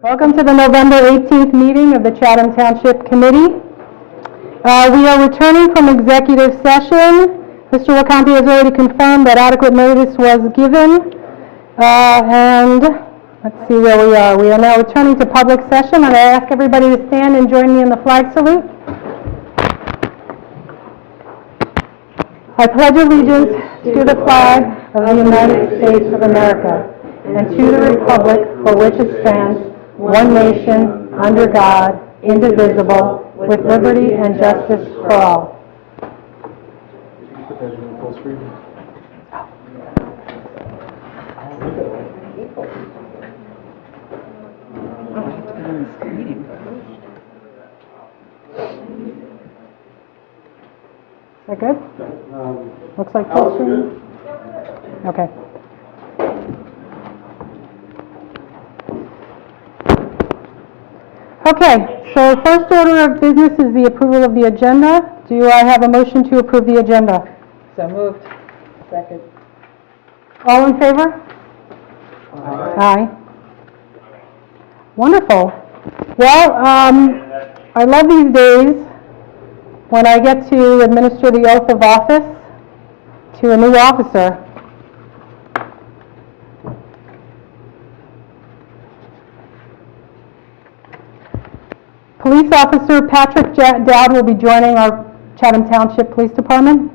Welcome to the November 18th meeting of the Chatham Township Committee. We are returning from executive session. Mr. LaCombe has already confirmed that adequate notice was given. And let's see where we are. We are now returning to public session, and I ask everybody to stand and join me in the flag salute. I pledge allegiance to the flag of the United States of America and to the republic for which it stands, one nation, under God, indivisible, with liberty and justice for all. Is that good? Looks like full screen. Okay. Okay, so first order of business is the approval of the agenda. Do I have a motion to approve the agenda? So moved. Second. All in favor? Aye. Aye. Wonderful. Well, I love these days when I get to administer the oath of office to a new officer. Police Officer Patrick Dowd will be joining our Chatham Township Police Department.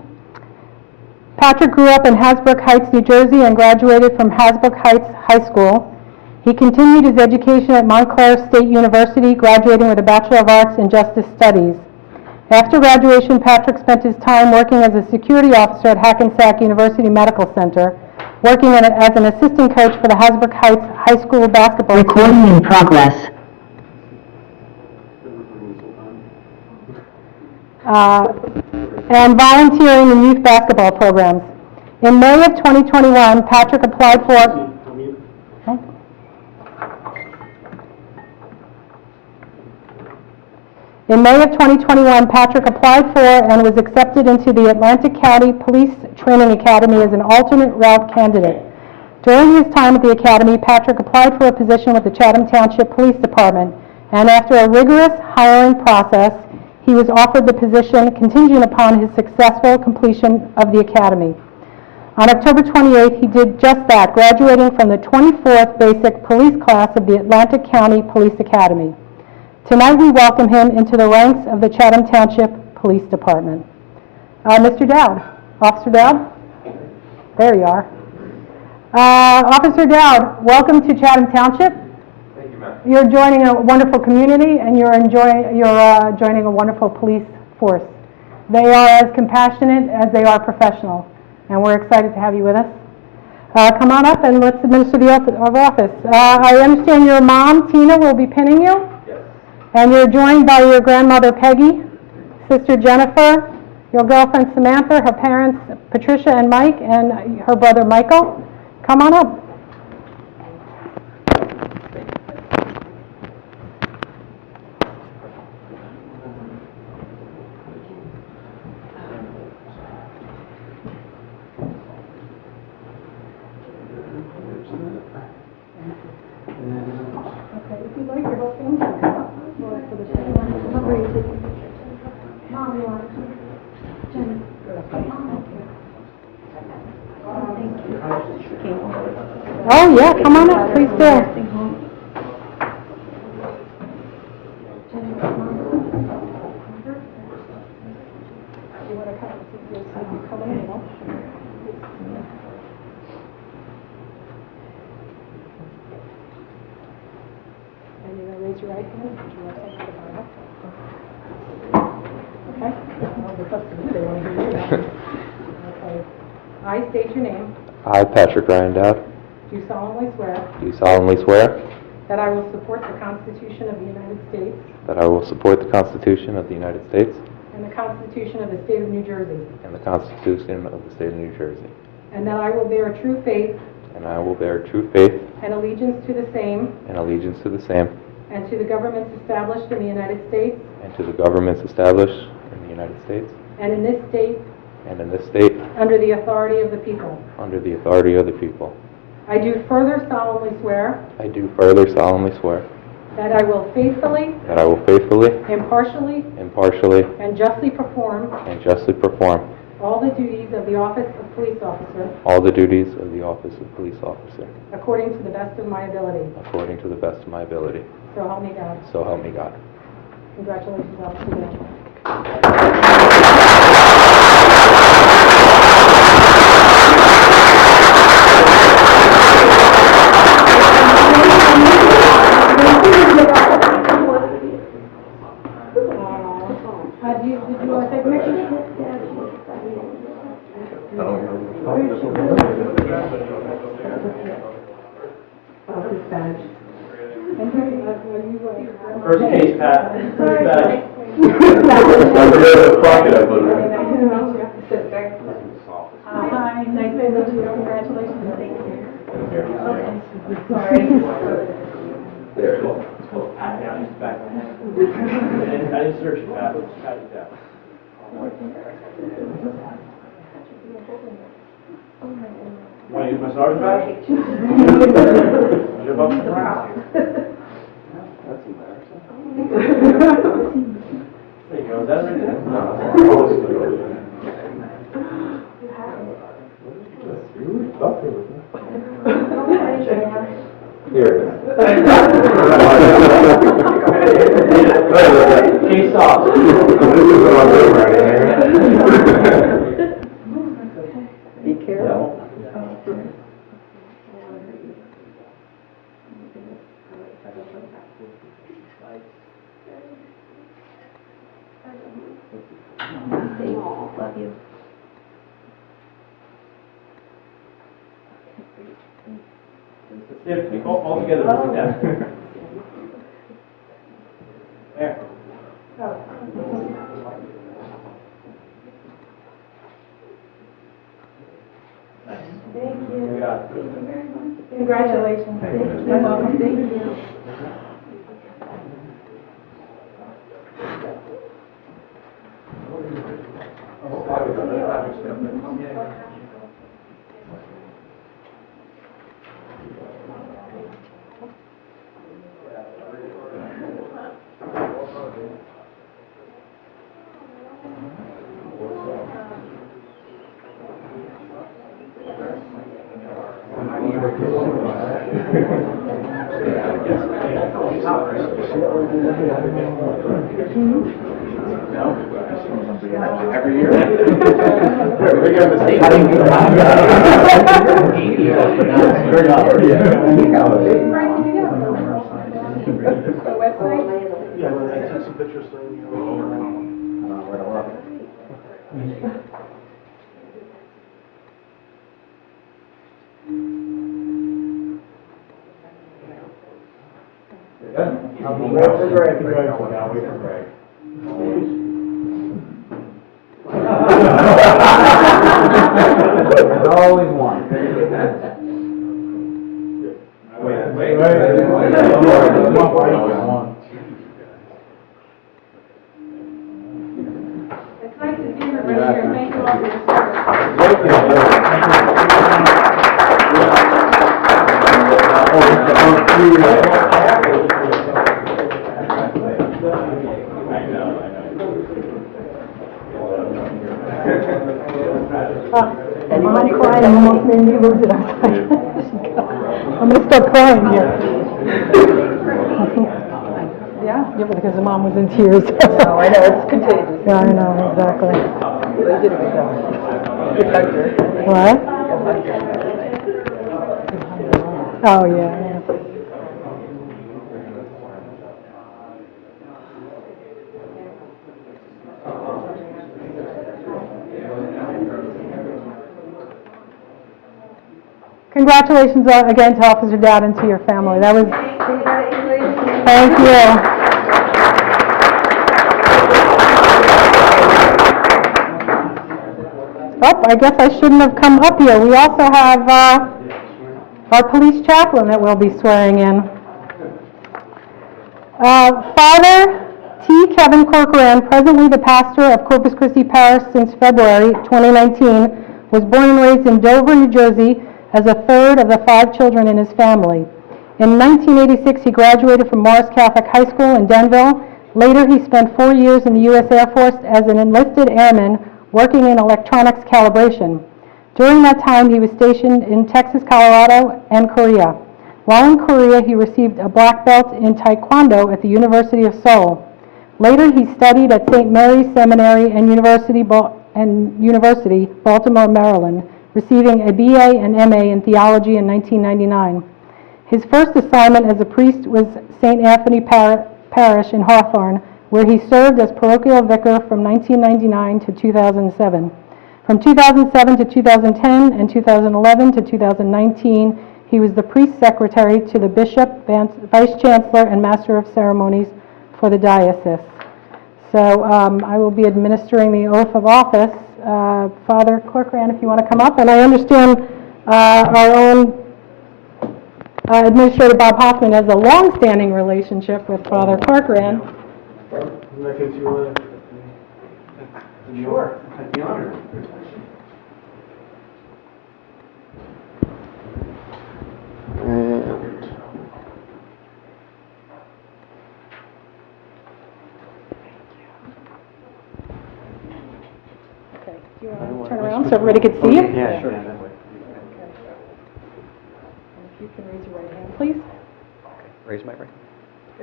Patrick grew up in Hasbrook Heights, New Jersey, and graduated from Hasbrook Heights High School. He continued his education at Montclair State University, graduating with a Bachelor of Arts in Justice Studies. After graduation, Patrick spent his time working as a security officer at Hackensack University Medical Center, working as an assistant coach for the Hasbrook Heights High School basketball team. Recording in progress. And volunteering in youth basketball programs. In May of 2021, Patrick applied for... In May of 2021, Patrick applied for and was accepted into the Atlantic County Police Training Academy as an alternate route candidate. During his time at the academy, Patrick applied for a position with the Chatham Township Police Department, and after a rigorous hiring process, he was offered the position contingent upon his successful completion of the academy. On October 28th, he did just that, graduating from the 24th Basic Police Class of the Atlantic County Police Academy. Tonight, we welcome him into the ranks of the Chatham Township Police Department. Mr. Dowd. Officer Dowd? There you are. Officer Dowd, welcome to Chatham Township. Thank you, ma'am. You're joining a wonderful community, and you're joining a wonderful police force. They are as compassionate as they are professional, and we're excited to have you with us. Come on up and let's administer the oath of office. I understand your mom, Tina, will be pinning you. Yes. And you're joined by your grandmother, Peggy, sister Jennifer, your girlfriend, Samantha, her parents, Patricia and Mike, and her brother, Michael. Come on up. Okay, if you'd like your whole family to come up. Mom, you want to? Jenny. Oh, yeah, come on up, please do. And you're going to raise your right hand. Put your left hand to the Bible. Okay? Well, it's up to you. They want to hear you now. Okay. I state your name. I, Patrick Ryan Dowd, Do solemnly swear do solemnly swear that I will support the Constitution of the United States that I will support the Constitution of the United States and the Constitution of the State of New Jersey, and the Constitution of the State of New Jersey, and that I will bear true faith and I will bear true faith and allegiance to the same and allegiance to the same and to the governments established in the United States and to the governments established in the United States and in this state and in this state under the authority of the people. under the authority of the people. I do further solemnly swear I do further solemnly swear that I will faithfully, impartially, and justly perform all the duties of the office of police officer according to the best of my ability. So help me God. So help me God. Congratulations, Officer Dowd. Did you want to take a picture? First case, Pat. First badge. Hi, nice to meet you. Congratulations. Thank you. Sorry. There it is. Pat down, just back. I didn't search it, Pat. Just pat it down. Want to use my sergeant badge? Jump up and around. That's embarrassing. There you go. Is that right there? No. Here. Case off. This is what I'm doing right here. Be careful. Love you. If all together, like that. There. Nice. Thank you. We got it. Thank you very much. Congratulations. Thank you. You're welcome. Thank you. Every year. Yeah, I took some pictures. There's always one. Wait. It's nice to see everybody here. Thank you all for your Anybody crying almost made me lose it. I'm going to start crying here. Yeah, because the mom was in tears. Oh, I know, it's contagious. Yeah, I know, exactly. They did a good job. Good doctor. What? Oh, yeah. Congratulations again to Officer Dowd and to your family. That was, thank you. Oh, I guess I shouldn't have come up here. We also have our police chaplain that we'll be swearing in. Father T. Kevin Corcoran, presently the pastor of Corpus Christi Parish since February 2019, was born and raised in Dover, New Jersey, as a third of the 5 children in his family. In 1986, he graduated from Morris Catholic High School in Denville. Later, he spent 4 years in the U.S. Air Force as an enlisted airman working in electronics calibration. During that time, he was stationed in Texas, Colorado, and Korea. While in Korea, he received a black belt in Taekwondo at the University of Seoul. Later, he studied at St. Mary's Seminary and University, Baltimore, Maryland, receiving a BA and MA in theology in 1999. His first assignment as a priest was St. Anthony Parish in Hawthorne, where he served as parochial vicar from 1999 to 2007. From 2007 to 2010 and 2011 to 2019, he was the priest secretary to the bishop, vice chancellor, and master of ceremonies for the diocese. So I will be administering the oath of office. Father Corcoran, if you want to come up. And I understand our own Administrator Bob Hoffman has a long-standing relationship with Father Corcoran. Sure, I'd be honored. Okay, do you want to turn around so everybody can see you? Yeah, sure. That way. Okay. And if you can raise your right hand, please. Raise my right.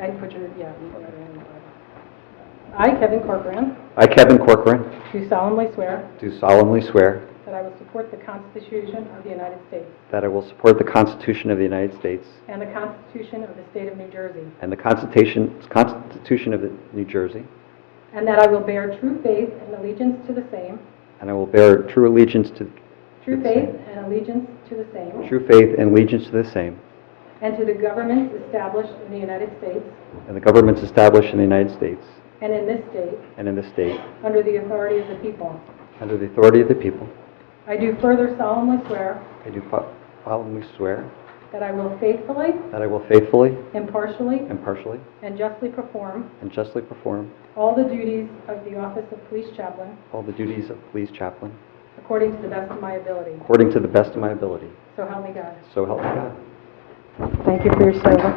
And put your, yeah, raise your right hand. I, Kevin Corcoran, I, Kevin Corcoran, do solemnly swear do solemnly swear that I will support the Constitution of the United States that I will support the Constitution of the United States and the Constitution of the State of New Jersey, and the Constitution of the New Jersey, and that I will bear true faith and allegiance to the same, and I will bear true allegiance to true faith and allegiance to the same, the same, and to the governments established in the United States and the governments established in the United States and in this state and in this state, under the authority of the people. under the authority of the people. I do further solemnly swear I do solemnly swear that I will faithfully, that I will faithfully, impartially, impartially, and justly perform and justly perform all the duties of the office of police chaplain all the duties of police chaplain according to the best of my ability. according to the best of my ability. So help me God. So help me God. Thank you for your service.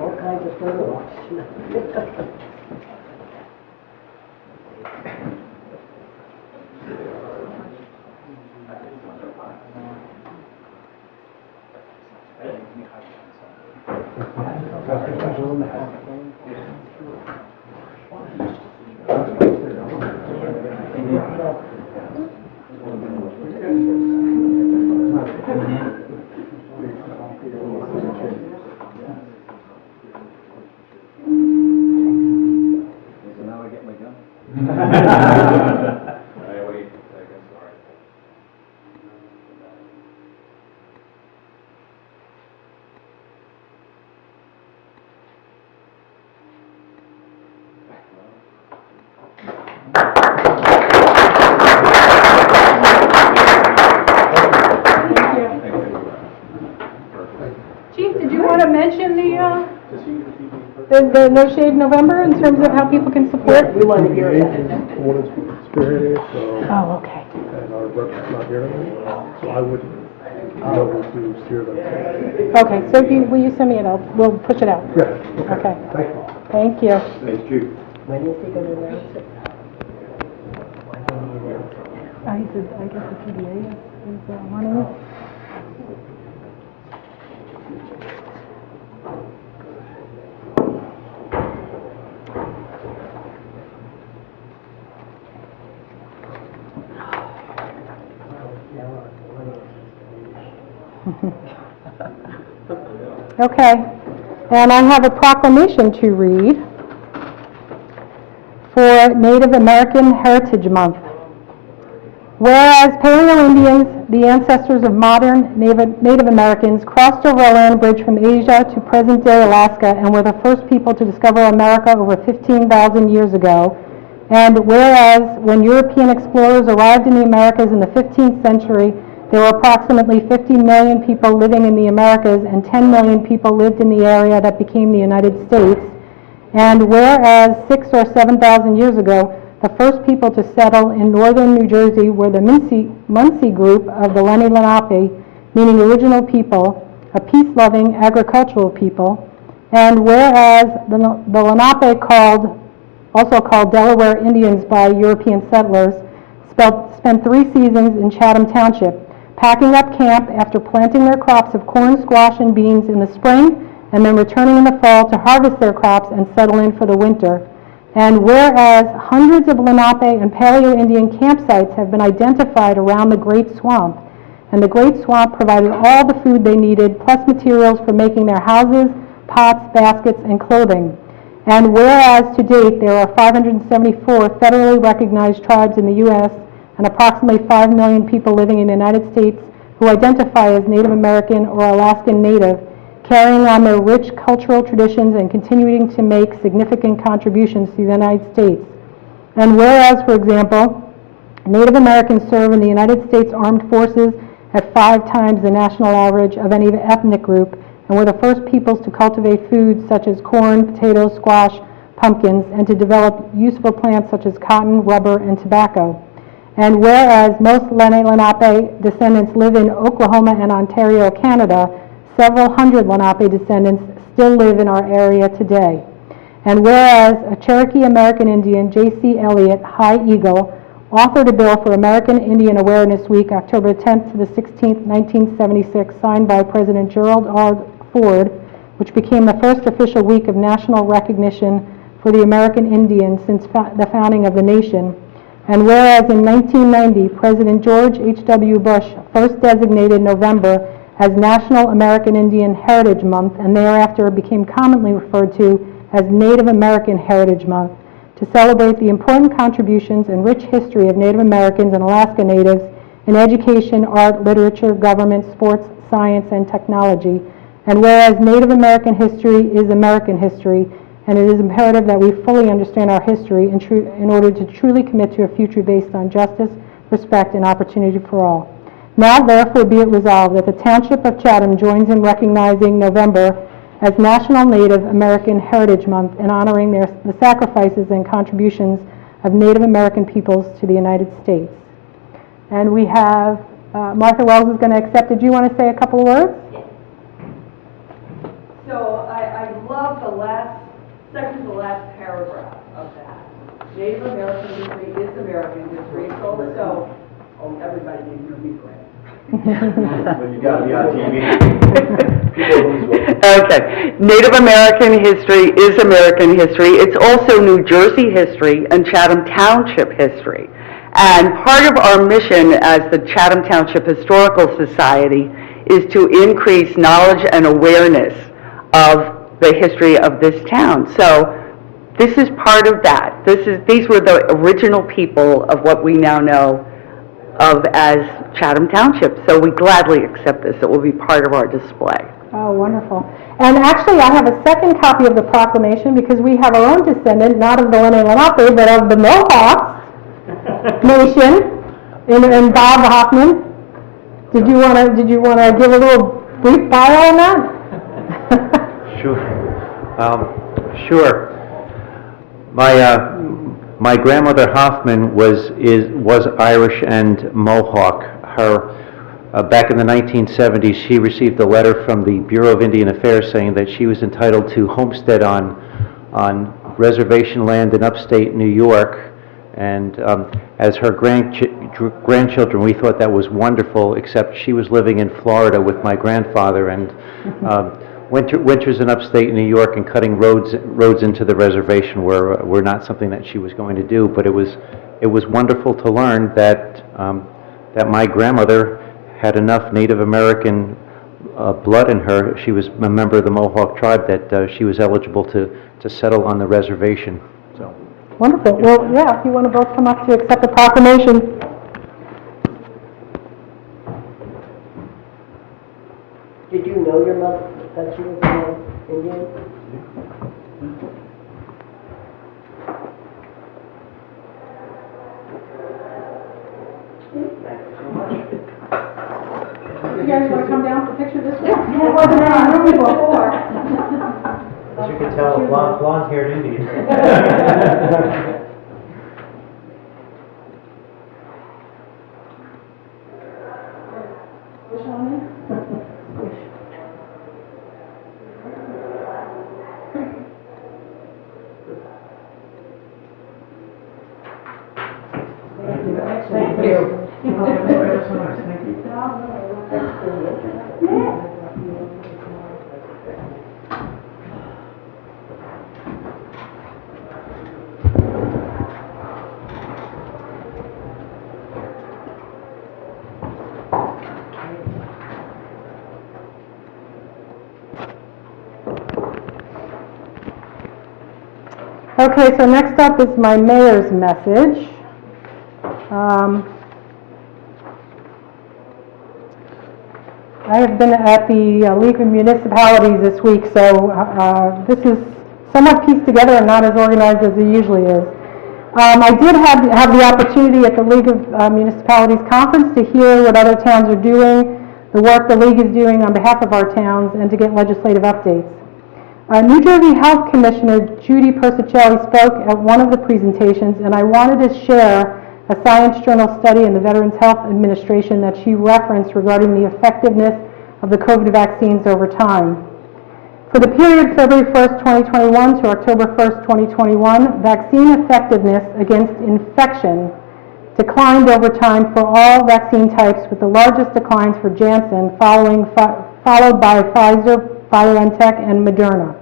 All kinds of photo ops. Chief, did you want to mention the No Shade November in terms of how people can support? We want to hear The that. one that's spearheading it, so, Oh, okay. and our rep's not here tonight, so I wouldn't be able to steer them. Okay, so will you send me it? We'll push it out. Yeah, Okay. thank you. Thank you. Thanks, Chief. When is he going to announce it? When will he announce it? I guess the PDA is wanting it. Okay, and I have a proclamation to read for Native American Heritage Month. Whereas Paleo Indians, the ancestors of modern Native Americans, crossed over a land bridge from Asia to present-day Alaska and were the first people to discover America over 15,000 years ago. And whereas when European explorers arrived in the Americas in the 15th century, there were approximately 50 million people living in the Americas, and 10 million people lived in the area that became the United States. And whereas 6,000 or 7,000 years ago, the first people to settle in northern New Jersey were the Munsee group of the Lenni Lenape, meaning original people, a peace-loving agricultural people. And whereas the Lenape, also called Delaware Indians by European settlers, spent 3 seasons in Chatham Township, packing up camp after planting their crops of corn, squash, and beans in the spring, and then returning in the fall to harvest their crops and settle in for the winter. And whereas hundreds of Lenape and Paleo-Indian campsites have been identified around the Great Swamp, and the Great Swamp provided all the food they needed, plus materials for making their houses, pots, baskets, and clothing. And whereas to date there are 574 federally recognized tribes in the U.S. and approximately 5 million people living in the United States who identify as Native American or Alaskan Native, carrying on their rich cultural traditions and continuing to make significant contributions to the United States. And whereas, for example, Native Americans serve in the United States Armed Forces at 5 times the national average of any ethnic group, and were the first peoples to cultivate foods such as corn, potatoes, squash, pumpkins, and to develop useful plants such as cotton, rubber, and tobacco. And whereas most Lenni Lenape descendants live in Oklahoma and Ontario, Canada, several hundred Lenape descendants still live in our area today. And whereas a Cherokee American Indian, J.C. Elliott, High Eagle, authored a bill for American Indian Awareness Week, October 10th to the 16th, 1976, signed by President Gerald R. Ford, which became the first official week of national recognition for the American Indian since the founding of the nation. And whereas in 1990, President George H.W. Bush first designated November as National American Indian Heritage Month, and thereafter became commonly referred to as Native American Heritage Month, to celebrate the important contributions and rich history of Native Americans and Alaska Natives in education, art, literature, government, sports, science, and technology. And whereas Native American history is American history, and it is imperative that we fully understand our history in order to truly commit to a future based on justice, respect, and opportunity for all. Now, therefore, be it resolved that the Township of Chatham joins in recognizing November as National Native American Heritage Month and honoring the sacrifices and contributions of Native American peoples to the United States. And we have Martha Wells is going to accept it. Do you want to say a couple of words? So I love the last section of the last paragraph of that. Native American history is American history. It's also, everybody needs to be great. But you gotta be on TV. Okay, Native American history is American history. It's also New Jersey history and Chatham Township history. And part of our mission as the Chatham Township Historical Society is to increase knowledge and awareness of the history of this town. So this is part of that. These were the original people of what we now know of as Chatham Township. So we gladly accept this. It will be part of our display. Oh, wonderful. And actually, I have a second copy of the proclamation because we have our own descendant, not of the Lenni Lenape, but of the Mohawk Nation, in Bob Hoffman. Did you want to give a little brief bio on that? Sure. My grandmother Hoffman was Irish and Mohawk. Her back in the 1970s, she received a letter from the Bureau of Indian Affairs saying that she was entitled to homestead on reservation land in upstate New York. And as her grandchildren, we thought that was wonderful, except she was living in Florida with my grandfather, and winters in upstate New York and cutting roads into the reservation were not something that she was going to do. But it was wonderful to learn that that my grandmother had enough Native American blood in her. She was a member of the Mohawk tribe, that she was eligible to settle on the reservation. So. Wonderful. Well, yeah, if you want to both come up to accept the proclamation. Did you know your mother, that she was an Indian? Thank you so much. You guys want to come down for a picture this way? Yeah, it wasn't in our room before. As you can tell, blonde-haired Indian. Push on in. Thank you. Okay, so next up is my mayor's message. I have been at the League of Municipalities this week, so this is somewhat pieced together and not as organized as it usually is. I did have the opportunity at the League of Municipalities conference to hear what other towns are doing, the work the League is doing on behalf of our towns, and to get legislative updates. New Jersey Health Commissioner Judy Persicelli spoke at one of the presentations, and I wanted to share a Science Journal study in the Veterans Health Administration that she referenced regarding the effectiveness of the COVID vaccines over time. For the period February 1st, 2021 to October 1st, 2021, vaccine effectiveness against infection declined over time for all vaccine types, with the largest declines for Janssen, followed by Pfizer, BioNTech, and Moderna.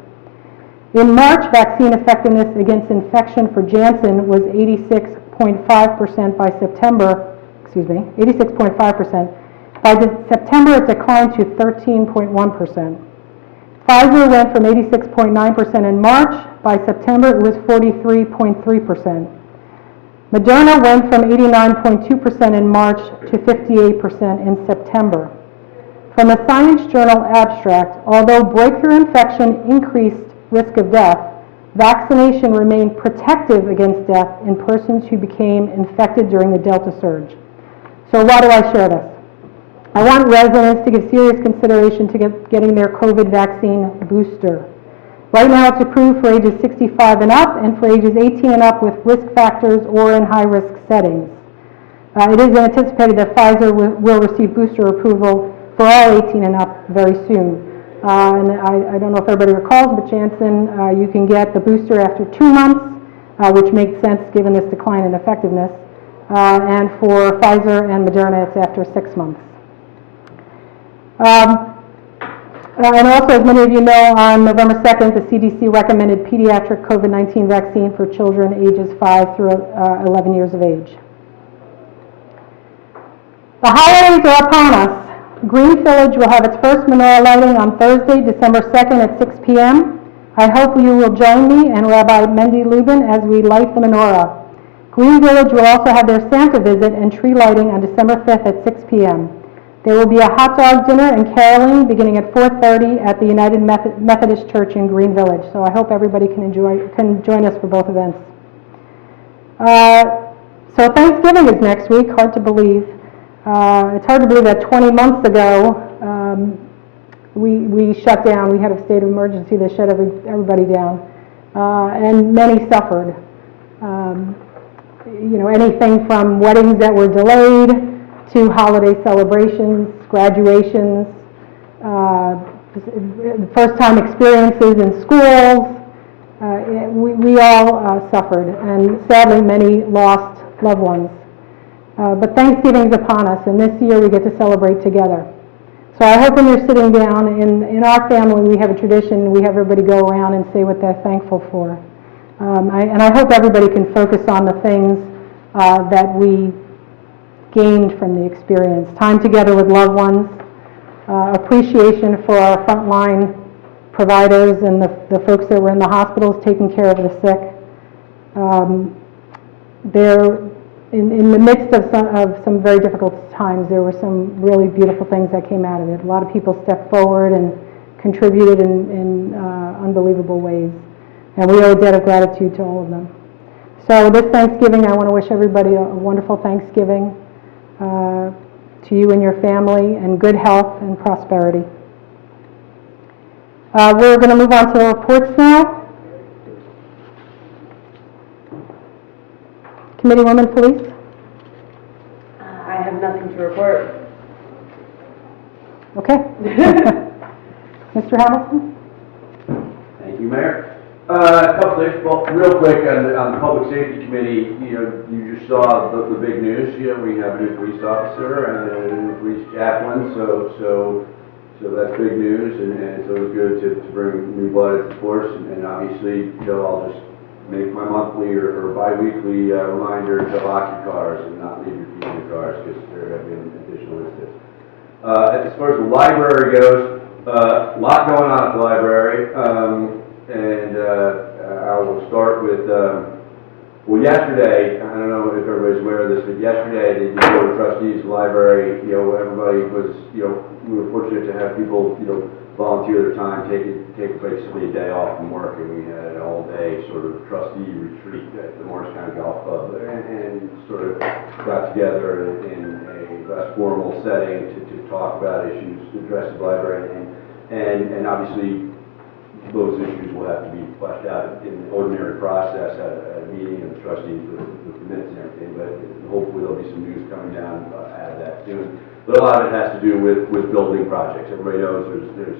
In March, vaccine effectiveness against infection for Janssen was 86.5% by September, 86.5%. By September, it declined to 13.1%. Pfizer went from 86.9% in March. By September, it was 43.3%. Moderna went from 89.2% in March to 58% in September. From a Science Journal abstract, although breakthrough infection increased risk of death, vaccination remained protective against death in persons who became infected during the Delta surge. So why do I share this? I want residents to give serious consideration to getting their COVID vaccine booster. Right now it's approved for ages 65 and up and for ages 18 and up with risk factors or in high-risk settings. It is anticipated that Pfizer will receive booster approval for all 18 and up very soon. And I don't know if everybody recalls, but Janssen, you can get the booster after 2 months, which makes sense given this decline in effectiveness. And for Pfizer and Moderna, it's after 6 months. And also, as many of you know, on November 2nd, the CDC recommended pediatric COVID-19 vaccine for children ages 5 through 11 years of age. The holidays are upon us. Green Village will have its first menorah lighting on Thursday, December 2nd at 6 p.m. I hope you will join me and Rabbi Mendy Lubin as we light the menorah. Green Village will also have their Santa visit and tree lighting on December 5th at 6 p.m. There will be a hot dog dinner and caroling beginning at 4:30 at the United Methodist Church in Green Village. So I hope everybody can join us for both events. So Thanksgiving is next week. Hard to believe. It's hard to believe that 20 months ago we shut down. We had a state of emergency that shut everybody down, and many suffered. You know, anything from weddings that were delayed to holiday celebrations, graduations, first-time experiences in schools. We all suffered, and sadly many lost loved ones. But Thanksgiving's upon us, and this year we get to celebrate together. So I hope when you're sitting down, in our family we have a tradition, we have everybody go around and say what they're thankful for. And I hope everybody can focus on the things that we gained from the experience. Time together with loved ones, appreciation for our frontline providers and the folks that were in the hospitals taking care of the sick. In the midst of some very difficult times, there were some really beautiful things that came out of it. A lot of people stepped forward and contributed in unbelievable ways. And we owe a debt of gratitude to all of them. So this Thanksgiving, I want to wish everybody a wonderful Thanksgiving. to you and your family, and good health and prosperity. We're going to move on to the reports now. Committeewoman Police? I have nothing to report. Okay. Mr. Hamilton? Thank you, Mayor. A couple things, well, real quick, on the Public Safety Committee, you just saw the big news, we have a new police officer and a new police chaplain, so that's big news, and it's always good to bring new blood to the force, and obviously, I'll just make my monthly or bi-weekly reminder to lock your cars and not leave your keys in your cars, because there have been additional incidents. As far as the library goes, a lot going on at the library, and I will start with, well, yesterday, I don't know if everybody's aware of this, but yesterday, the Board of Trustees of the library, everybody was, we were fortunate to have people, volunteer their time, take basically a day off from work, and we had an all-day sort of trustee retreat at the Morris County Golf Club, and sort of got together in a less formal setting to talk about issues, address the library, and obviously, those issues will have to be fleshed out in the ordinary process at a meeting of the trustees with the minutes and everything, but hopefully there'll be some news coming down out of that soon. But a lot of it has to do with building projects. Everybody knows there's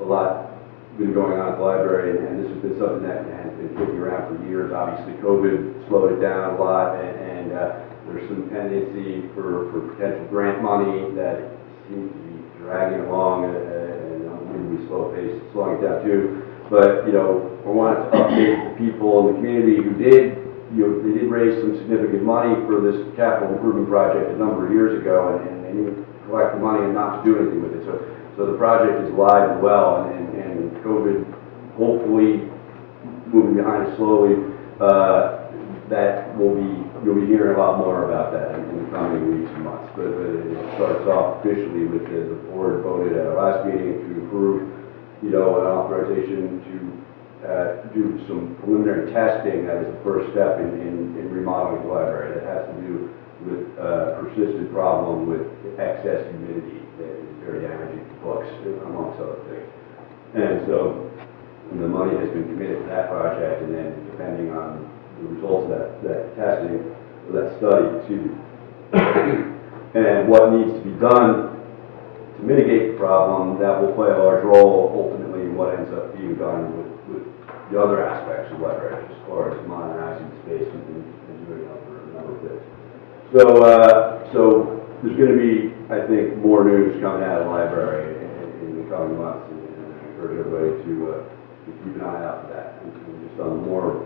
a lot been going on at the library, and this has been something that has been kicking around for years. Obviously, COVID slowed it down a lot, and there's some tendency for potential grant money that seems to be dragging along and maybe slowing it down too. But, I wanted to update the people in the community who did, they did raise some significant money for this capital improvement project a number of years ago, and they didn't collect the money and not do anything with it. So the project is alive and well, and COVID hopefully moving behind us slowly, that you'll be hearing a lot more about that in the coming weeks and months. But it starts off officially with the board voted at our last meeting to approve an authorization to do some preliminary testing. That is the first step in remodeling the library. That has to do with a persistent problem with excess humidity that is very damaging to books, amongst other things. And so the money has been committed to that project, and then depending on the results of that testing, or that study, and what needs to be done to mitigate the problem, that will play a large role ultimately in what ends up being done with the other aspects of the library, as far as modernizing the space and doing a number of things. So there's going to be, I think, more news coming out of the library in the coming months, and I encourage everybody to keep an eye out for that. And just on the more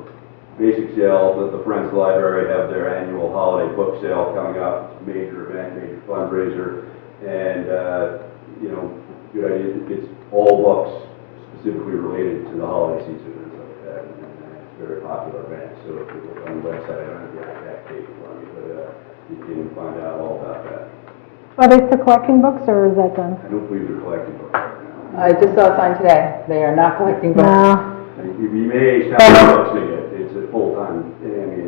basic sale, the Friends of the Library have their annual holiday book sale coming up. It's a major event, major fundraiser. And, good idea. It's all books specifically related to the holiday season and stuff like that. And it's a very popular event. So if you look on the website, I don't have the exact date for you, but you can find out all about that. Are they still collecting books, or is that done? I don't believe they're collecting books right now. I just saw a sign today. They are not collecting books. No. You may sound books it's a full-time,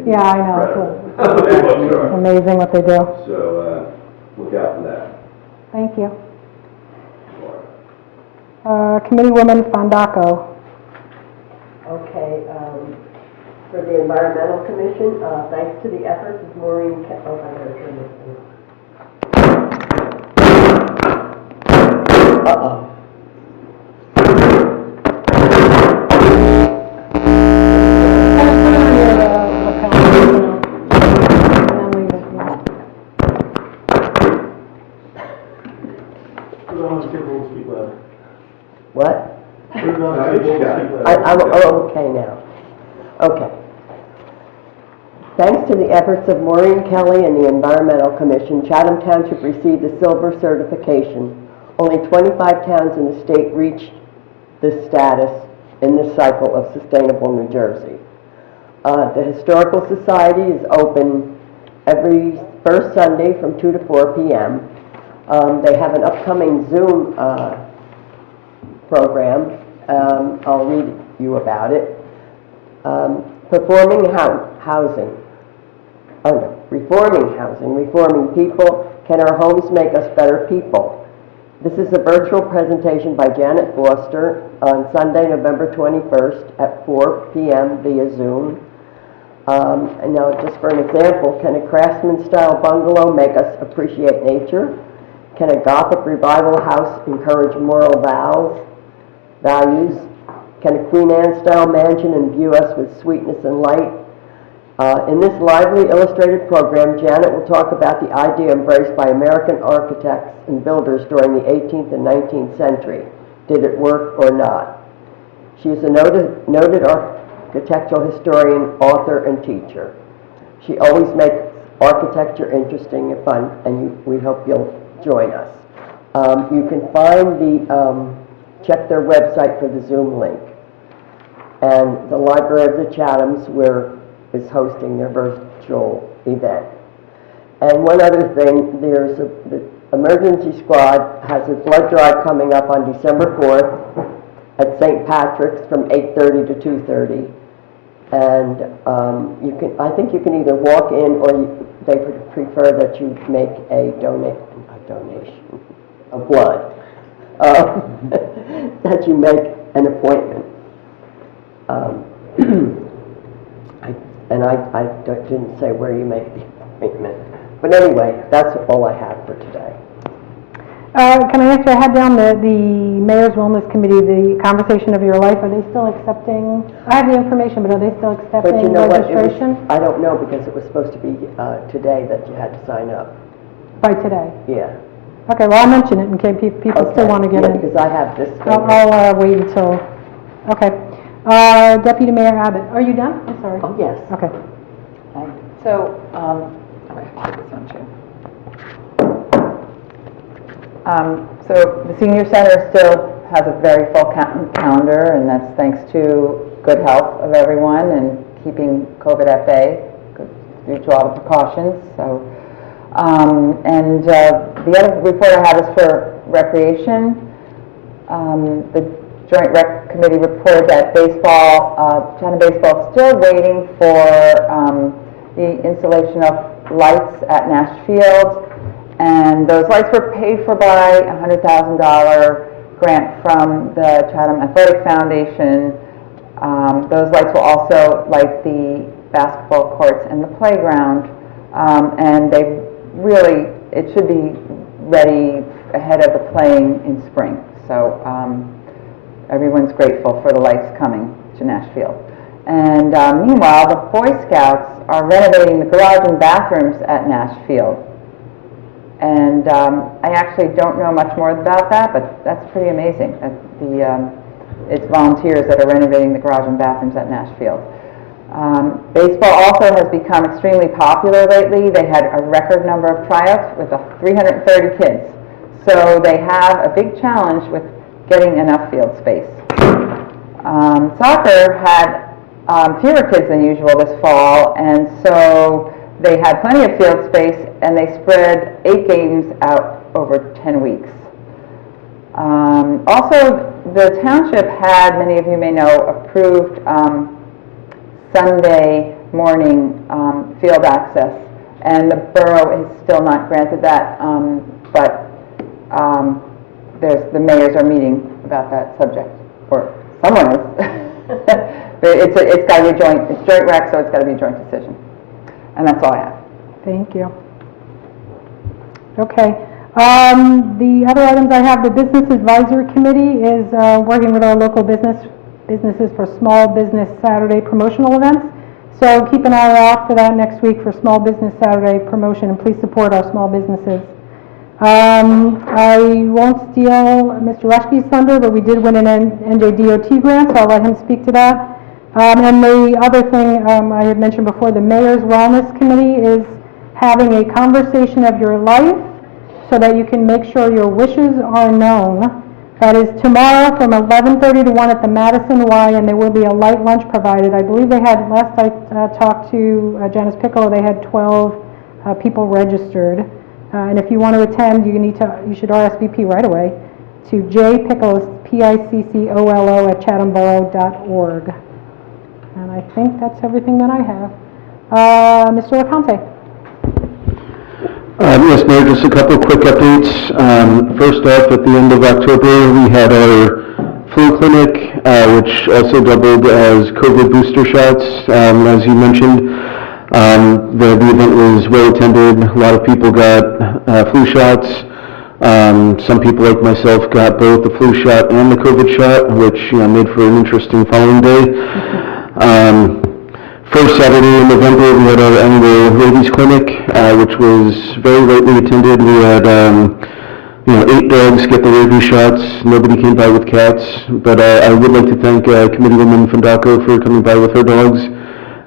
Yeah, I know. incredible. Amazing what they do. So look out for that. Thank you. Committeewoman Fondaco. Okay, for the Environmental Commission, thanks to the efforts of Maureen, I gotta turn this thing. What? I'm okay now. Okay. Thanks to the efforts of Maureen Kelly and the Environmental Commission, Chatham Township received the silver certification. Only 25 towns in the state reached this status in this cycle of Sustainable New Jersey. The Historical Society is open every first Sunday from 2 to 4 p.m. They have an upcoming Zoom program. I'll read you about it. Reforming housing, reforming people, Can our homes make us better people? This is a virtual presentation by Janet Foster on Sunday, November 21st at 4 p.m. via Zoom. And now, just for an example, can a craftsman-style bungalow make us appreciate nature? Can a Gothic revival house encourage moral values? Can a Queen Anne-style mansion imbue us with sweetness and light? In this lively illustrated program, Janet will talk about the idea embraced by American architects and builders during the 18th and 19th century. Did it work or not? She is a noted architectural historian, author, and teacher. She always makes architecture interesting and fun, and we hope you'll join us. You can find check their website for the Zoom link. And the Library of the Chathams is hosting their virtual event. And one other thing, the Emergency Squad has a blood drive coming up on December 4th at St. Patrick's from 8:30 to 2:30. And I think you can either walk in or they would prefer that you make a donation of blood, that you make an appointment. I didn't say where you make the appointment. But anyway, that's all I have for today. Can I ask you, I had down the Mayor's Wellness Committee, the Conversation of Your Life. Are they still accepting? I have the information, but are they still accepting But you know registration? I don't know, because it was supposed to be today that you had to sign up. By today? Yeah. Okay, well, I'll mention it in case people still want to get in. Because I have this. I'll wait until, okay. Deputy Mayor Abbott, are you done? I'm sorry. Oh, yes. Okay. So, all right, I'll take this one too. So the Senior Center still has a very full calendar, and that's thanks to good health of everyone and keeping COVID at bay due to all the precautions. So, and the other report I have is for recreation. The Joint Rec Committee reported that Chatham Baseball is still waiting for the installation of lights at Nash Field. And those lights were paid for by a $100,000 grant from the Chatham Athletic Foundation. Those lights will also light the basketball courts and the playground. And it should be ready ahead of the playing in spring. So everyone's grateful for the lights coming to Nashville. And meanwhile, the Boy Scouts are renovating the garage and bathrooms at Nashville. And I actually don't know much more about that, but that's pretty amazing. It's volunteers that are renovating the garage and bathrooms at Nashville. Baseball also has become extremely popular lately. They had a record number of tryouts with 330 kids. So they have a big challenge with getting enough field space. Soccer had fewer kids than usual this fall, and so they had plenty of field space, and they spread 8 games out over 10 weeks. Also, the Township had, many of you may know, approved Sunday morning field access, and the borough is still not granted that, but the mayors are meeting about that subject, or someone is. It's got to be it's joint rec, so it's got to be a joint decision. And that's all I have. Thank you. Okay. The other items I have, the Business Advisory Committee is working with our local businesses for Small Business Saturday promotional events. So keep an eye out for that next week for Small Business Saturday promotion, and please support our small businesses. I won't steal Mr. Leschke's thunder, but we did win an NJDOT grant, so I'll let him speak to that. And the other thing I had mentioned before, the Mayor's Wellness Committee is having a conversation of your life so that you can make sure your wishes are known. That is tomorrow from 11:30 to 1 at the Madison Y, and there will be a light lunch provided. I believe they had, last I talked to Janice Piccolo, they had 12 people registered. And if you want to attend, you should RSVP right away to jpiccolo, Piccolo at chathamborough.org. And I think that's everything that I have. Mr. LaConte. Yes, Mayor, just a couple of quick updates. First off, at the end of October, we had our flu clinic, which also doubled as COVID booster shots. As you mentioned, the event was well attended. A lot of people got flu shots. Some people like myself got both the flu shot and the COVID shot, which made for an interesting following day. First Saturday in November, we had our annual rabies clinic, which was very lightly attended. We had 8 dogs get the rabies shots. Nobody came by with cats, but I would like to thank Committeewoman Fondaco for coming by with her dogs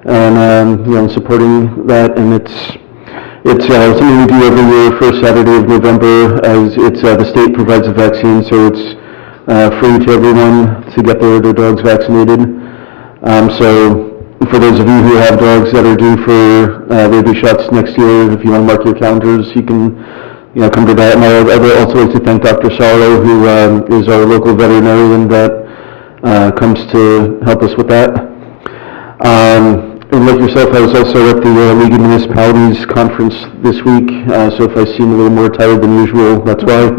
and supporting that. And it's something we do every year, first Saturday of November, as it's the state provides a vaccine, so it's free to everyone to get their dogs vaccinated. So for those of you who have dogs that are due for rabies shots next year, if you want to mark your calendars, you can come to that. And I would also like to thank Dr. Sarlo, who is our local veterinarian that comes to help us with that. And like yourself, I was also at the League of Municipalities conference this week, so if I seem a little more tired than usual, that's why.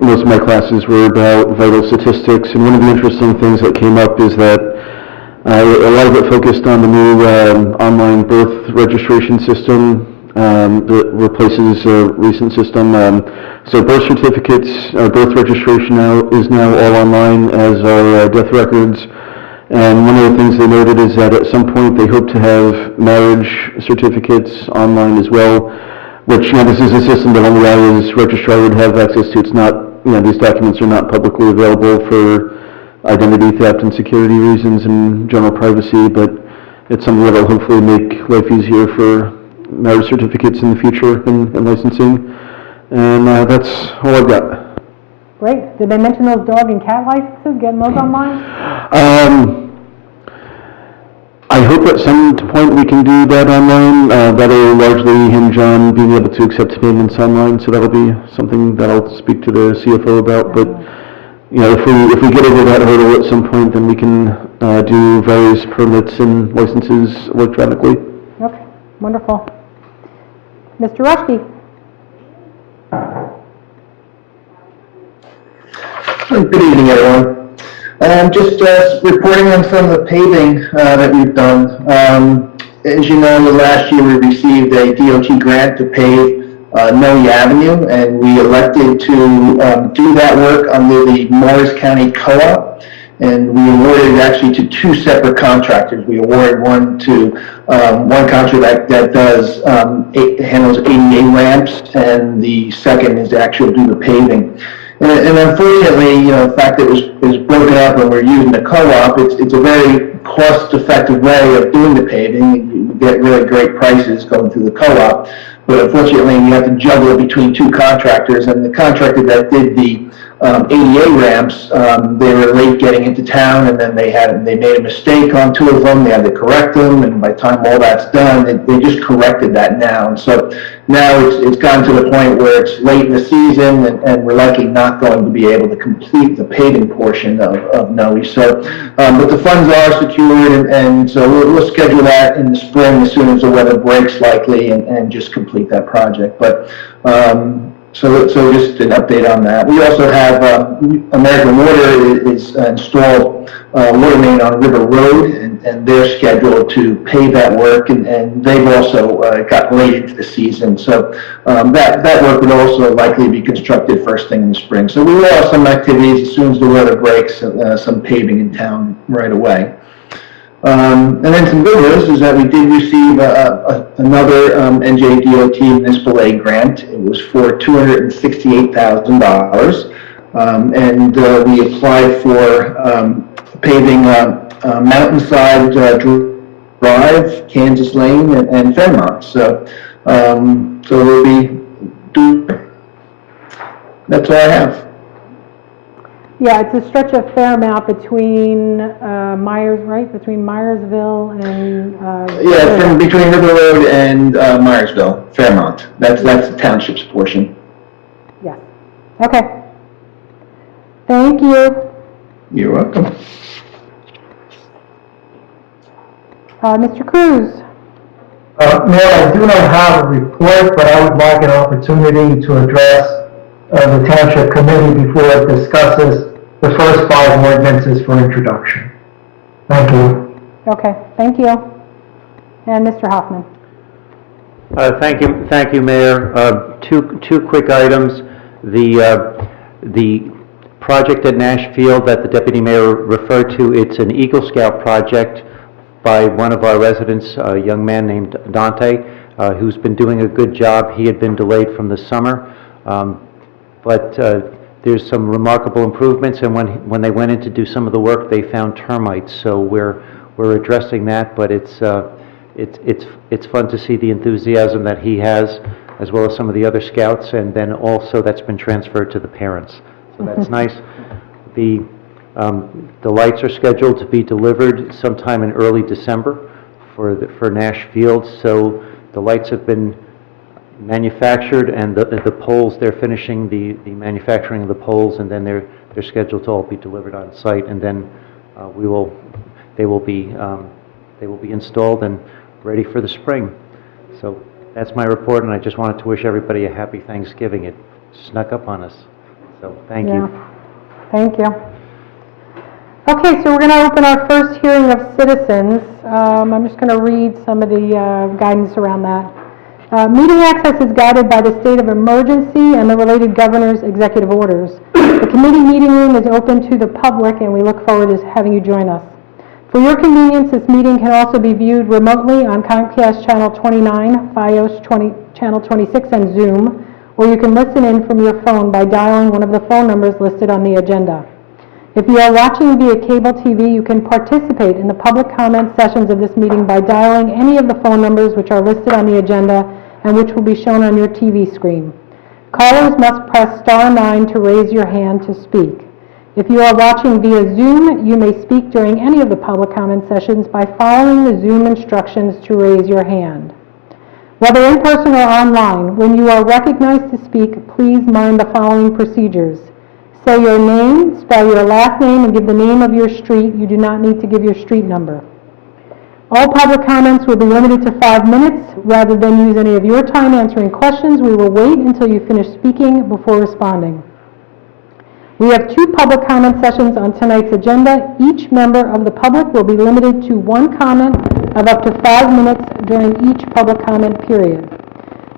Most of my classes were about vital statistics, and one of the interesting things that came up is that a lot of it focused on the new online birth registration system that replaces a recent system. So birth certificates, birth registration is now all online, as are death records. And one of the things they noted is that at some point they hope to have marriage certificates online as well, which, this is a system that only I as registrar would have access to. It's not, these documents are not publicly available for identity theft and security reasons and general privacy, but it's something that will hopefully make life easier for marriage certificates in the future and licensing. And that's all I've got. Great. Did they mention those dog and cat licenses, getting those online? I hope at some point we can do that online. That'll largely hinge on being able to accept payments online, so that'll be something that I'll speak to the CFO about. But if we get over that hurdle at some point, then we can do various permits and licenses electronically. Okay, wonderful. Mr. Rushkey? Good evening, everyone. Just reporting on some of the paving that we've done. As you know, last year we received a DOT grant to pave Noe Avenue, and we elected to do that work under the Morris County Co-op, and we awarded it actually to 2 separate contractors. We awarded one to one contractor that does handles ADA ramps, and the second is to actually do the paving. And unfortunately, the fact that it was broken up and we're using the co-op, it's a very cost-effective way of doing the paving. You get really great prices going through the co-op, but unfortunately, you have to juggle it between 2 contractors. And the contractor that did the ADA ramps, they were late getting into town, and then they made a mistake on 2 of them. They had to correct them, and by the time all that's done, they just corrected that now. And so now it's gotten to the point where it's late in the season, and we're likely not going to be able to complete the paving portion of Noe. So, but the funds are secured, and so we'll schedule that in the spring as soon as the weather breaks, likely, and just complete that project. But so just an update on that. We also have American Water is installed water main on River Road, and they're scheduled to pave that work, and they've also got late into the season. So that work would also likely be constructed first thing in the spring. So we will have some activities as soon as the weather breaks, some paving in town right away. And then some good news is that we did receive another NJDOT Municipal Aid grant. It was for $268,000, and we applied for paving Mountainside Drive, Kansas Lane, and Fairmont. So we'll be doing. That's all I have. Yeah, it's a stretch of Fairmont between between Myersville and... from between River Road and Myersville, Fairmont. That's the township's portion. Yes. Okay. Thank you. You're welcome. Mr. Cruz? Mayor, I do not have a report, but I would like an opportunity to address the Township Committee before it discusses the first 5 ordinances for introduction. Thank you. Okay, thank you. And Mr. Hoffman? Thank you, Mayor. Two quick items. The project at Nashfield that the Deputy Mayor referred to, it's an Eagle Scout project by one of our residents, a young man named Dante, who's been doing a good job. He had been delayed from the summer, but there's some remarkable improvements, and when they went in to do some of the work, they found termites, so we're addressing that, but it's fun to see the enthusiasm that he has, as well as some of the other scouts, and then also that's been transferred to the parents, so that's nice. The lights are scheduled to be delivered sometime in early December for Nashfield, so the lights have been manufactured, and the poles, they're finishing the manufacturing of the poles, and then they're scheduled to all be delivered on site, and then they will be installed and ready for the spring. So that's my report, and I just wanted to wish everybody a happy Thanksgiving. It snuck up on us, so thank you. Thank you. Okay, so we're going to open our first hearing of citizens. I'm just going to read some of the guidance around that. Meeting access is guided by the state of emergency and the related governor's executive orders. The committee meeting room is open to the public, and we look forward to having you join us. For your convenience, this meeting can also be viewed remotely on Comcast Channel 29, Fios Channel 26, and Zoom, or you can listen in from your phone by dialing one of the phone numbers listed on the agenda. If you are watching via cable TV, you can participate in the public comment sessions of this meeting by dialing any of the phone numbers which are listed on the agenda and which will be shown on your TV screen. Callers must press *9 to raise your hand to speak. If you are watching via Zoom, you may speak during any of the public comment sessions by following the Zoom instructions to raise your hand. Whether in person or online, when you are recognized to speak, please mind the following procedures. Say your name, spell your last name, and give the name of your street. You do not need to give your street number. All public comments will be limited to 5 minutes. Rather than use any of your time answering questions, we will wait until you finish speaking before responding. We have 2 public comment sessions on tonight's agenda. Each member of the public will be limited to 1 comment of up to 5 minutes during each public comment period.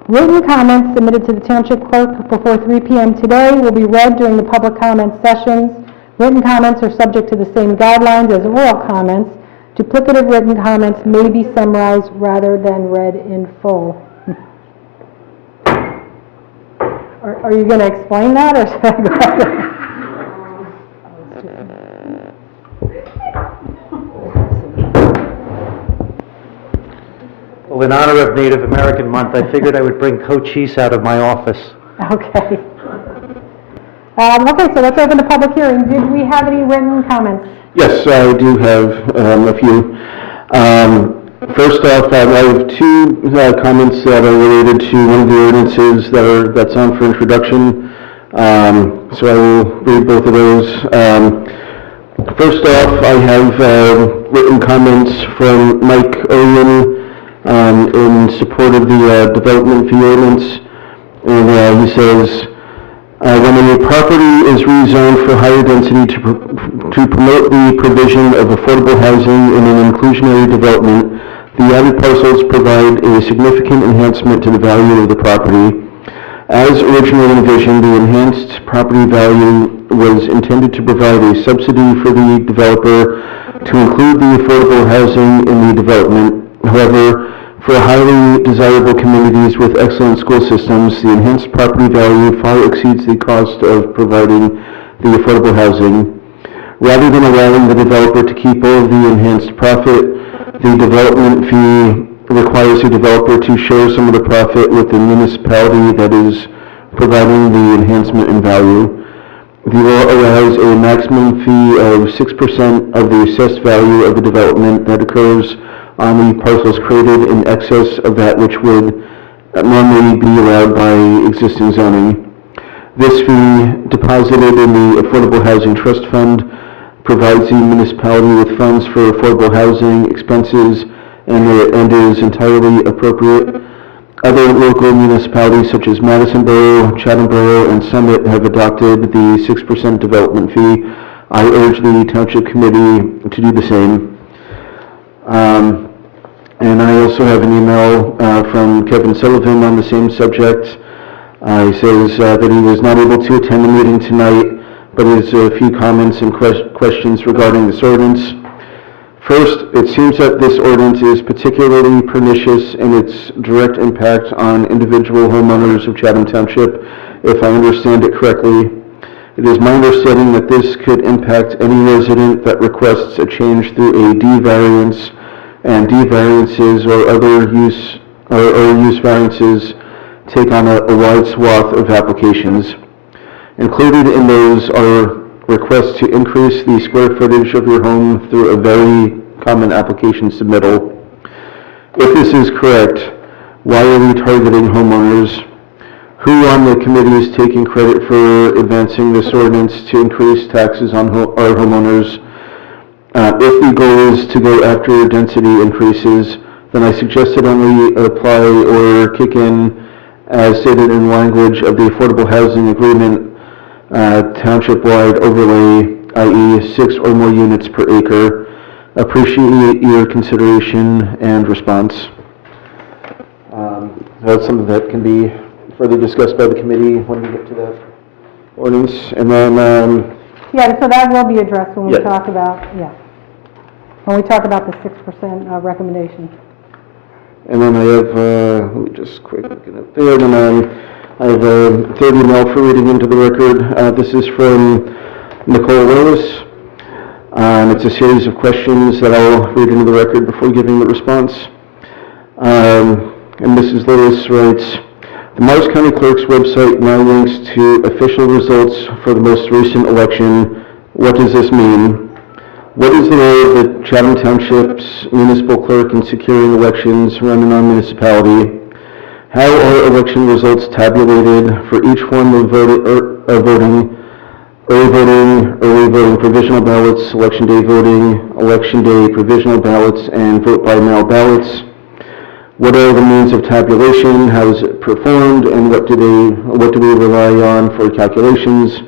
Written comments submitted to the Township Clerk before 3 p.m. today will be read during the public comment sessions. Written comments are subject to the same guidelines as oral comments. Duplicative written comments may be summarized rather than read in full. Are you going to explain that, or should I go ahead? Well, in honor of Native American Month, I figured I would bring Cochise out of my office. Okay. Okay, so let's open the public hearing. Did we have any written comments? Yes, I do have a few. First off, I have 2 comments that are related to one of the ordinances that's on for introduction. So I will read both of those. First off, I have written comments from Mike Owen in support of the development fee ordinance. And he says, when a property is rezoned for higher density to promote the provision of affordable housing in an inclusionary development, the added parcels provide a significant enhancement to the value of the property. As originally envisioned, the enhanced property value was intended to provide a subsidy for the developer to include the affordable housing in the development. However, for highly desirable communities with excellent school systems, the enhanced property value far exceeds the cost of providing the affordable housing. Rather than allowing the developer to keep all of the enhanced profit, the development fee requires the developer to share some of the profit with the municipality that is providing the enhancement in value. The law allows a maximum fee of 6% of the assessed value of the development that occurs on the parcels created in excess of that which would normally be allowed by existing zoning. This fee, deposited in the Affordable Housing Trust Fund, provides the municipality with funds for affordable housing expenses and is entirely appropriate. Other local municipalities such as Madison Borough, Chatham Borough, and Summit have adopted the 6% development fee. I urge the Township Committee to do the same. And I also have an email from Kevin Sullivan on the same subject. He says that he was not able to attend the meeting tonight, but has a few comments and questions regarding this ordinance. First, it seems that this ordinance is particularly pernicious in its direct impact on individual homeowners of Chatham Township, if I understand it correctly. It is my understanding that this could impact any resident that requests a change through a D variance, and D variances or other use variances take on a wide swath of applications. Included in those are requests to increase the square footage of your home through a very common application submittal. If this is correct, why are we targeting homeowners? Who on the committee is taking credit for advancing this ordinance to increase taxes on our homeowners? If the goal is to go after density increases, then I suggest it only apply or kick in as stated in language of the Affordable Housing Agreement township-wide overlay, i.e. 6 or more units per acre. Appreciate your consideration and response. That's something that can be further discussed by the committee when we get to that ordinance. And then, Yeah, so that will be addressed when we Yeah. talk about, when we talk about the 6% recommendation. and then I have, let me just quick look it up there. And then I have a third email for reading into the record. This is from Nicole Willis. It's a series of questions that I'll read into the record before giving the response. And Mrs. Lewis writes, the Morris County Clerk's website now links to official results for the most recent election. What does this mean? What is the role of the Chatham Township's municipal clerk in securing elections run in our municipality? How are election results tabulated for each form of voting? Early voting, provisional ballots, election day voting, election day provisional ballots, and vote by mail ballots. What are the means of tabulation? How is it performed? And what do we rely on for calculations?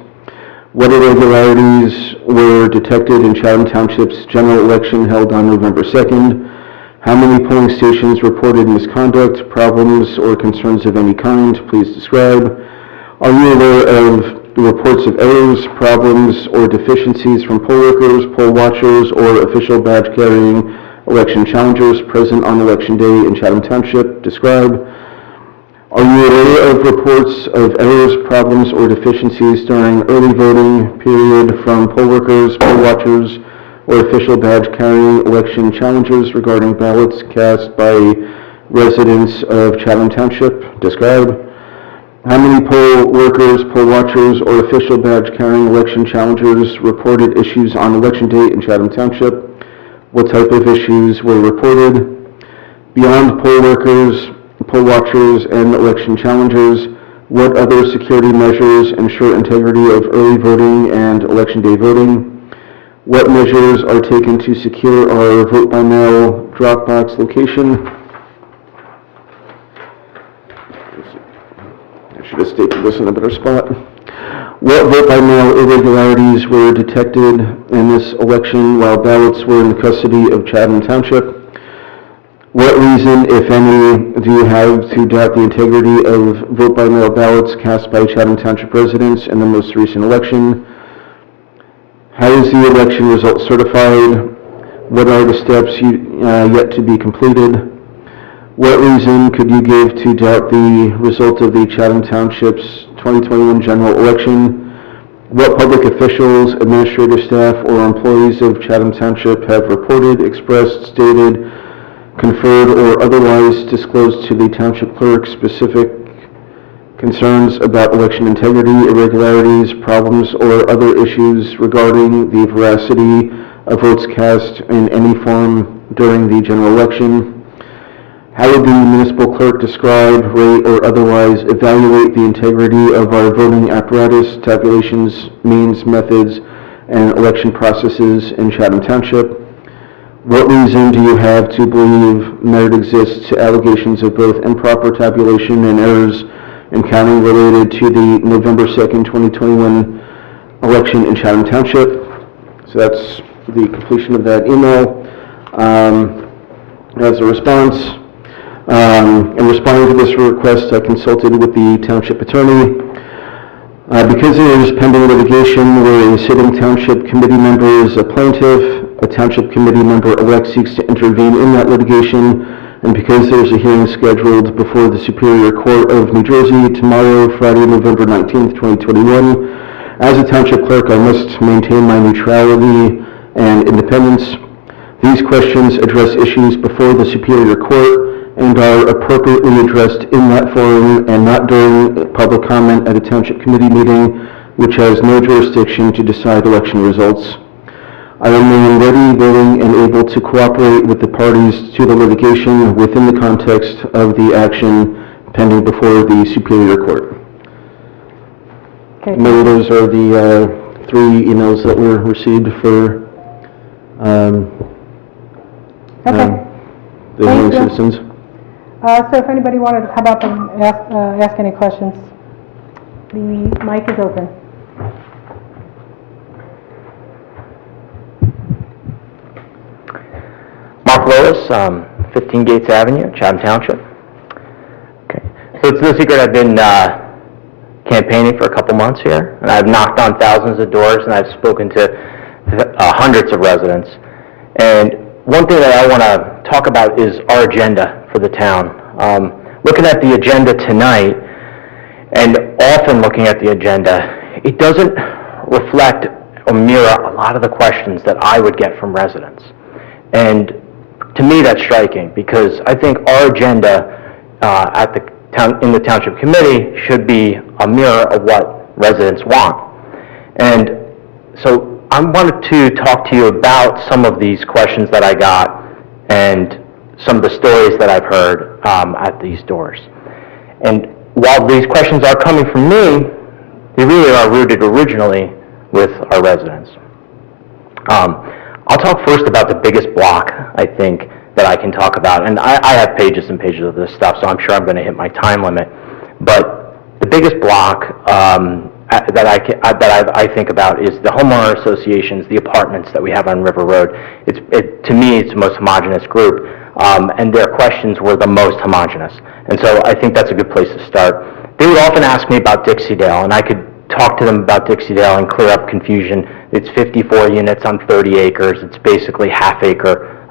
What irregularities were detected in Chatham Township's general election held on November 2nd? How many polling stations reported misconduct, problems, or concerns of any kind? Please describe. Are you aware of the reports of errors, problems, or deficiencies from poll workers, poll watchers, or official badge-carrying election challengers present on Election Day in Chatham Township? Describe. Are you aware of reports of errors, problems, or deficiencies during early voting period from poll workers, poll watchers, or official badge-carrying election challengers regarding ballots cast by residents of Chatham Township? Describe. How many poll workers, poll watchers, or official badge-carrying election challengers reported issues on Election Day in Chatham Township? What type of issues were reported? Beyond poll workers, poll watchers, and election challengers, what other security measures ensure integrity of early voting and Election Day voting? What measures are taken to secure our vote-by-mail drop box location? I should have stated this in a better spot. What vote-by-mail irregularities were detected in this election while ballots were in the custody of Chatham Township? What reason, if any, do you have to doubt the integrity of vote-by-mail ballots cast by Chatham Township residents in the most recent election? How is the election result certified? What are the steps yet to be completed? What reason could you give to doubt the result of the Chatham Township's 2021 general election? What public officials, administrative staff, or employees of Chatham Township have reported, expressed, stated, conferred, or otherwise disclosed to the Township Clerk specific concerns about election integrity, irregularities, problems, or other issues regarding the veracity of votes cast in any form during the general election? How would the municipal clerk describe, rate, or otherwise evaluate the integrity of our voting apparatus, tabulations, means, methods, and election processes in Chatham Township? What reason do you have to believe merit exists to allegations of both improper tabulation and errors in counting related to the November 2nd, 2021 election in Chatham Township? So that's the completion of that email. As a response, in responding to this request, I consulted with the township attorney. Because there is pending litigation where a sitting township committee member is a plaintiff, a township committee member-elect seeks to intervene in that litigation, and because there's a hearing scheduled before the Superior Court of New Jersey tomorrow, Friday, November 19th, 2021, as a township clerk, I must maintain my neutrality and independence. These questions address issues before the Superior Court and are appropriately addressed in that forum and not during public comment at a township committee meeting, which has no jurisdiction to decide election results. I remain ready, willing, and able to cooperate with the parties to the litigation within the context of the action pending before the Superior Court. Okay. Maybe those are the 3 emails that were received for the Thank you. citizens. So if anybody wanted to come up and ask any questions, the mic is open. Mark Lois, 15 Gates Avenue, Chatham Township. Okay, so it's no secret I've been campaigning for a couple months here, and I've knocked on thousands of doors, and I've spoken to hundreds of residents. And one thing that I want to talk about is our agenda for the town. Looking at the agenda tonight, and often looking at the agenda, it doesn't reflect or mirror a lot of the questions that I would get from residents. And to me, that's striking, because I think our agenda in the Township Committee should be a mirror of what residents want. And so I wanted to talk to you about some of these questions that I got and some of the stories that I've heard at these doors. And while these questions are coming from me, they really are rooted originally with our residents. I'll talk first about the biggest block, I think, that I can talk about. And I have pages and pages of this stuff, so I'm sure I'm going to hit my time limit. But the biggest block that I think about is the homeowner associations, the apartments that we have on River Road. To me, it's the most homogeneous group, and their questions were the most homogeneous. And so I think that's a good place to start. They would often ask me about Dixie-Dale, and I could talk to them about Dixie-Dale and clear up confusion. It's 54 units on 30 acres. It's basically half-acre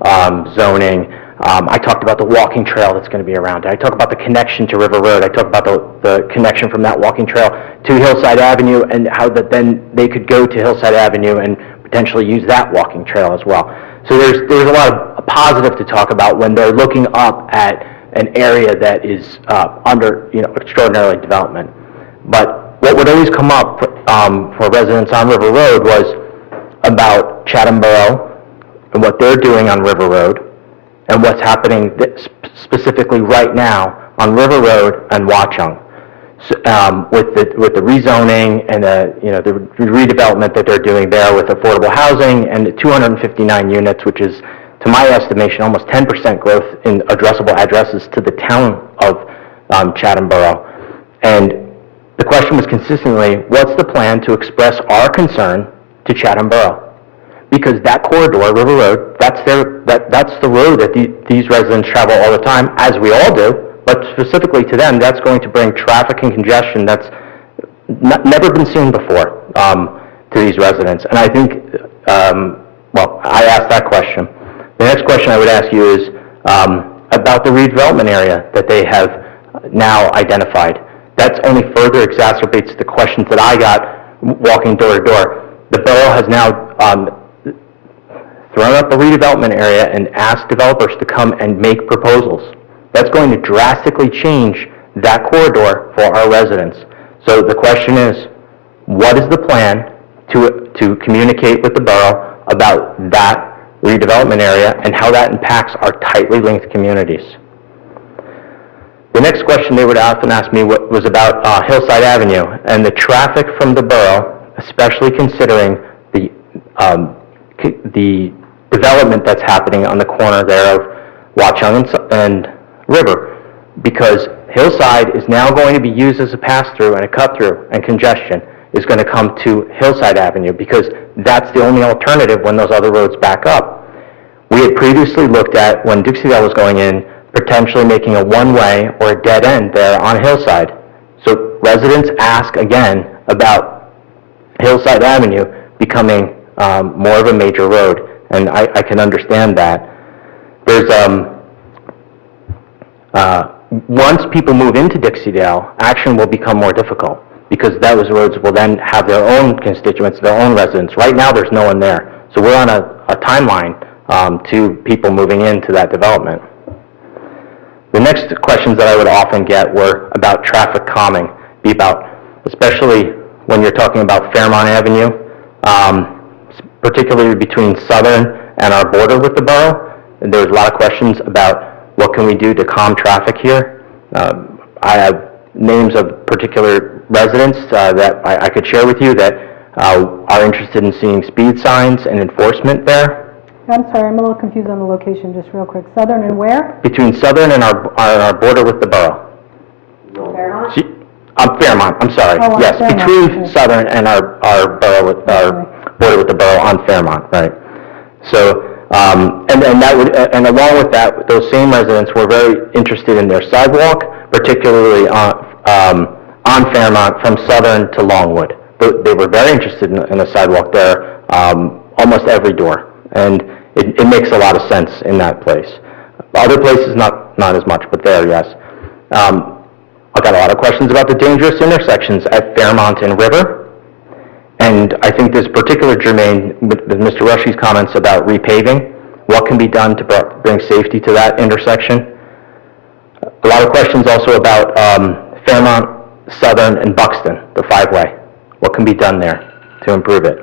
zoning. I talked about the walking trail that's going to be around it. I talked about the connection to River Road. I talked about the connection from that walking trail to Hillside Avenue, and how that then they could go to Hillside Avenue and potentially use that walking trail as well. So there's a lot of positive to talk about when they're looking up at an area that is under extraordinary development. But what would always come up for residents on River Road was about Chatham Borough and what they're doing on River Road, and what's happening specifically right now on River Road and Watchung, with the rezoning and the redevelopment that they're doing there with affordable housing and the 259 units, which is, to my estimation, almost 10% growth in addressable addresses to the town of Chatham Borough. And the question was consistently, what's the plan to express our concern to Chatham Borough? Because that corridor, River Road, that's the road that these residents travel all the time, as we all do, but specifically to them, that's going to bring traffic and congestion that's never been seen before to these residents. And I think, I asked that question. The next question I would ask you is about the redevelopment area that they have now identified. That's only further exacerbates the questions that I got walking door to door. The borough has now thrown up a redevelopment area and asked developers to come and make proposals. That's going to drastically change that corridor for our residents. So the question is, what is the plan to communicate with the borough about that redevelopment area and how that impacts our tightly linked communities? The next question they would often ask me was about Hillside Avenue and the traffic from the borough, especially considering the development that's happening on the corner there of Watchung and River, because Hillside is now going to be used as a pass-through and a cut-through, and congestion is going to come to Hillside Avenue, because that's the only alternative when those other roads back up. We had previously looked at, when Dixieland was going in, potentially making a one-way or a dead end there on Hillside. So residents ask again about Hillside Avenue becoming more of a major road, and I can understand that. There's, once people move into Dixie-Dale, action will become more difficult, because those roads will then have their own constituents, their own residents. Right now, there's no one there. So we're on a timeline to people moving into that development. The next questions that I would often get were about traffic calming, especially when you're talking about Fairmont Avenue, particularly between Southern and our border with the borough. And there's a lot of questions about what can we do to calm traffic here. I have names of particular residents that I could share with you that are interested in seeing speed signs and enforcement there. I'm sorry, I'm a little confused on the location, just real quick. Southern and where? Between Southern and our border with the borough. Fairmont? Fairmont, I'm sorry. Oh, on Yes, Fairmont. between Southern and our borough with our border with the borough on Fairmont, right? So, and along with that, those same residents were very interested in their sidewalk, particularly on Fairmont from Southern to Longwood. They were very interested in a sidewalk there, almost every door, and it makes a lot of sense in that place. Other places, not as much, but there, yes. I got a lot of questions about the dangerous intersections at Fairmont and River, and I think this particular germane with Mr. Rushie's comments about repaving. What can be done to bring safety to that intersection? A lot of questions also about Fairmont, Southern, and Buxton, the five-way. What can be done there to improve it?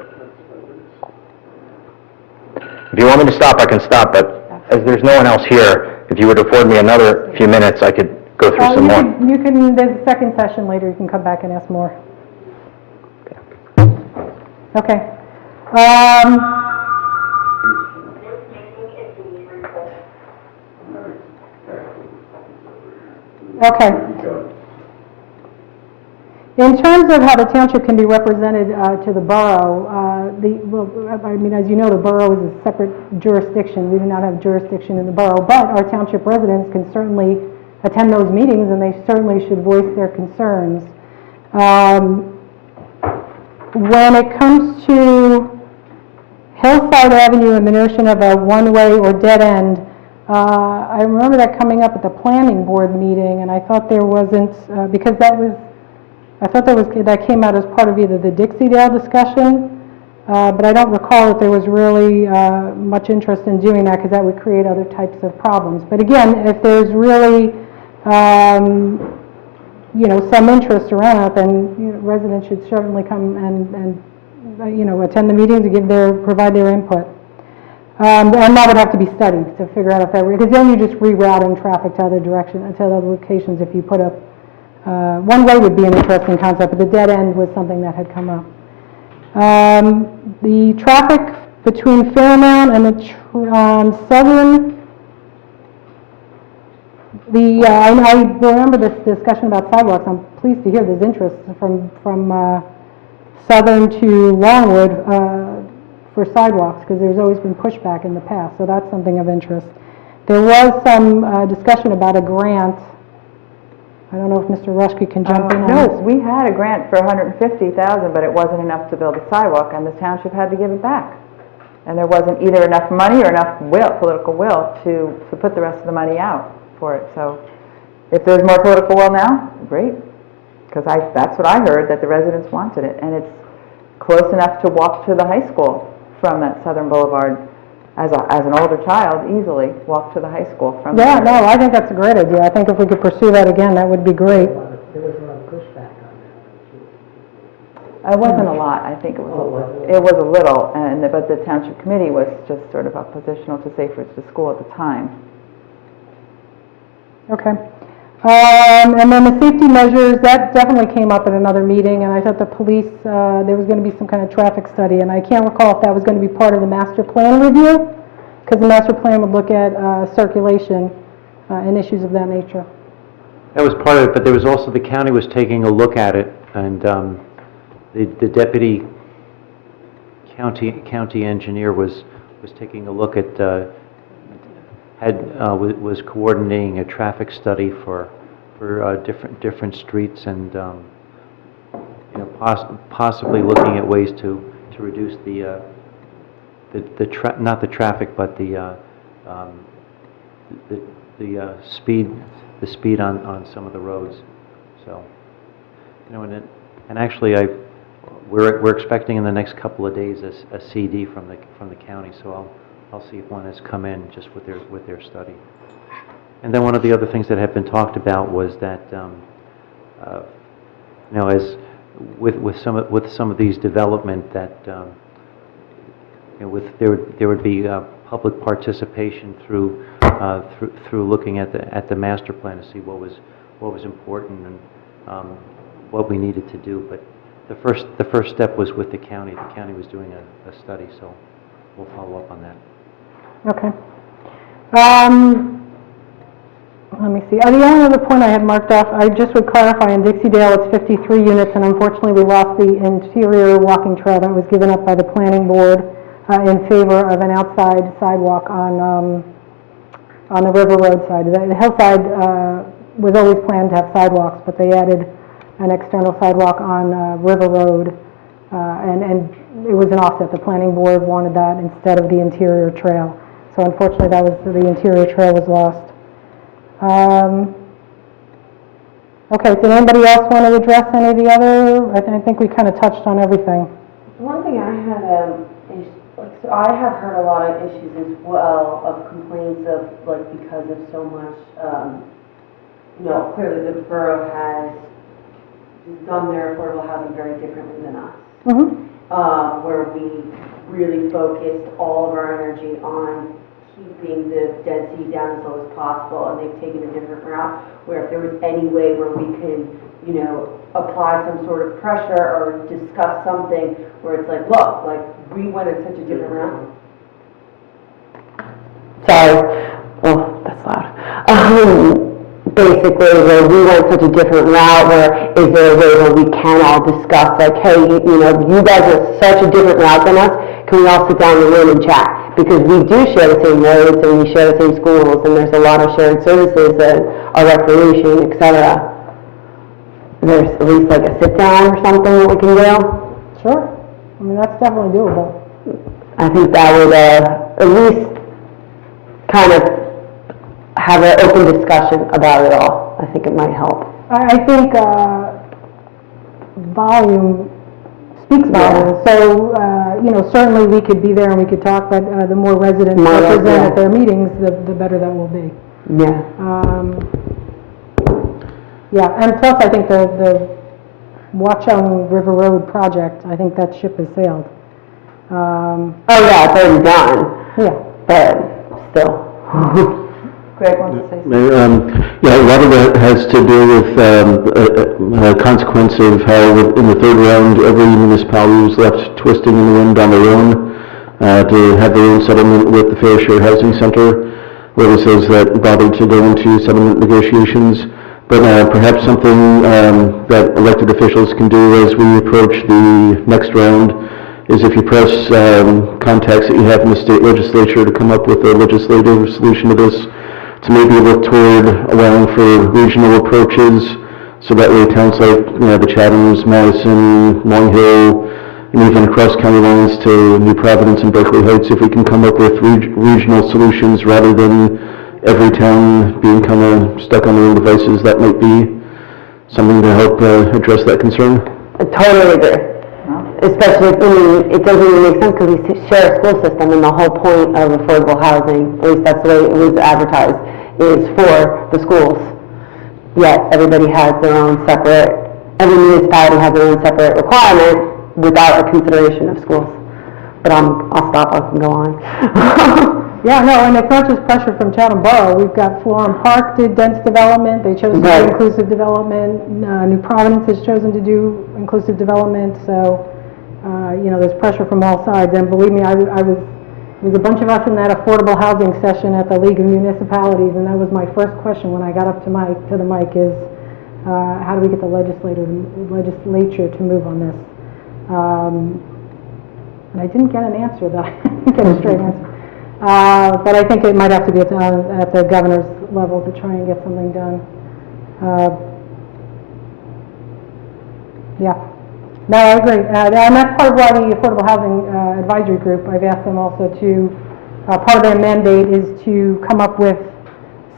If you want me to stop, I can stop, but as there's no one else here, if you would afford me another few minutes, I could go through some more. You can, there's a second session later, you can come back and ask more. Okay. Okay. In terms of how the township can be represented to the borough, as you know, the borough is a separate jurisdiction. We do not have jurisdiction in the borough, but our township residents can certainly attend those meetings, and they certainly should voice their concerns. When it comes to Hillside Avenue and the notion of a one-way or dead end, I remember that coming up at the planning board meeting, and I thought there wasn't, because that came out as part of either the Dixie-Dale discussion, but I don't recall that there was really much interest in doing that, because that would create other types of problems. But again, if there's really some interest around it, then residents should certainly come and attend the meetings and provide their input. And that would have to be studied to figure out if that, because then you're just rerouting traffic to other directions, to other locations. If you put up one way, would be an interesting concept, but the dead end was something that had come up. The traffic between Fairmont and the Southern. I remember this discussion about sidewalks. I'm pleased to hear there's interest from Southern to Longwood for sidewalks, because there's always been pushback in the past, so that's something of interest. There was some discussion about a grant. I don't know if Mr. Rushke can jump in on No, this. we had a grant for $150,000, but it wasn't enough to build a sidewalk, and the township had to give it back. And there wasn't either enough money or enough political will to put the rest of the money out for it. So if there's more political will now, great, because that's what I heard, that the residents wanted it, and it's close enough to walk to the high school from that Southern Boulevard. As an older child, easily walk to the high school from there. Yeah, no, I think that's a great idea. I think if we could pursue that again, that would be great. There was a lot of pushback on that. It wasn't a lot. I think it was a little, but the township committee was just sort of oppositional to safe routes to school at the time. Okay. And then the safety measures, that definitely came up at another meeting, and I thought the police, there was going to be some kind of traffic study, and I can't recall if that was going to be part of the master plan review, because the master plan would look at circulation and issues of that nature. That was part of it, but there was also, the county was taking a look at it, and the deputy county engineer was taking a look at, was coordinating a traffic study for different streets, and possibly looking at ways to reduce not the traffic, but the speed on some of the roads. So, and actually, we're expecting in the next couple of days a CD from the county. So I'll see if one has come in just with their study. And then one of the other things that had been talked about was that as with some of these development, that there would be public participation through looking at the master plan to see what was important and what we needed to do. But the first step was with the county. The county was doing a study, so we'll follow up on that. Okay. Let me see. The only other point I had marked off, I just would clarify, in Dixie Dale it's 53 units, and unfortunately we lost the interior walking trail that was given up by the planning board in favor of an outside sidewalk on the River Road side. The hillside was always planned to have sidewalks, but they added an external sidewalk on River Road, and it was an offset. The planning board wanted that instead of the interior trail. So unfortunately, the interior trail was lost. Okay, did anybody else want to address any of the other? I think we kind of touched on everything. One thing I had is, so I have heard a lot of issues as well of complaints of, because of so much, clearly the borough has done their affordable housing very differently than us. Mm-hmm. Where we really focused all of our energy on keeping the density down as low as possible, and they've taken a different route, where if there was any way where we could, apply some sort of pressure or discuss something where it's like, look, we went in such a different route. Sorry. Oh, that's loud. Basically, where we went such a different route, where is there a way where we can all discuss, hey, you guys are such a different route than us, can we all sit down in the room and chat? Because we do share the same roads, and we share the same schools, and there's a lot of shared services, and our recreation, etc. There's at least a sit-down or something that we can do? Sure. I mean, that's definitely doable. I think that would at least kind of have an open discussion about it all. I think it might help. I think volume speaks volumes. So, certainly we could be there and we could talk, but the more residents represent at their meetings, the better that will be. Yeah. And plus I think the Watchung River Road project, I think that ship has sailed. It's already done. Yeah. But still. Greg wants to say something. A lot of that has to do with a consequence of how in the third round every municipality was left twisting in the wind on their own to have their own settlement with the Fair Share Housing Center, where it says that bothered to go into settlement negotiations. But perhaps something that elected officials can do as we approach the next round is, if you press contacts that you have in the state legislature to come up with a legislative solution to this, to maybe look toward allowing for regional approaches, so that way towns like the Chathams, Madison, Long Hill, and even across county lines to New Providence and Berkeley Heights, if we can come up with regional solutions rather than every town being kind of stuck on their own devices, that might be something to help address that concern. I totally agree. Especially, it doesn't even make sense because we share a school system, and the whole point of affordable housing, at least that's the way it was advertised, is for the schools. Yet everybody has their own separate, every municipality has their own separate requirement without a consideration of schools. But I'll stop, I can go on. Yeah, no, and it's not just pressure from Chatham Borough. We've got Florham Park did dense development. They chose to do inclusive development. New Providence has chosen to do inclusive development. So, there's pressure from all sides. And believe me, I was There was a bunch of us in that affordable housing session at the League of Municipalities, and that was my first question when I got up to the mic is, how do we get the legislature to move on this? And I didn't get an answer, though. I didn't get a straight answer. But I think it might have to be at the governor's level to try and get something done. Yeah. No, I agree. And that's part of why the Affordable Housing Advisory Group, I've asked them also to, part of their mandate is to come up with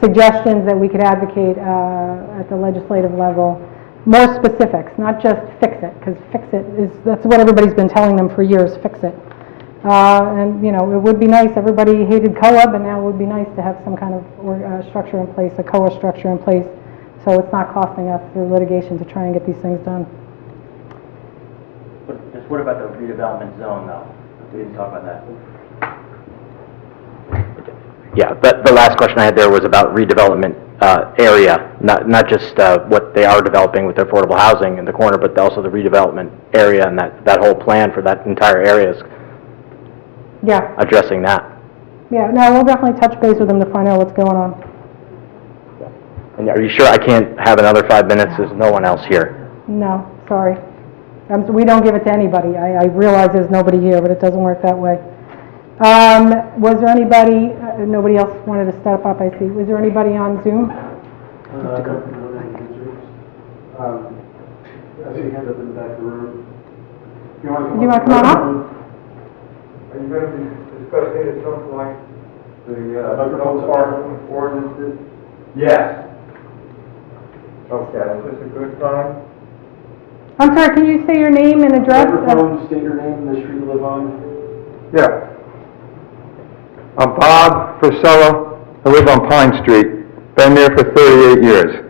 suggestions that we could advocate at the legislative level. More specifics, not just fix it, because fix it is, that's what everybody's been telling them for years, fix it. And, you know, it would be nice, everybody hated COA, but now it would be nice to have some kind of structure in place, a COA structure in place, so it's not costing us through litigation to try and get these things done. Just what about the redevelopment zone, though? We didn't talk about that. Yeah, the last question I had there was about redevelopment area, not just what they are developing with their affordable housing in the corner, but also the redevelopment area and that whole plan for that entire area is addressing that. Yeah, no, we'll definitely touch base with them to find out what's going on. And are you sure I can't have another 5 minutes? There's no one else here. No, sorry. We don't give it to anybody. I realize there's nobody here, but it doesn't work that way. Was there anybody, nobody else wanted to step up, I see. Was there anybody on Zoom? I see your hand up in the back of the room. Do you want to come on up? Are you going to be discussing at some point the no parking ordinances? Yes. Okay, is this a good time? I'm sorry, can you say your name and address? Microphone, state your name and the street you live on. Yeah. I'm Bob Priscilla. I live on Pine Street. Been there for 38 years.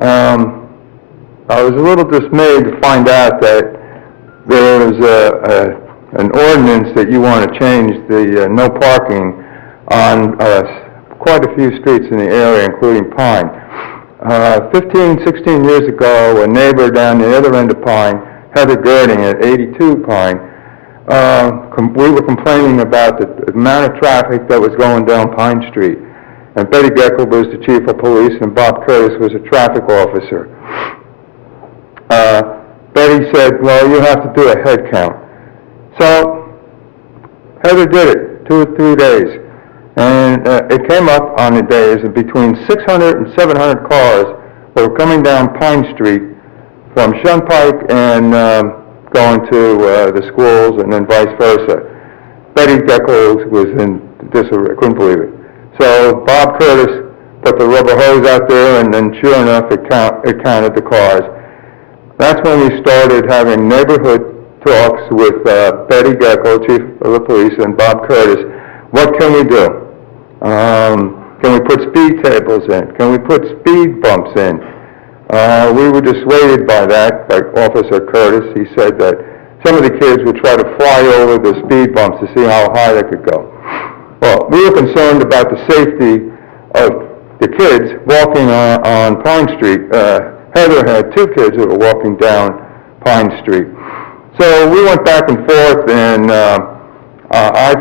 I was a little dismayed to find out that there was an ordinance that you want to change the no parking on quite a few streets in the area, including Pine. 15, 16 years ago, a neighbor down the other end of Pine, Heather Girding at 82 Pine, we were complaining about the amount of traffic that was going down Pine Street. And Betty Geckel was the chief of police and Bob Curtis was a traffic officer. Betty said, well, you have to do a head count. So Heather did it, 2 or 3 days. And it came up on the days of between 600 and 700 cars were coming down Pine Street from Shunpike and going to the schools and then vice versa. Betty Geckel was in disarray, couldn't believe it. So Bob Curtis put the rubber hose out there and then sure enough it counted the cars. That's when we started having neighborhood talks with Betty Geckel, chief of the police, and Bob Curtis. What can we do? Can we put speed tables in? Can we put speed bumps in? We were dissuaded by that, by Officer Curtis. He said that some of the kids would try to fly over the speed bumps to see how high they could go. Well, we were concerned about the safety of the kids walking on Pine Street. Heather had 2 kids that were walking down Pine Street. So we went back and forth, and I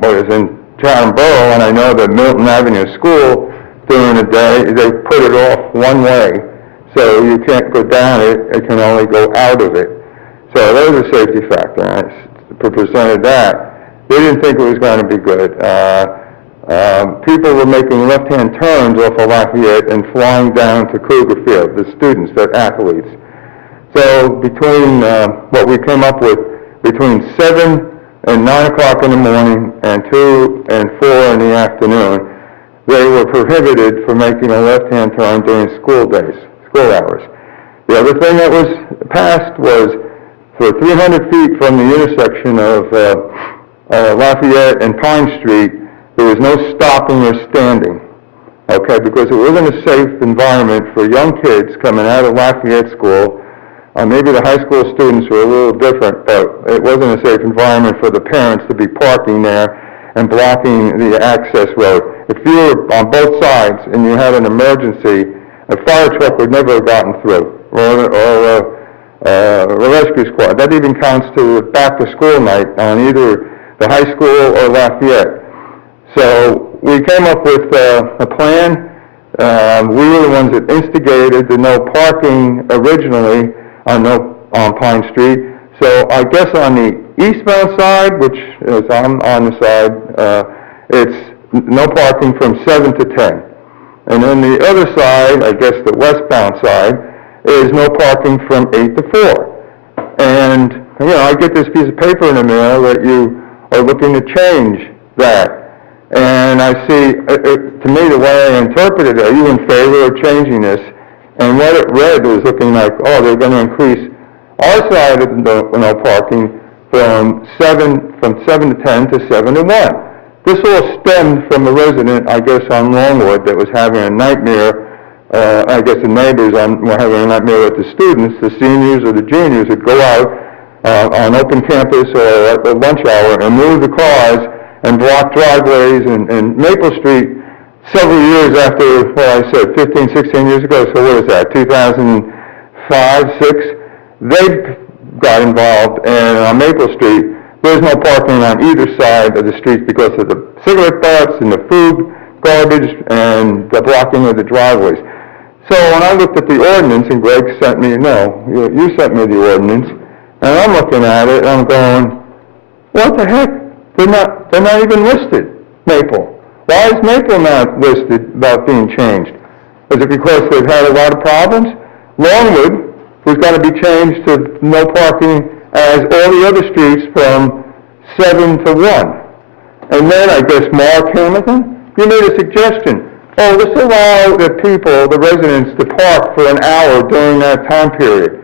was in Chatham Borough, and I know that Milton Avenue School, during the day, they put it off one way. So you can't go down it, it can only go out of it. So that was a safety factor. I presented that. They didn't think it was going to be good. People were making left-hand turns off of Lafayette and flying down to Cougar Field, the students, the athletes. So between what we came up with, between 7 and 9 o'clock in the morning and 2 and 4 in the afternoon, they were prohibited from making a left-hand turn during school days, school hours. The other thing that was passed was for 300 feet from the intersection of Lafayette and Pine Street, there was no stopping or standing, okay, because it wasn't a safe environment for young kids coming out of Lafayette School. Maybe the high school students were a little different, but it wasn't a safe environment for the parents to be parking there and blocking the access road. If you were on both sides and you had an emergency, a fire truck would never have gotten through, or a rescue squad. That even counts to back to school night on either the high school or Lafayette. So we came up with a plan. We were the ones that instigated the no parking originally on Pine Street. So I guess on the eastbound side, which is I'm on the side, it's no parking from 7 to 10. And then the other side, I guess the westbound side, is no parking from 8 to 4. And, you know, I get this piece of paper in the mail that you are looking to change that. And I see, to me, the way I interpreted it, are you in favor of changing this? And what it read was looking like, oh, they're going to increase our side of the no parking from 7 to 10 to 7 to 1. This all stemmed from a resident, I guess, on Longwood that was having a nightmare. I guess the neighbors were having a nightmare with the students, the seniors or the juniors would go out on open campus or at the lunch hour and move the cars and block driveways and Maple Street several years after, well, I said 15, 16 years ago, so what is that, 2005, 6? They got involved, and on Maple Street, there's no parking on either side of the streets because of the cigarette butts and the food garbage and the blocking of the driveways. So when I looked at the ordinance, and Greg sent me, you sent me the ordinance, and I'm looking at it, and I'm going, what the heck? They're not even listed, Maple. Why is Maple not listed about being changed? Is it because they've had a lot of problems? Longwood was going to be changed to no parking as all the other streets from 7 to 1. And then I guess Mark Hamilton, you made a suggestion. Oh, let's allow the people, the residents, to park for an hour during that time period.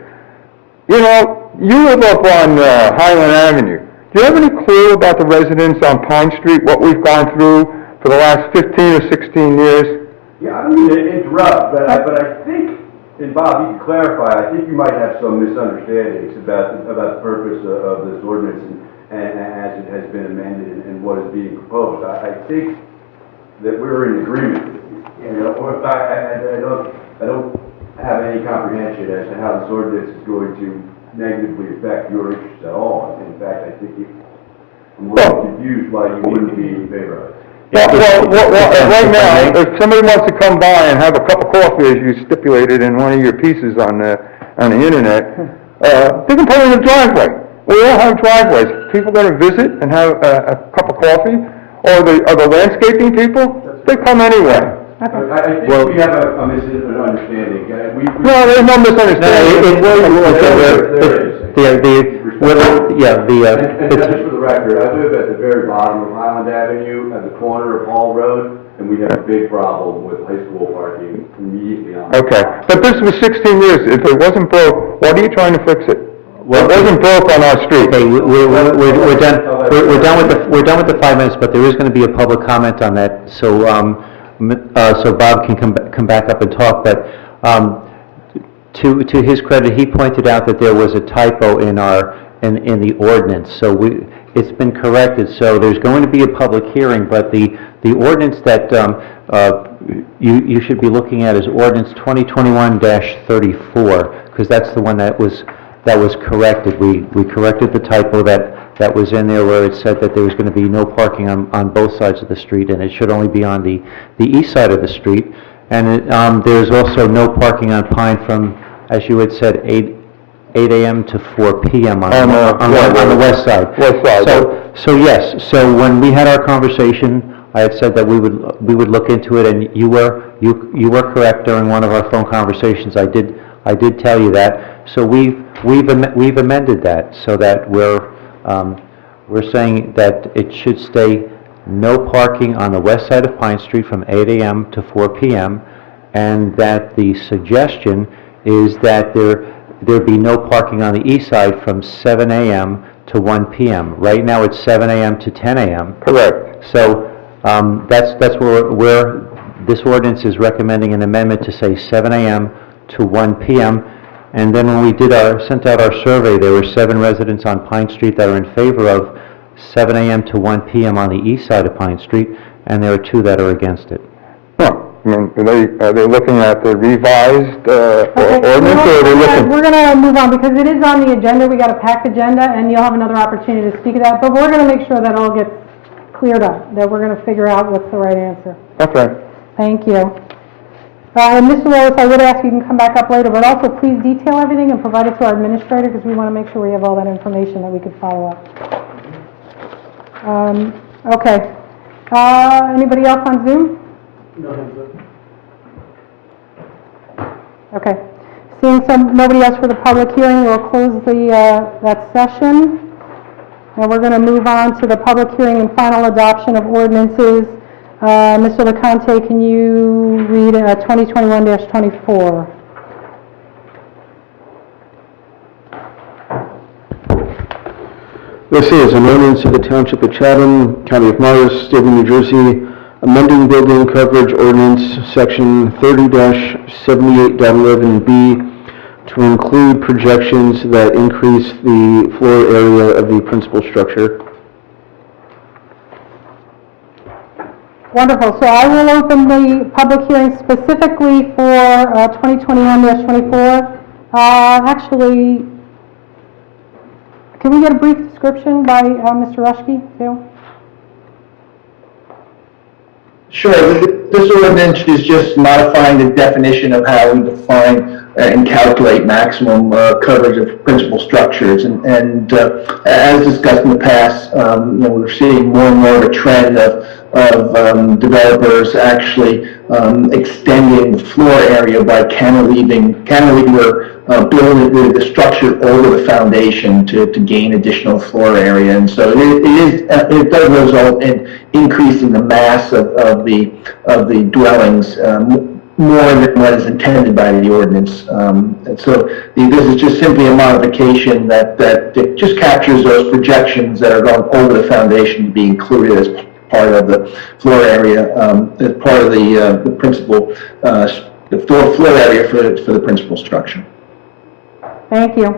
You know, you live up on Highland Avenue. Do you have any clue about the residents on Pine Street, what we've gone through for the last 15 or 16 years? Yeah, I don't mean to interrupt, but I think, and Bob, you can clarify, I think you might have some misunderstandings about the purpose of this ordinance and as it has been amended and what is being proposed. I think that we're in agreement with you. You know, or I don't have any comprehension as to how this ordinance is going to negatively affect your interests at all. In fact, I think I'm a little confused why you wouldn't be in favor of it. Well, right now, if somebody wants to come by and have a cup of coffee, as you stipulated in one of your pieces on the internet, they can put it in the driveway. We all have driveways. People going to visit and have a cup of coffee, or the landscaping people, they come anyway. I think we have a misunderstanding. No, there's no misunderstanding. And just for the record, I live at the very bottom of Highland Avenue, at the corner of Hall Road, and we have a big problem with high school parking immediately on. Okay, but this was 16 years. If it wasn't broke, what are you trying to fix it? Well, it wasn't broke on our street. Okay, we're done with the 5 minutes, but there is going to be a public comment on that, so so Bob can come back up and talk. But to his credit, he pointed out that there was a typo in the ordinance. So it's been corrected. So there's going to be a public hearing, but the ordinance that you should be looking at is Ordinance 2021-34, because that's the one that was corrected. We corrected the typo that was in there where it said that there was going to be no parking on both sides of the street, and it should only be on the east side of the street. And there's also no parking on Pine from, as you had said, 8 a.m. to 4 p.m. on the west side. West side. So yes. So when we had our conversation, I had said that we would look into it, and you were correct during one of our phone conversations. I did tell you that. So we've amended that so that we're saying that it should stay no parking on the west side of Pine Street from 8 a.m. to 4 p.m. and that the suggestion is that there be no parking on the east side from 7 a.m. to 1 p.m. Right now it's 7 a.m. to 10 a.m. Correct. So that's where this ordinance is recommending an amendment to say 7 a.m. to 1 p.m. And then when we sent out our survey, there were 7 residents on Pine Street that are in favor of 7 a.m. to 1 p.m. on the east side of Pine Street, and there are 2 that are against it. Well, I mean, are they looking at the revised Okay, ordinance, or are they looking? we're gonna move on, because it is on the agenda, we got a packed agenda, and you'll have another opportunity to speak to that, but we're gonna make sure that all gets cleared up, that we're gonna figure out what's the right answer. Okay. Thank you. And Mr. Rose, I would ask you can come back up later, but also please detail everything and provide it to our administrator, because we want to make sure we have all that information that we could follow up. Okay. Anybody else on Zoom? No hands up. Okay. Seeing nobody else for the public hearing, we'll close that session. And we're going to move on to the public hearing and final adoption of ordinances. Mr. LeConte, can you read 2021-24? This is an ordinance of the Township of Chatham, County of Morris, State of New Jersey, amending building coverage ordinance, section 30-78.11B, to include projections that increase the floor area of the principal structure. Wonderful. So I will open the public hearing specifically for 2021-24. Actually, can we get a brief description by Mr. Rushke, too? Sure. This ordinance is just modifying the definition of how we define and calculate maximum coverage of principal structures. And as discussed in the past, we're seeing more and more of a trend of developers actually extending the floor area by cantilever building the structure over the foundation to gain additional floor area. And so it does result in increasing the mass of the dwellings more than what is intended by the ordinance. And so this is just simply a modification that just captures those projections that are going over the foundation to be included as part of the floor area, as part of the principal, the floor area for the principal structure. Thank you.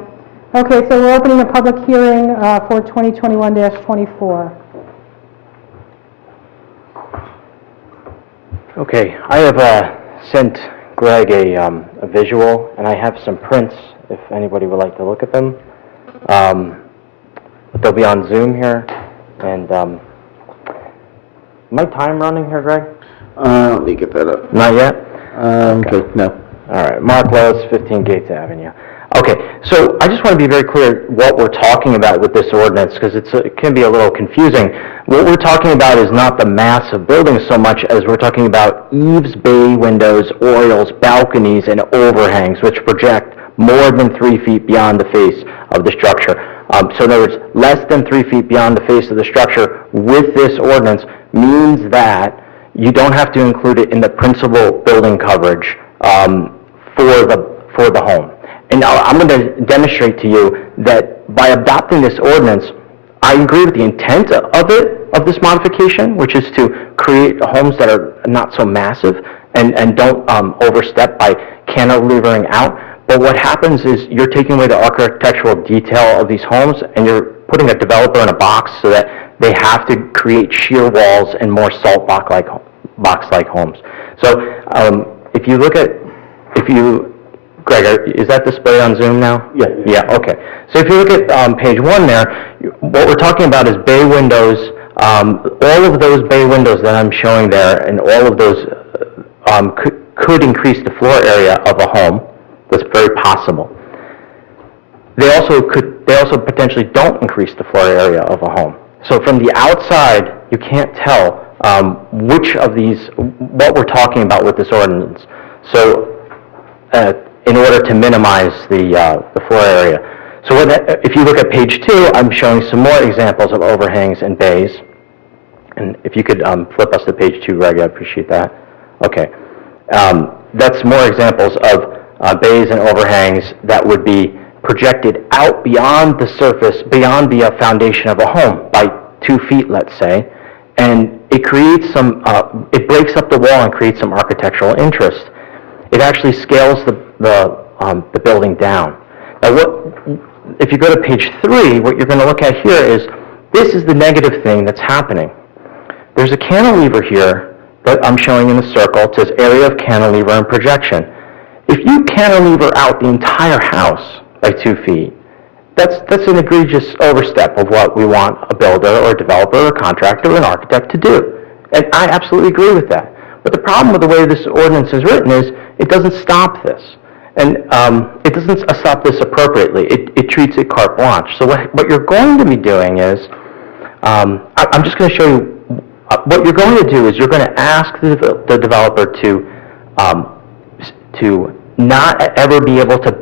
Okay, so we're opening a public hearing for 2021-24. Okay, I have sent Greg a visual, and I have some prints if anybody would like to look at them. They'll be on Zoom here, and my time running here, Greg? Let me get that up. Not yet? Okay, no. All right, Mark Lowe's, 15 Gates Avenue. Okay, so I just want to be very clear what we're talking about with this ordinance, because it can be a little confusing. What we're talking about is not the mass of buildings so much as we're talking about eaves, bay windows, oriels, balconies, and overhangs, which project more than 3 feet beyond the face of the structure. So in other words, less than 3 feet beyond the face of the structure with this ordinance means that you don't have to include it in the principal building coverage for the home. And now I'm going to demonstrate to you that by adopting this ordinance, I agree with the intent of this modification, which is to create homes that are not so massive and don't overstep by cantilevering out. But what happens is you're taking away the architectural detail of these homes, and you're putting a developer in a box so that they have to create sheer walls and more salt box-like homes. So if you Greg, is that displayed on Zoom now? Yeah. Yeah, okay. So if you look at page 1 there, what we're talking about is bay windows. All of those bay windows that I'm showing there, and all of those could increase the floor area of a home. That's very possible. They also potentially don't increase the floor area of a home. So from the outside, you can't tell which of these, what we're talking about with this ordinance. So in order to minimize the floor area. So if you look at page 2, I'm showing some more examples of overhangs and bays. And if you could flip us to page 2, Greg, I'd appreciate that. Okay. That's more examples of bays and overhangs that would be projected out beyond the surface, beyond the foundation of a home by 2 feet, let's say. And it creates it breaks up the wall and creates some architectural interest. It actually scales the building down. Now, if you go to page 3, what you're going to look at here is, this is the negative thing that's happening. There's a cantilever here that I'm showing in the circle, it says area of cantilever and projection. If you cantilever out the entire house by 2 feet, that's an egregious overstep of what we want a builder or a developer or a contractor or an architect to do. And I absolutely agree with that. But the problem with the way this ordinance is written is it doesn't stop this. And it doesn't stop this appropriately. It treats it carte blanche. So what you're going to be doing is, I'm just going to show you, what you're going to do is you're going to ask the developer to not ever be able to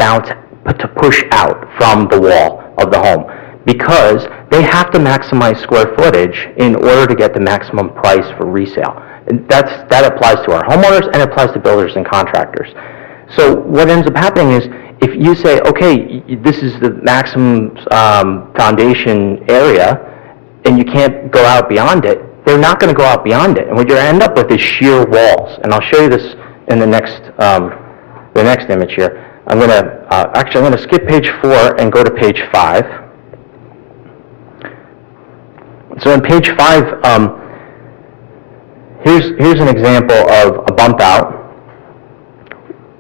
push out from the wall of the home, because they have to maximize square footage in order to get the maximum price for resale. And that applies to our homeowners and it applies to builders and contractors. So what ends up happening is, if you say, okay, this is the maximum foundation area, and you can't go out beyond it, they're not going to go out beyond it. And what you end up with is sheer walls. And I'll show you this in the next image here. I'm going to skip page 4 and go to page 5. So in page 5, here's an example of a bump out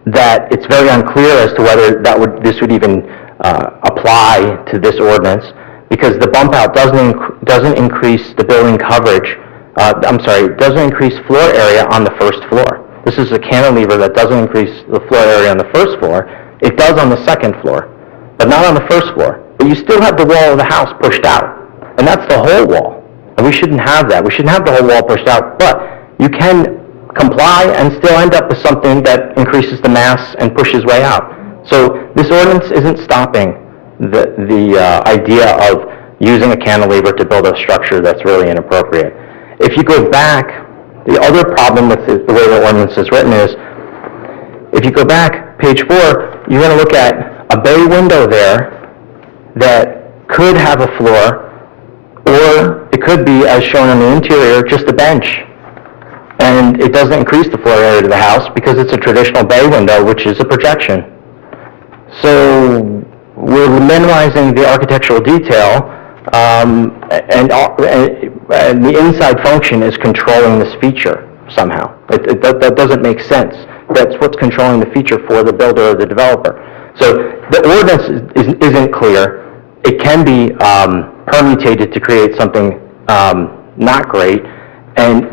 that it's very unclear as to whether this would even apply to this ordinance, because the bump out doesn't increase the building coverage. Doesn't increase floor area on the first floor. This is a cantilever that doesn't increase the floor area on the first floor. It does on the second floor, but not on the first floor. But you still have the wall of the house pushed out, and that's the whole wall. And we shouldn't have that. We shouldn't have the whole wall pushed out, but you can comply and still end up with something that increases the mass and pushes way out. So this ordinance isn't stopping the idea of using a cantilever to build a structure that's really inappropriate. If you go back, the other problem with the way the ordinance is written is, if you go back, page 4, you're going to look at a bay window there that could have a floor, or it could be, as shown in the interior, just a bench. And it doesn't increase the floor area of the house because it's a traditional bay window, which is a projection. So we're minimizing the architectural detail, and the inside function is controlling this feature somehow. That doesn't make sense. That's what's controlling the feature for the builder or the developer. So the ordinance isn't clear. It can be permutated to create something not great, and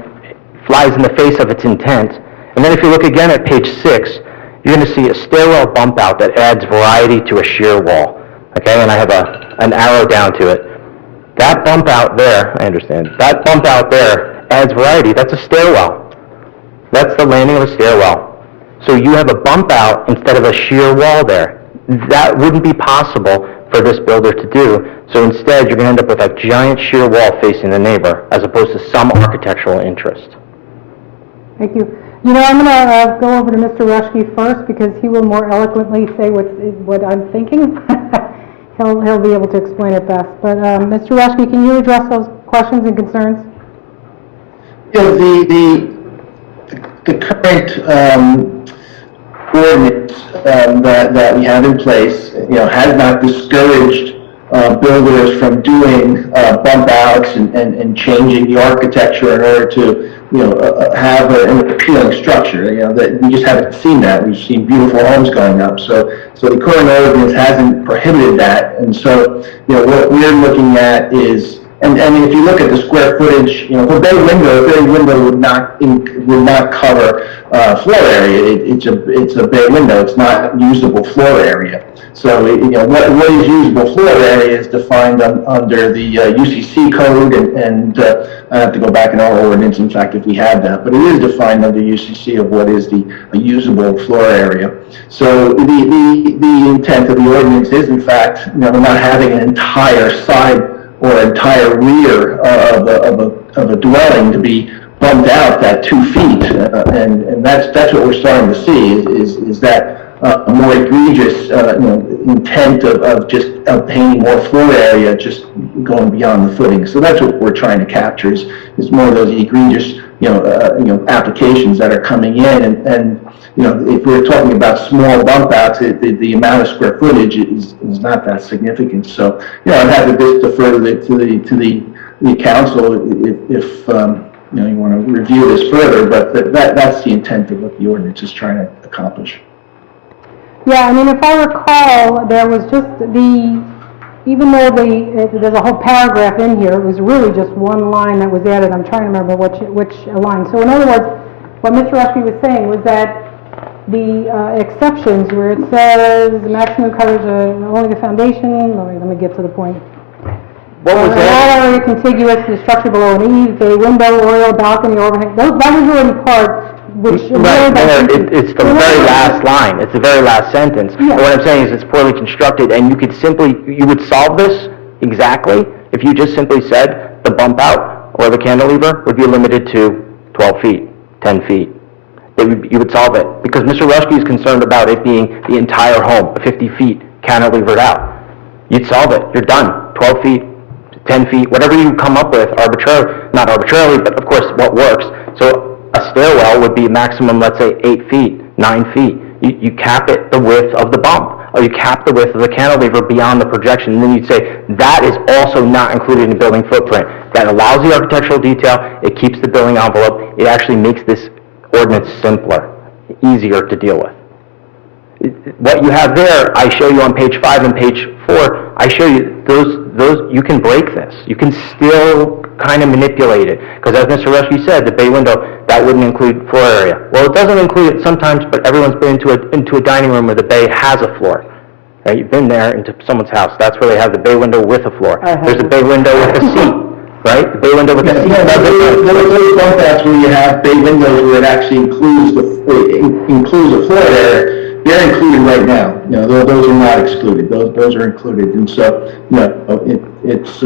flies in the face of its intent. And then if you look again at page 6, you're going to see a stairwell bump out that adds variety to a sheer wall. Okay, and I have an arrow down to it. That bump out there, I understand, that bump out there adds variety. That's a stairwell. That's the landing of a stairwell. So you have a bump out instead of a sheer wall there. That wouldn't be possible for this builder to do. So instead, you're going to end up with a giant sheer wall facing the neighbor, as opposed to some architectural interest. Thank you. You know, I'm going to go over to Mr. Rushke first, because he will more eloquently say what I'm thinking. He'll be able to explain it best. But Mr. Rushke, can you address those questions and concerns? Yeah, the current ordinance that we have in place, has not discouraged builders from doing bump outs and changing the architecture in order to have an appealing structure. That we just haven't seen that. We've seen beautiful homes going up. So the current ordinance hasn't prohibited that. And so what we're looking at is, and if you look at the square footage, for bay window would not cover floor area. It's a bay window. It's not usable floor area. So what is usable floor area is defined under the UCC code, and I have to go back in our ordinance, in fact, if we have that, but it is defined under UCC of what is the usable floor area. So the intent of the ordinance is, in fact, not having an entire side or entire rear of a dwelling to be bumped out that 2 feet, and that's what we're starting to see is that a more egregious intent of just obtaining more floor area, just going beyond the footing. So that's what we're trying to capture is more of those egregious applications that are coming in, and if we're talking about small bump outs, the amount of square footage is not that significant. So I'd have to defer to the council if you want to review this further, but that's the intent of what the ordinance is trying to accomplish. Yeah, I mean, if I recall, there was just even though there's a whole paragraph in here, it was really just one line that was added. I'm trying to remember which line. So in other words, what Mr. Rushby was saying was that the exceptions where it says maximum coverage of only the foundation, let me get to the point. What was All that? area contiguous to the structure below an eave, a window, oriel, balcony, overhang, that was already part, which... Right, it's the very last line, it's the very last sentence. Yeah. And what I'm saying is it's poorly constructed, and you would solve this exactly if you just simply said the bump out or the cantilever would be limited to 12 feet, 10 feet. You would solve it, because Mr. Rushby is concerned about it being the entire home, 50 feet cantilevered out. You'd solve it, you're done, 12 feet, 10 feet, whatever you come up with not arbitrarily, but of course what works. So a stairwell would be maximum, let's say, 8 feet, 9 feet. You cap it the width of the bump, or you cap the width of the cantilever beyond the projection, and then you'd say that is also not included in the building footprint. That allows the architectural detail, it keeps the building envelope, it actually makes this ordinance simpler, easier to deal with. What you have there, I show you on page 5 and page 4, I show you those, you can break this. You can still kind of manipulate it. Because as Mr. Rushby said, the bay window, that wouldn't include floor area. Well, it doesn't include it sometimes, but everyone's been into a dining room where the bay has a floor. Right? You've been there into someone's house. That's where they have the bay window with a floor. There's a bay window with a seat. Right? The bay window with a seat doesn't... Those bump outs where you have bay windows where it actually includes a floor area, they're included right now. Those are not excluded. Those are included, and so it's a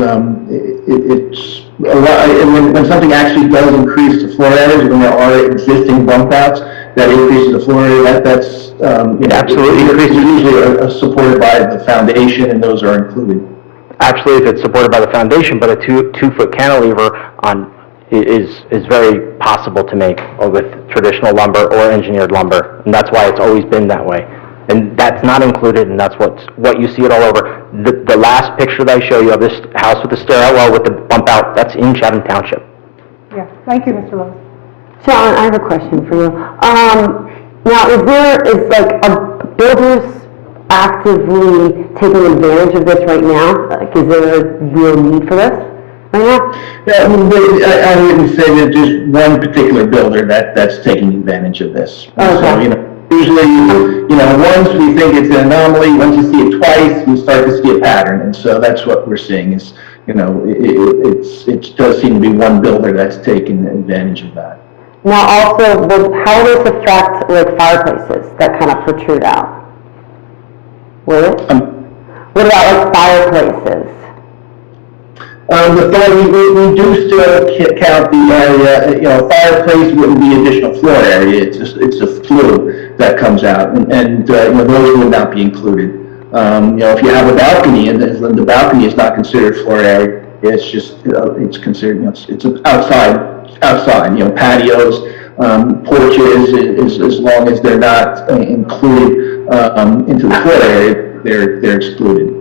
lot. And when something actually does increase the floor areas, when there are existing bump outs that increases the floor area, that's absolutely it's usually supported by the foundation, and those are included. Absolutely, if it's supported by the foundation, but a two-foot cantilever is very possible to make with traditional lumber or engineered lumber, and that's why it's always been that way. And that's not included, and that's what you see it all over. The last picture that I show you of this house with the stairwell with the bump out, that's in Chatham Township. Yeah, thank you, Mr. Rose. John, I have a question for you. Now, are builders actively taking advantage of this right now? Like, is there a real need for this right now? Yeah, I mean, I wouldn't say that there's one particular builder that's taking advantage of this. Okay. So, usually, once we think it's an anomaly, once you see it twice, you start to see a pattern, and so that's what we're seeing is, it does seem to be one builder that's taking advantage of that. Now, also, how will this affect like fireplaces that kind of protrude out? Will it? What about like fireplaces? We do still count the area, fireplace wouldn't be additional floor area, it's a flue that comes out, and those would not be included. If you have a balcony, and the balcony is not considered floor area, it's just, it's considered, it's outside, patios, porches, as long as they're not included into the floor area, they're excluded.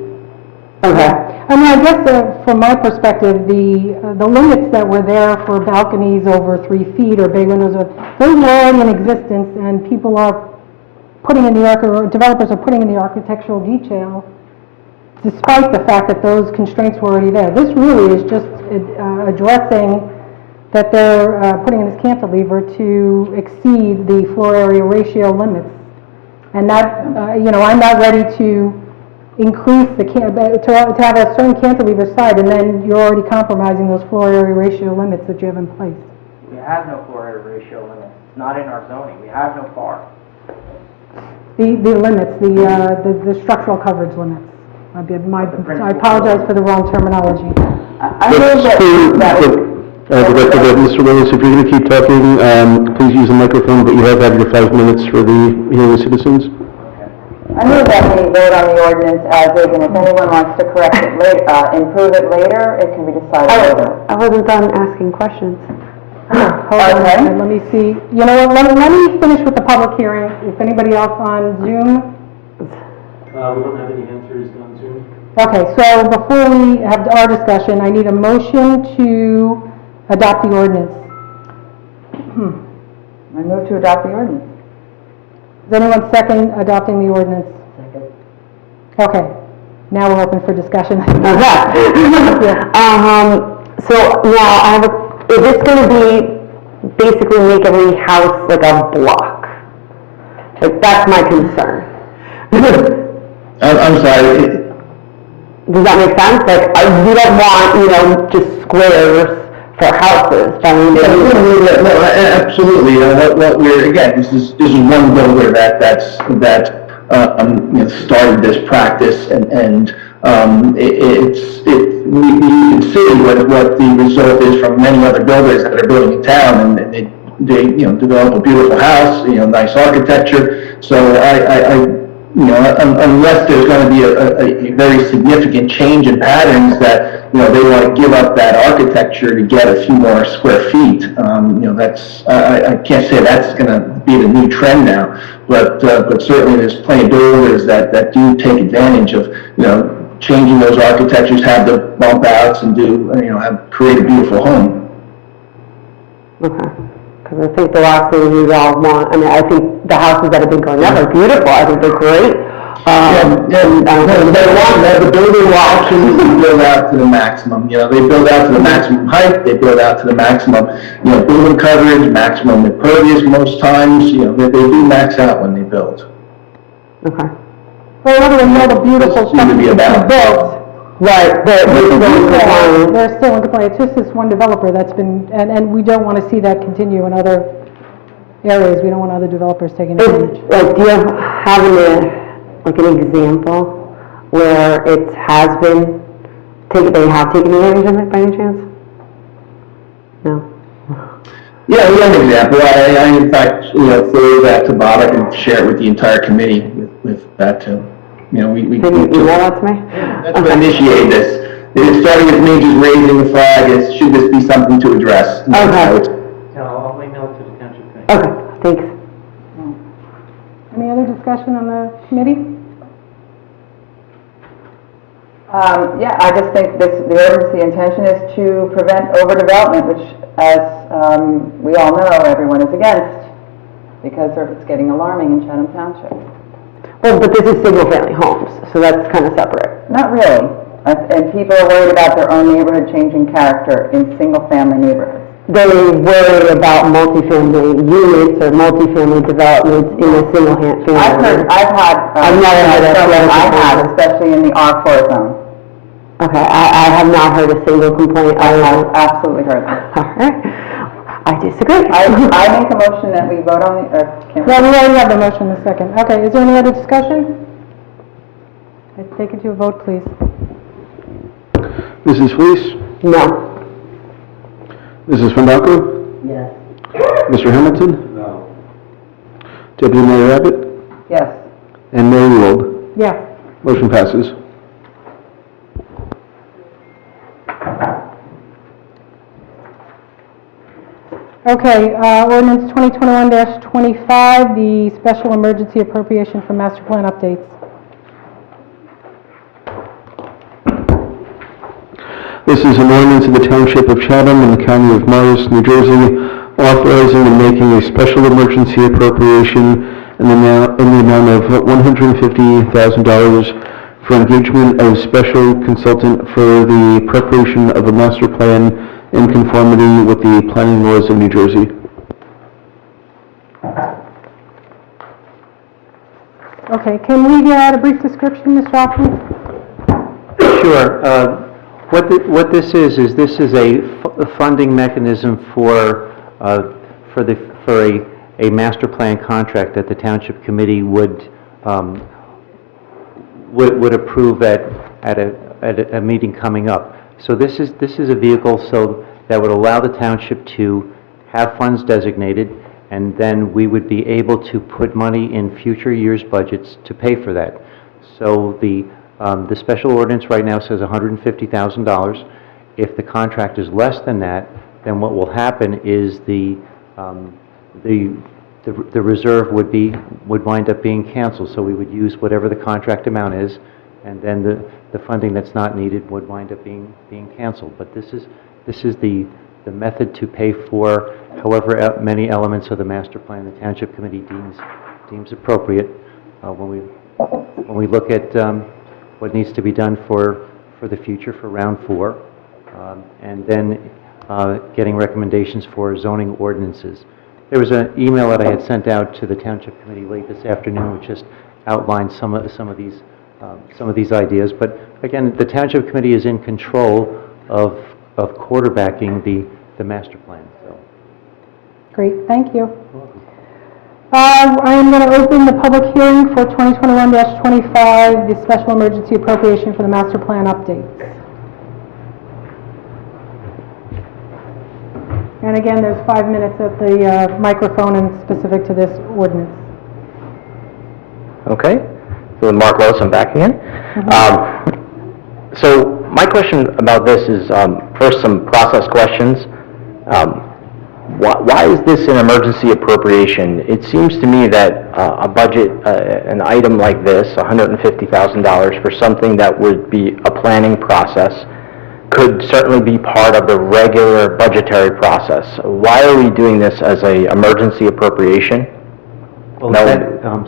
Okay. I mean, I guess from my perspective, the limits that were there for balconies over 3 feet or bay windows, those were already in existence, and people are putting in developers are putting in the architectural detail, despite the fact that those constraints were already there. This really is just addressing that they're putting in this cantilever to exceed the floor area ratio limits, and that I'm not ready to increase to have a certain cantilever side, and then you're already compromising those floor area ratio limits that you have in place. We have no floor area ratio limits. It's not in our zoning. We have no FAR. The limits, the structural coverage limits. I apologize for the wrong terminology. Mr. Willis, if you're going to keep talking, please use the microphone, but you have had your 5 minutes for the hearing of citizens. I move that we vote on the ordinance as is, and if anyone wants to correct it later, improve it later, it can be decided later. I wasn't done asking questions. Hold on a second, let me see. You know what, let me finish with the public hearing. If anybody else on Zoom? We don't have any answers on Zoom. Okay, so before we have our discussion, I need a motion to adopt the ordinance. I move to adopt the ordinance. Does anyone second adopting the ordinance? Second. Okay, now we're open for discussion. So now I have is this gonna be basically make every house like a block? Like, that's my concern. I'm sorry, Does that make sense? Like, we don't want, just squares for houses. I mean, No, absolutely. What we're, again, this is one builder that started this practice, and we can see what the result is from many other builders that are building in town, and they develop a beautiful house, nice architecture. So unless there's going to be a very significant change in patterns that, they want to give up that architecture to get a few more square feet, I can't say that's going to be the new trend now, but certainly there's plenty of builders that do take advantage of, changing those architectures, have the bump outs and create a beautiful home. okay. Because I think the last thing we all want, I think the houses that have been going up are beautiful. I think they're great. The builder will absolutely build out to the maximum. They build out to the maximum height, they build out to the maximum, building coverage, maximum impervious most times. They do max out when they build. Okay. Well, in other words, all the beautiful stuff to be a balance. built, Right, they're still in compliance. they're still in compliance. It's just this one developer that's been, and we don't want to see that continue in other areas. We don't want other developers taking advantage. Do you have an example where it has been, they have taken advantage of it by any chance? No? Yeah, we have an example. I in fact, forward that to Bob. I can share it with the entire committee with that too. We Can you email that to me? That's what initiated this. It started with me just raising the flag as, should this be something to address? Okay. I'll email it to the township thing. Okay, thanks. Any other discussion on the committee? Yeah, I just think the ordinance, the intention is to prevent overdevelopment, which, as we all know, everyone is against, because it's getting alarming in Chatham Township. Well, but this is single-family homes, so that's kind of separate. Not really. And people are worried about their own neighborhood changing character in single-family neighborhoods. They worry about multifamily units or multifamily developments in a single-family. I've never heard that. Especially in the R4 zone. Okay, I have not heard a single complaint. I have absolutely heard that. All right. I disagree. I make a motion that we vote on the, or can we? Well, we already have the motion in a second. Okay, is there any other discussion? Let's take it to a vote, please. Mrs. Fleece? No. Mrs. Fandacco? Yes. Mr. Hamilton? No. Deputy Mayor Abbott? Yes. And Mayor Ewald? Yes. Motion passes. Okay, ordinance 2021-25, the special emergency appropriation for master plan updates. This is an ordinance of the Township of Chatham in the County of Morris, New Jersey, authorizing and making a special emergency appropriation in the amount of $150,000 for engagement of special consultant for the preparation of a master plan in conformity with the planning laws of New Jersey. Okay, can we get a brief description, Mr. Hoffman? Sure. What this is a funding mechanism for a master plan contract that the Township Committee would approve at a meeting coming up. So this is a vehicle that would allow the township to have funds designated, and then we would be able to put money in future years' budgets to pay for that. So the special ordinance right now says $150,000. If the contract is less than that, then what will happen is the reserve would wind up being canceled. So we would use whatever the contract amount is, and then the funding that's not needed would wind up being canceled. But this is the the method to pay for however many elements of the master plan the Township Committee deems appropriate when we look at what needs to be done for the future for round 4, and then getting recommendations for zoning ordinances. There was an email that I had sent out to the Township Committee late this afternoon, which just outlined some of these ideas. But again, the Township Committee is in control of quarterbacking the master plan. So. Great, thank you. I am going to open the public hearing for 2021-25, the special emergency appropriation for the master plan update. And again, there's 5 minutes at the microphone and specific to this ordinance. Okay, so Mark Lewis, I'm back again. So my question about this is, first, some process questions. Why is this an emergency appropriation? It seems to me that a budget, an item like this, $150,000 for something that would be a planning process, could certainly be part of the regular budgetary process. Why are we doing this as an emergency appropriation? Well,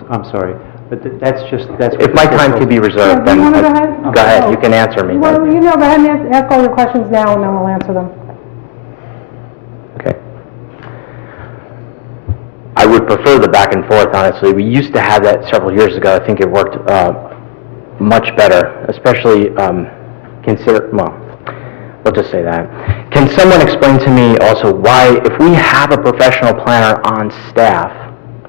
I'm sorry, but that's if my time could be reserved, then go ahead. You can answer me. Well, go ahead and ask all your questions now, and then we'll answer them. Okay. I would prefer the back and forth, honestly. We used to have that several years ago. I think it worked much better, especially we'll just say that. Can someone explain to me also why, if we have a professional planner on staff,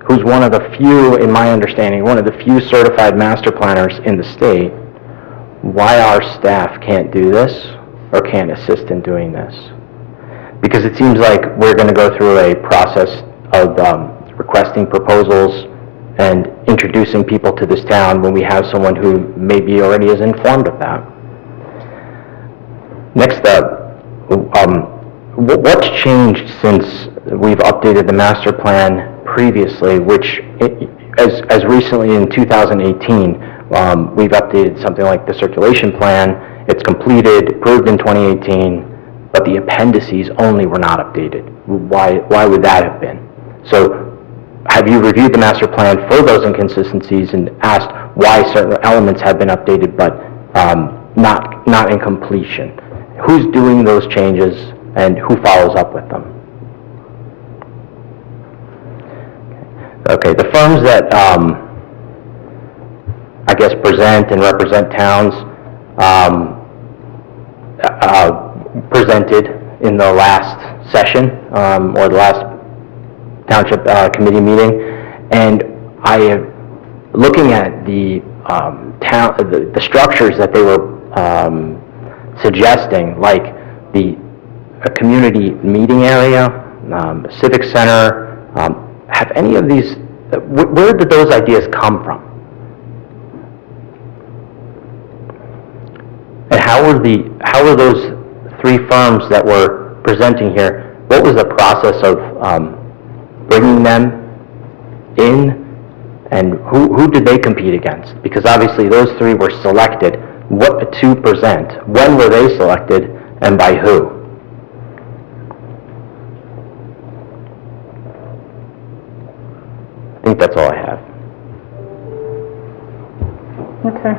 who's one of the few, in my understanding, one of the few certified master planners in the state, why our staff can't do this or can't assist in doing this? Because it seems like we're going to go through a process of requesting proposals and introducing people to this town when we have someone who maybe already is informed of that. Next up, what's changed since we've updated the master plan previously, which as recently in 2018, we've updated something like the circulation plan. It's completed, approved in 2018, but the appendices only were not updated. Why would that have been? So have you reviewed the master plan for those inconsistencies and asked why certain elements have been updated but not in completion? Who's doing those changes and who follows up with them? Okay, the firms that I guess present and represent towns presented in the last session or the last Township committee meeting, and I am looking at the structures that they were suggesting, like the community meeting area, civic center. Have any of these? Where did those ideas come from? And how were those 3 firms that were presenting here? What was the process of bringing them in, and who did they compete against? Because obviously those 3 were selected to present. When were they selected, and by who? I think that's all I have. Okay.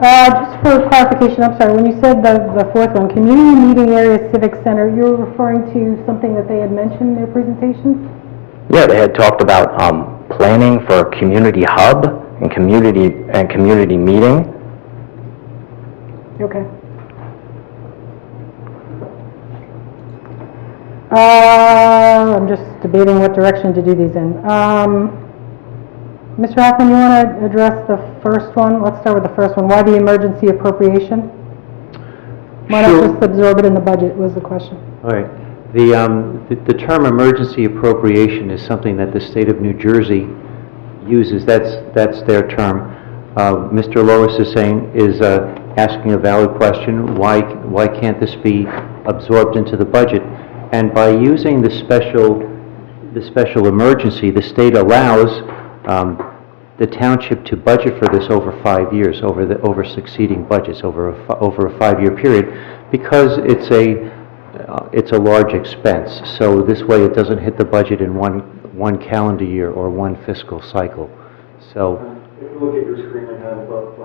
Just for clarification, I'm sorry, when you said the 4th one, community meeting area civic center, you're referring to something that they had mentioned in their presentations? Yeah, they had talked about planning for a community hub and community meeting. Okay. I'm just debating what direction to do these in. Mr. Hoffman, you want to address the first one? Let's start with the first one. Why the emergency appropriation? Why not just absorb it in the budget, was the question. All right. The term emergency appropriation is something that the state of New Jersey uses. That's their term. Mr. Lois is asking a valid question. Why can't this be absorbed into the budget? And by using the special emergency, the state allows the township to budget for this over 5 years, over succeeding budgets, over a 5-year period, because it's it's a large expense. So this way it doesn't hit the budget in one calendar year or one fiscal cycle. So, If you look at your screen, I have up,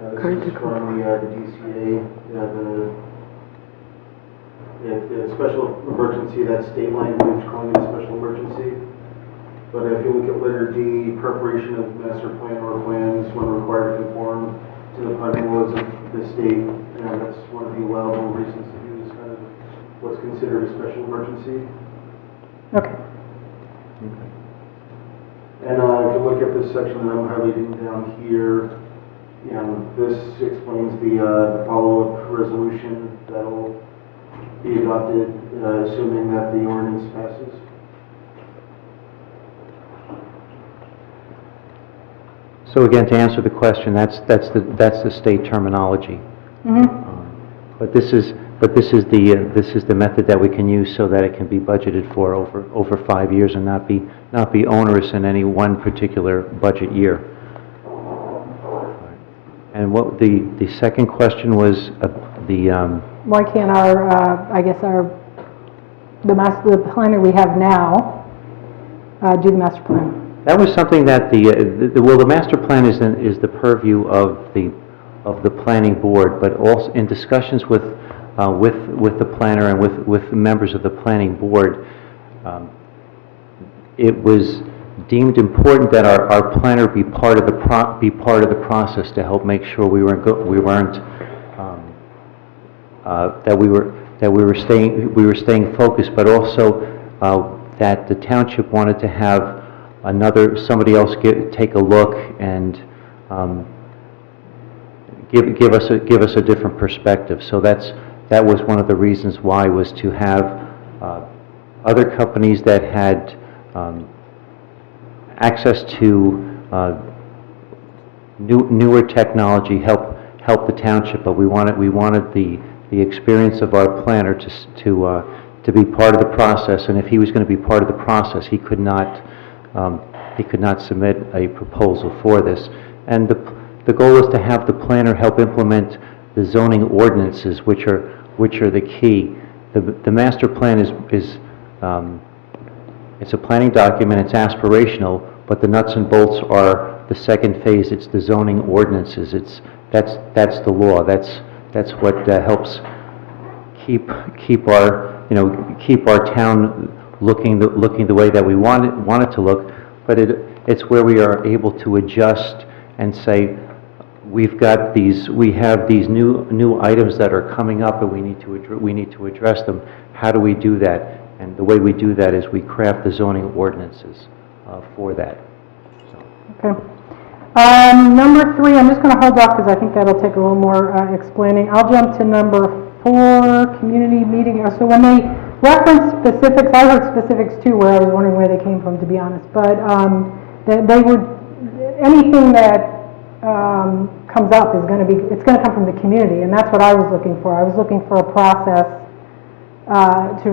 this is from the DCA, the special emergency, that state language calling it a special emergency. But if you look at letter D, preparation of master plan or plans when required to conform to the planning laws of the state, that's one of the allowable reasons to use kind of what's considered a special emergency. Okay. And if you look at this section that I'm highlighting down here, this explains the follow-up resolution that'll be adopted, assuming that the ordinance passes. so again, to answer the question, that's the state terminology. But this is the method that we can use so that it can be budgeted for over 5 years and not be onerous in any one particular budget year. And what the second question was, Why can't the planner we have now do the master plan? that was something that the master plan is the purview of the planning board, but also in discussions with the planner and with members of the planning board, it was deemed important that our planner be part of the process to help make sure we were staying focused, but also that the township wanted to have somebody else take a look and give us a different perspective. So that was one of the reasons why, was to have other companies that had access to newer technology help the township, but we wanted the experience of our planner to be part of the process. And if he was going to be part of the process, he could not submit a proposal for this. And the goal is to have the planner help implement the zoning ordinances, which are the key. The master plan is it's a planning document. It's aspirational, but the nuts and bolts are the second phase. It's the zoning ordinances. That's the law. That's what helps keep our town looking the way that we want it to look. But it's where we are able to adjust and say, we have these new items that are coming up, and we need to address them. How do we do that? And the way we do that is we craft the zoning ordinances for that. Okay. Number 3, I'm just going to hold off because I think that'll take a little more explaining. I'll jump to number 4, community meeting. So when they reference specifics, I heard specifics too, where I was wondering where they came from, to be honest. But they would, anything that comes up is going to come from the community, and that's what I was looking for. I was looking for a process to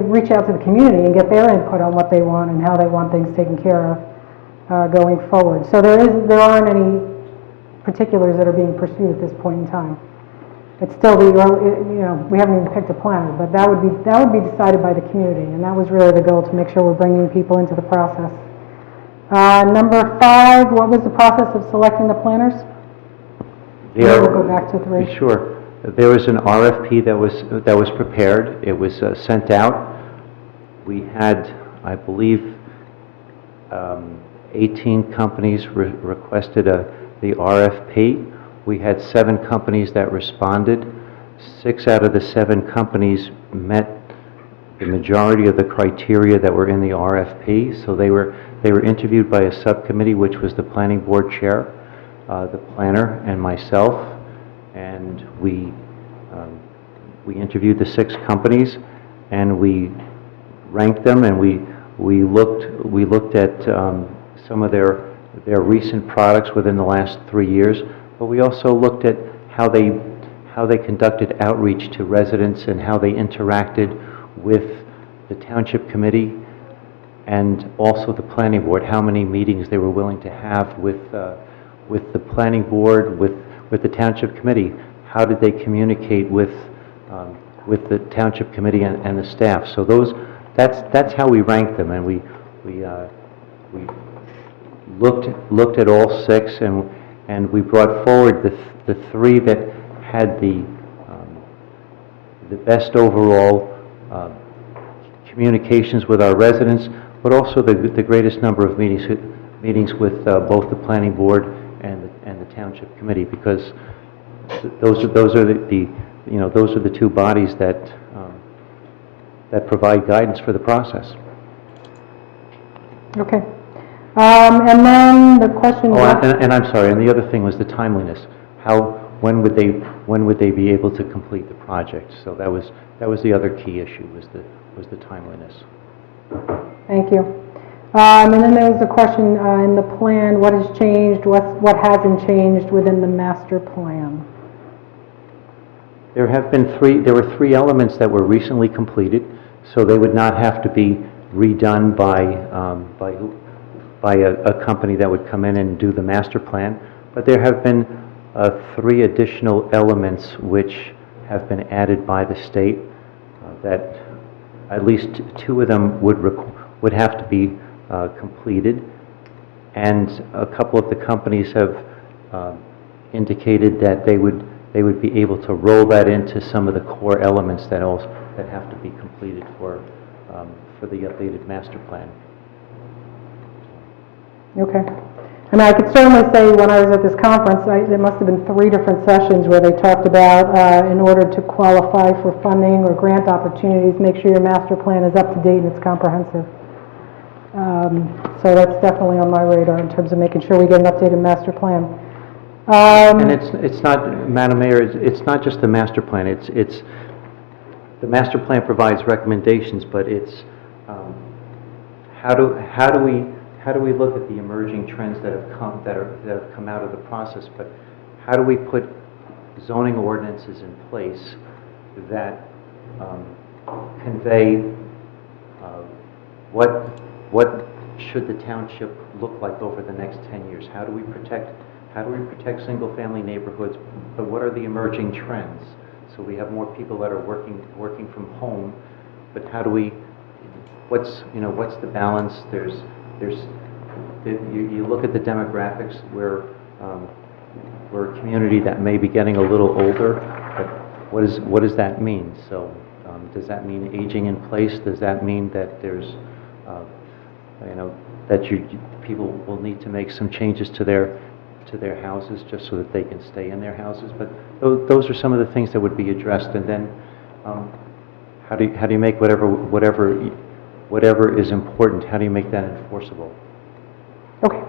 reach out to the community and get their input on what they want and how they want things taken care of going forward. So there aren't any particulars that are being pursued at this point in time. It's still we haven't even picked a planner, but that would be decided by the community, and that was really the goal, to make sure we're bringing people into the process. Number 5, what was the process of selecting the planners? We'll go back to 3. Sure. There was an RFP that was prepared. It was sent out. We had, I believe, 18 companies requested the RFP. We had 7 companies that responded. 6 out of the 7 companies met the majority of the criteria that were in the RFP. So they were interviewed by a subcommittee, which was the planning board chair, the planner, and myself. And we interviewed the 6 companies, and we ranked them, and we looked at some of their recent products within the last 3 years. But we also looked at how they conducted outreach to residents and how they interacted with the township committee and also the planning board, how many meetings they were willing to have with the planning board, with the township committee. How did they communicate with with the Township Committee and the staff. So that's how we ranked them, and we looked at all 6, and we brought forward the 3 that had the best overall communications with our residents, but also the greatest number of meetings with both the Planning Board and the Township Committee, because those are the those are the 2 bodies that provide guidance for the process. Okay. And then the question... Oh, and I'm sorry, and the other thing was the timeliness. When would they be able to complete the project? So that was the other key issue, was the timeliness. Thank you. And then there was a question in the plan, what has changed, what hasn't changed within the master plan? There were 3 elements that were recently completed, so they would not have to be redone by a company that would come in and do the master plan. But there have been 3 additional elements which have been added by the state that at least 2 of them would have to be completed, and a couple of the companies have indicated that they would be able to roll that into some of the core elements that have to be completed for the updated master plan. Okay. I mean, I could certainly say when I was at this conference, there must have been 3 different sessions where they talked about in order to qualify for funding or grant opportunities, make sure your master plan is up to date and it's comprehensive. So that's definitely on my radar in terms of making sure we get an updated master plan. And it's not, Madam Mayor, it's not just the master plan. It's the master plan provides recommendations, but it's how do we look at the emerging trends that have come out of the process? But how do we put zoning ordinances in place that convey what should the township look like over the next 10 years? How do we protect single-family neighborhoods, but what are the emerging trends? So we have more people that are working from home, but how do we? What's the balance? You look at the demographics where we're a community that may be getting a little older, but what does that mean? So does that mean aging in place? Does that mean that there's people will need to make some changes to their houses just so that they can stay in their houses? But those are some of the things that would be addressed. And then how do you make whatever is important? How do you make that enforceable? Okay.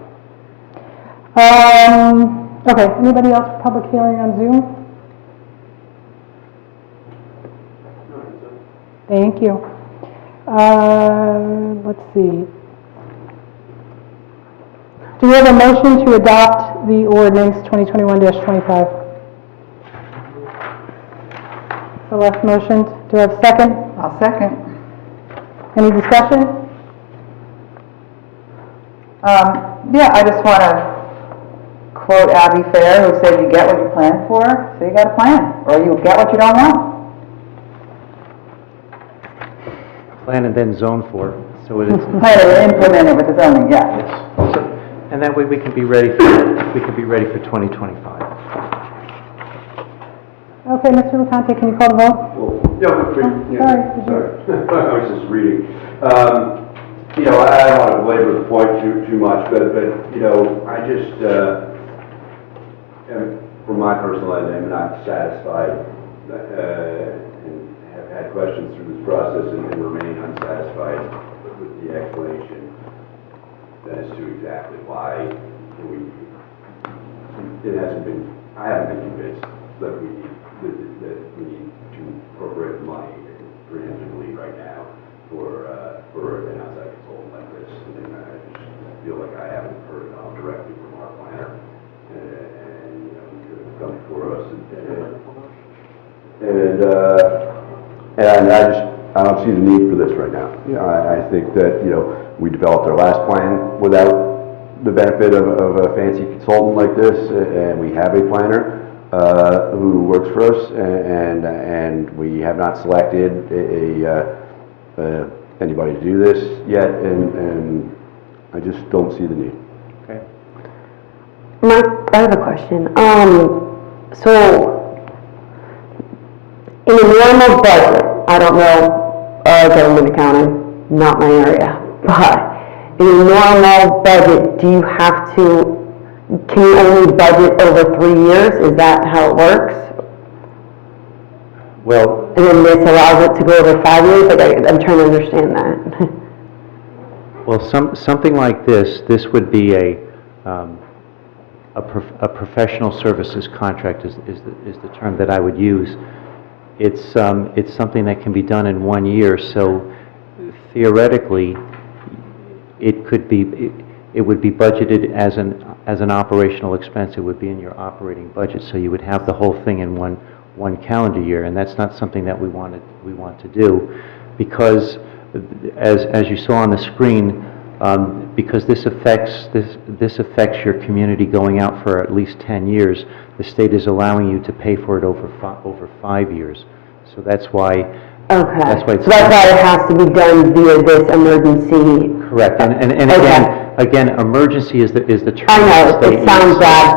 Okay. Anybody else for public hearing on Zoom? Thank you. Let's see. Do we have a motion to adopt the ordinance 2021-25? Celeste motioned. Do I have a second? I'll second. Any discussion? Yeah, I just want to quote Abby Fair, who said, "You get what you plan for, so you got a plan, or you get what you don't want." Plan and then zone for, so it is. Plan and implement it with the zoning, yeah. Yes. And that way we can be ready for 2025. Okay, Mr. LeConte, can you call the vote? Sorry. I was just reading. I don't want to belabor the point too much, but I just, from my personal end, I'm not satisfied and have had questions through this process and remain unsatisfied with the explanation as to exactly why I haven't been convinced that we need to appropriate money preemptively right now for an outside consultant like this. And I just feel like I haven't heard it all directly from our planner, and come before us, and I don't see the need for this right now. I think that we developed our last plan without the benefit of a fancy consultant like this, and we have a planner. who works for us, and we have not selected anybody to do this yet, and I just don't see the need. Okay. Mike, I have a question. So, in a normal budget, I don't know, government accounting, not my area, but in a normal budget, do you have to, can you only budget over 3 years? Is that how it works? Well, And then this allows it to go over 5 years? Like, I'm trying to understand that. well, something like this would be a professional services contract is the term that I would use. It's something that can be done in 1 year, so theoretically, it would be budgeted as an operational expense. It would be in your operating budget, so you would have the whole thing in one calendar year, and that's not something that we want to do, because as you saw on the screen, because this affects your community going out for at least 10 years. The state is allowing you to pay for it over 5 years. So that's why. Okay. That's why. So that's why it has to be done via this emergency. Correct. And Okay. again, emergency is the term. I know, the state it sounds uses. bad.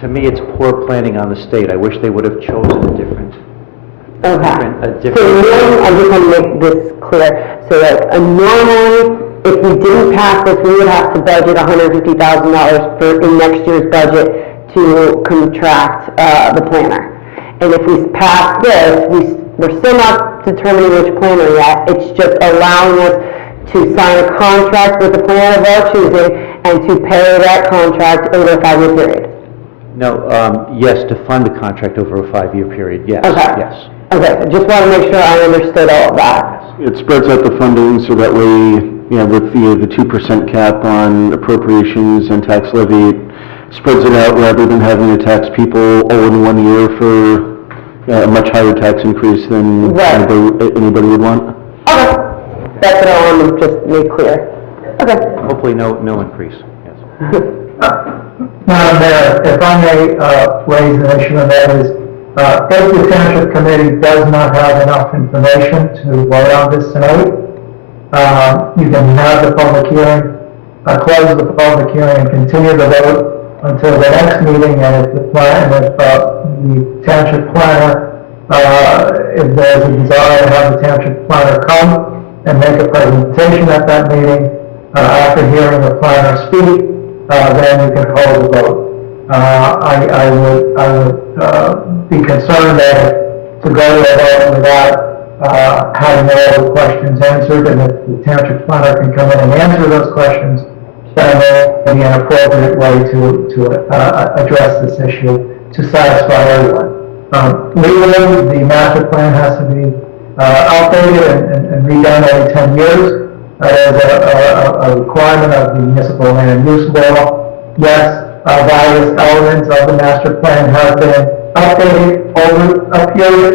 To me, it's poor planning on the state. I wish they would have chosen a different. Okay. A different. So normally, I just want to make this clear. So like, normally, if we didn't pass this, we would have to budget $150,000 for in next year's budget to contract the planner. And if we pass this, we're still not determining which planner yet. It's just allowing us to sign a contract with the planner of our choosing and to pay that contract over a 5-year period. No, yes, to fund the contract over a 5-year period, yes, Okay. yes. Okay, I just want to make sure I understood all of that. It spreads out the funding so that way, with the 2% cap on appropriations and tax levy, it spreads it out rather than having to tax people all in 1 year for a much higher tax increase than Right. anybody would want. Okay, that's what I wanted to just make clear. Okay. Hopefully no increase, yes. Madam Mayor, if I may raise an issue, and that is, if the Township Committee does not have enough information to vote on this tonight, you can have the public hearing, close the public hearing and continue the vote until the next meeting, and if the Township Planner, if there's a desire to have the Township Planner come and make a presentation at that meeting, after hearing the planner speak, then you can hold the vote. I would be concerned that to go to a vote without having all the questions answered, and if the Township Planner can come in and answer those questions, then it may be an appropriate way to address this issue to satisfy everyone. Legally, the master plan has to be updated and redone every 10 years. As a requirement of the Municipal Land Use Law. Yes, various elements of the master plan have been updated over a period,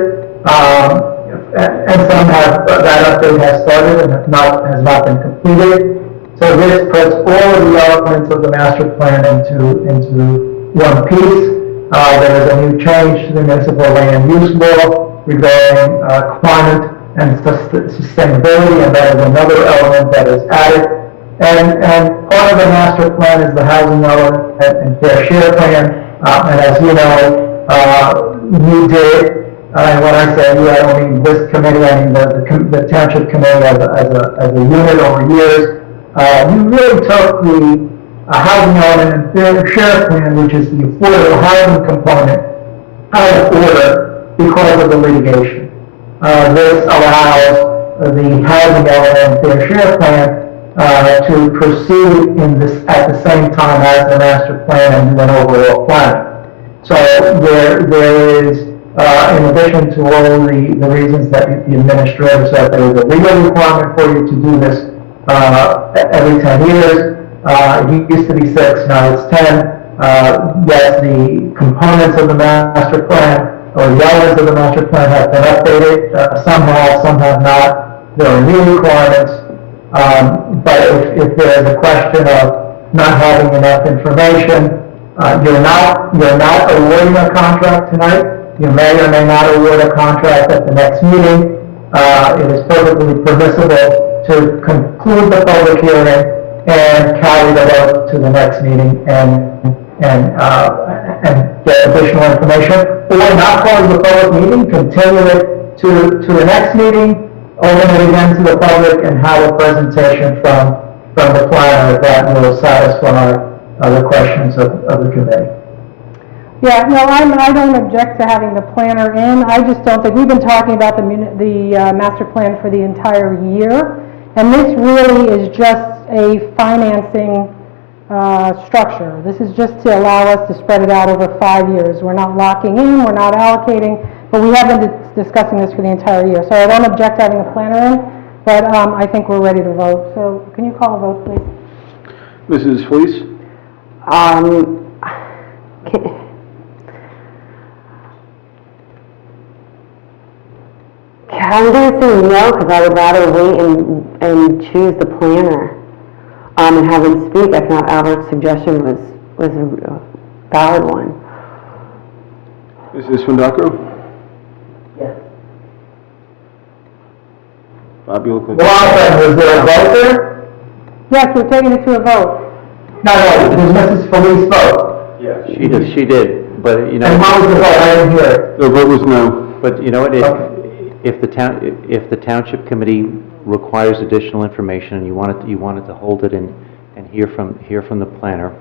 and some have, that update has started and has not been completed. So this puts all of the elements of the master plan into one piece. There is a new change to the Municipal Land Use Law regarding climate and sustainability, and that is another element that is added. And part of the master plan is the housing element and fair share plan. And as you know, you did, and when I say you, I don't mean this committee, I mean the Township Committee as a unit over years. You really took the housing element and fair share plan, which is the affordable housing component, out of order because of the litigation. This allows the housing element and fair share plan to proceed at the same time as the master plan and do an overall plan. So there is, in addition to all the reasons that the administrator said, there is a legal requirement for you to do this every 10 years. It used to be 6, now it's 10. Yes, the components of the master plan or the elements of the master plan have been updated. Some have, some have not. There are new requirements. But if there is a question of not having enough information, You're not awarding a contract tonight. You may or may not award a contract at the next meeting. It is perfectly permissible to conclude the public hearing and carry the vote to the next meeting and get additional information, or not close the public meeting, continue it to the next meeting, open it again to the public, and have a presentation from the planner that will satisfy the questions of the committee. Yeah, no, I don't object to having the planner in. I just don't think, we've been talking about the master plan for the entire year, and this really is just a financing structure. This is just to allow us to spread it out over 5 years. We're not locking in, we're not allocating, but we have been discussing this for the entire year. So I don't object to having a planner in, but I think we're ready to vote. So can you call a vote, please? Mrs. Fleece? I'm going to say no, because I would rather wait and choose the planner and have him speak. I thought Albert's suggestion was a valid one. Mrs. Fondacco? Yes. Bob, you look like... Was there a vote there? Yes, we're taking it to a vote. No, did Mrs. Felice vote? Yes. She did, but, you know... And what was the vote? I didn't hear it. The vote was no. But, you know what, if the township committee requires additional information and you wanted to hold it and hear from the planner.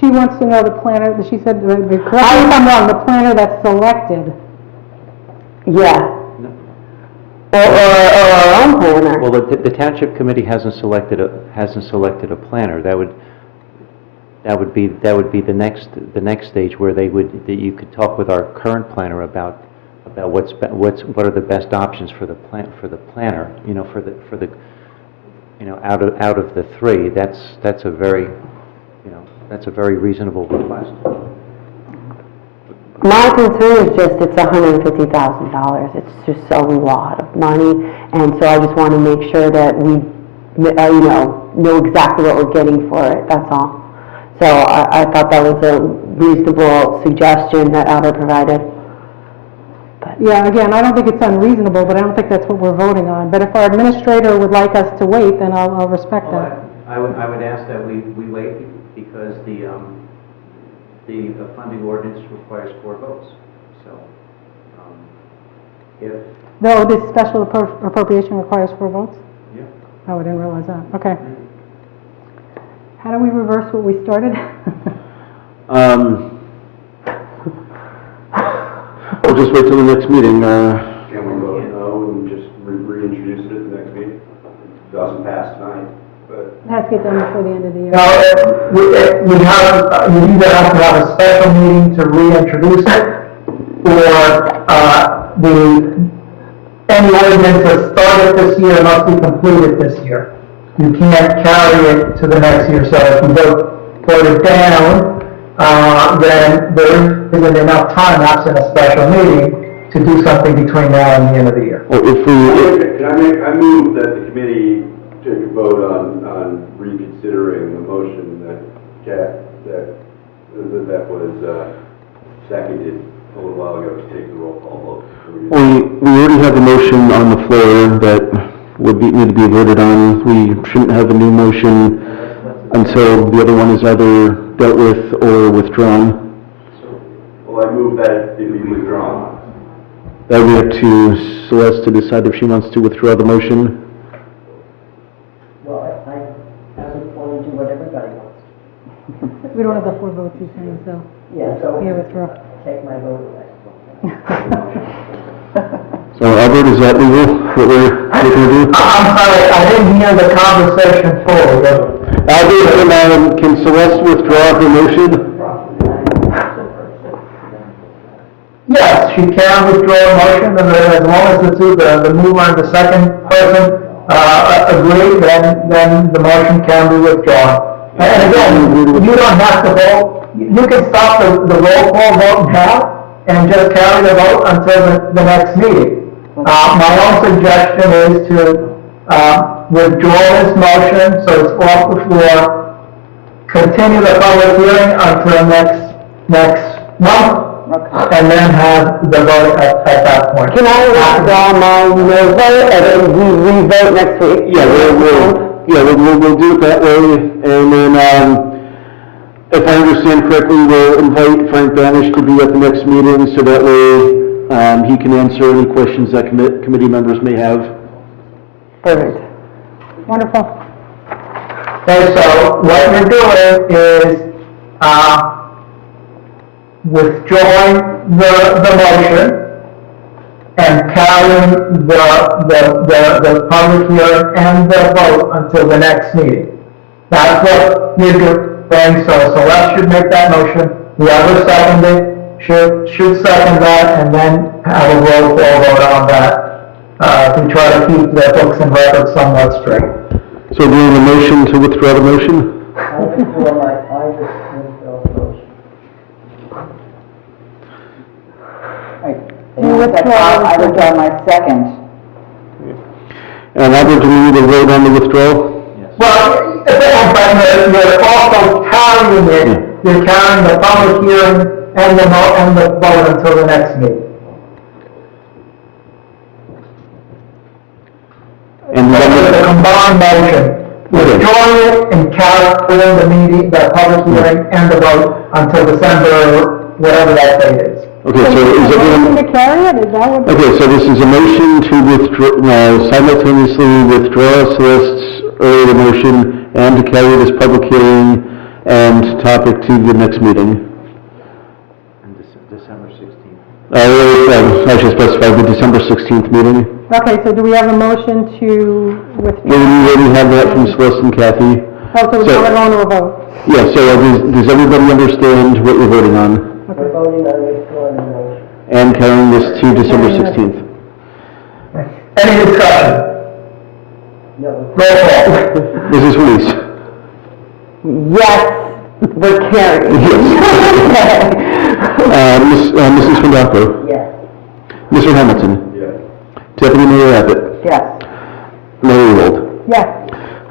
She wants to know the planner, she said, correct me if I'm wrong, the planner that's selected. Yeah. Or our own planner. Well, the township committee hasn't selected a planner. That would be the next stage where that you could talk with our current planner about what are the best options for the planner. You know, for the out of the three. That's a very reasonable request. My concern is just it's $150,000. It's just a lot of money, and so I just want to make sure that we, know exactly what we're getting for it. That's all. So I thought that was a reasonable suggestion that Albert provided. But Yeah, again, I don't think it's unreasonable, but I don't think that's what we're voting on. But if our administrator would like us to wait, then I'll respect that. I would ask that we wait because the funding ordinance requires 4 votes. So, if... No, this special appropriation requires 4 votes? Yeah. Oh, I didn't realize that. Okay. How do we reverse what we started? We'll just wait till the next meeting. Can we vote no and just reintroduce it at the next meeting? It doesn't pass tonight, but... It has to get done before the end of the year. No, you either have to have a special meeting to reintroduce it, or any ordinance that started this year must be completed this year. You can't carry it to the next year, so if you vote it down, then there isn't enough time, absent a special meeting, to do something between now and the end of the year. Well, I move that the committee take a vote on reconsidering the motion that was seconded a little while ago to take the roll call vote. we already have a motion on the floor that need to be voted on. We shouldn't have a new motion until the other one is either dealt with or withdrawn. Well, I move that it be withdrawn. That we have to Celeste to decide if she wants to withdraw the motion. Well, I would want to do what everybody wants. We don't have the 4 votes he's saying, so. Yeah, so Yeah, withdraw. take my vote away. So, Albert, is that legal, what we're looking to do? I'm sorry, I didn't hear the conversation fully. Albert, can Celeste withdraw her motion? Yes, she can withdraw a motion, and then as long as the mover and the second person agree, then the motion can be withdrawn. And again, you don't have to vote. You can stop the roll call vote now and just carry the vote until the next meeting. My own suggestion is to withdraw this motion so it's off the floor, continue the public hearing until next month, and then have the vote at that point. Can I withdraw my no vote and then we re-vote next week? Yeah, we'll do it that way, and then, if I understand correctly, we'll invite Frank Banish to be at the next meeting, so that way, he can answer any questions that committee members may have. Perfect. Wonderful. Okay, so what we're doing is, withdrawing the motion and carrying the public hearing and the vote until the next meeting. That's what you're doing, so Celeste should make that motion, whoever seconded should second that, and then have a roll call vote on that, to try to keep the books and records somewhat straight. So do we have a motion to withdraw the motion? I withdraw my motion. I withdraw my second. And Albert, do we need a vote on the withdrawal? Well, you're also carrying it, you're carrying the public hearing and the vote until the next meeting. And So it's a combined motion, withdrawing it and carrying the meeting, the public hearing and the vote until December, whatever that date is. Okay, so is everyone... To carry it, is that what? Okay, so this is a motion to withdraw, simultaneously withdraw Celeste's earlier motion and to carry this public hearing and topic to the next meeting. December 16th. I should specify the December 16th meeting. Okay, so do we have a motion to withdraw? We already have that from Celeste and Kathy. Oh, so we're going to a vote. Yeah, so does everybody understand what we're voting on? We're voting on withdrawing the motion. And carrying this to December 16th. Any discussion? No. Roll call. Mrs. Ruiz? Yes, we're carrying. Mrs. Fandacco? Yes. Mr. Hamilton? Yes. Deputy Mayor Abbott? Yes. Mayor Ewald? Yes.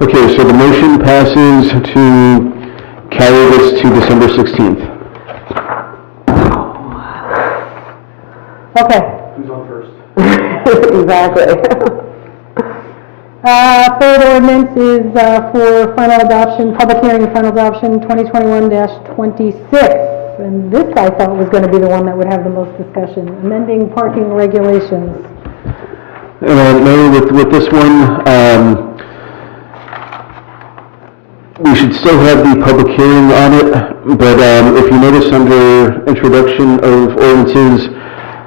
Okay, so the motion passes to carry this to December 16th. Okay. Who's on first? Exactly. Third ordinance is for final adoption, public hearing and final adoption, 2021-26. And this I thought was going to be the one that would have the most discussion, amending parking regulations. Mayor, with this one, we should still have the public hearing on it, but if you notice under introduction of ordinances,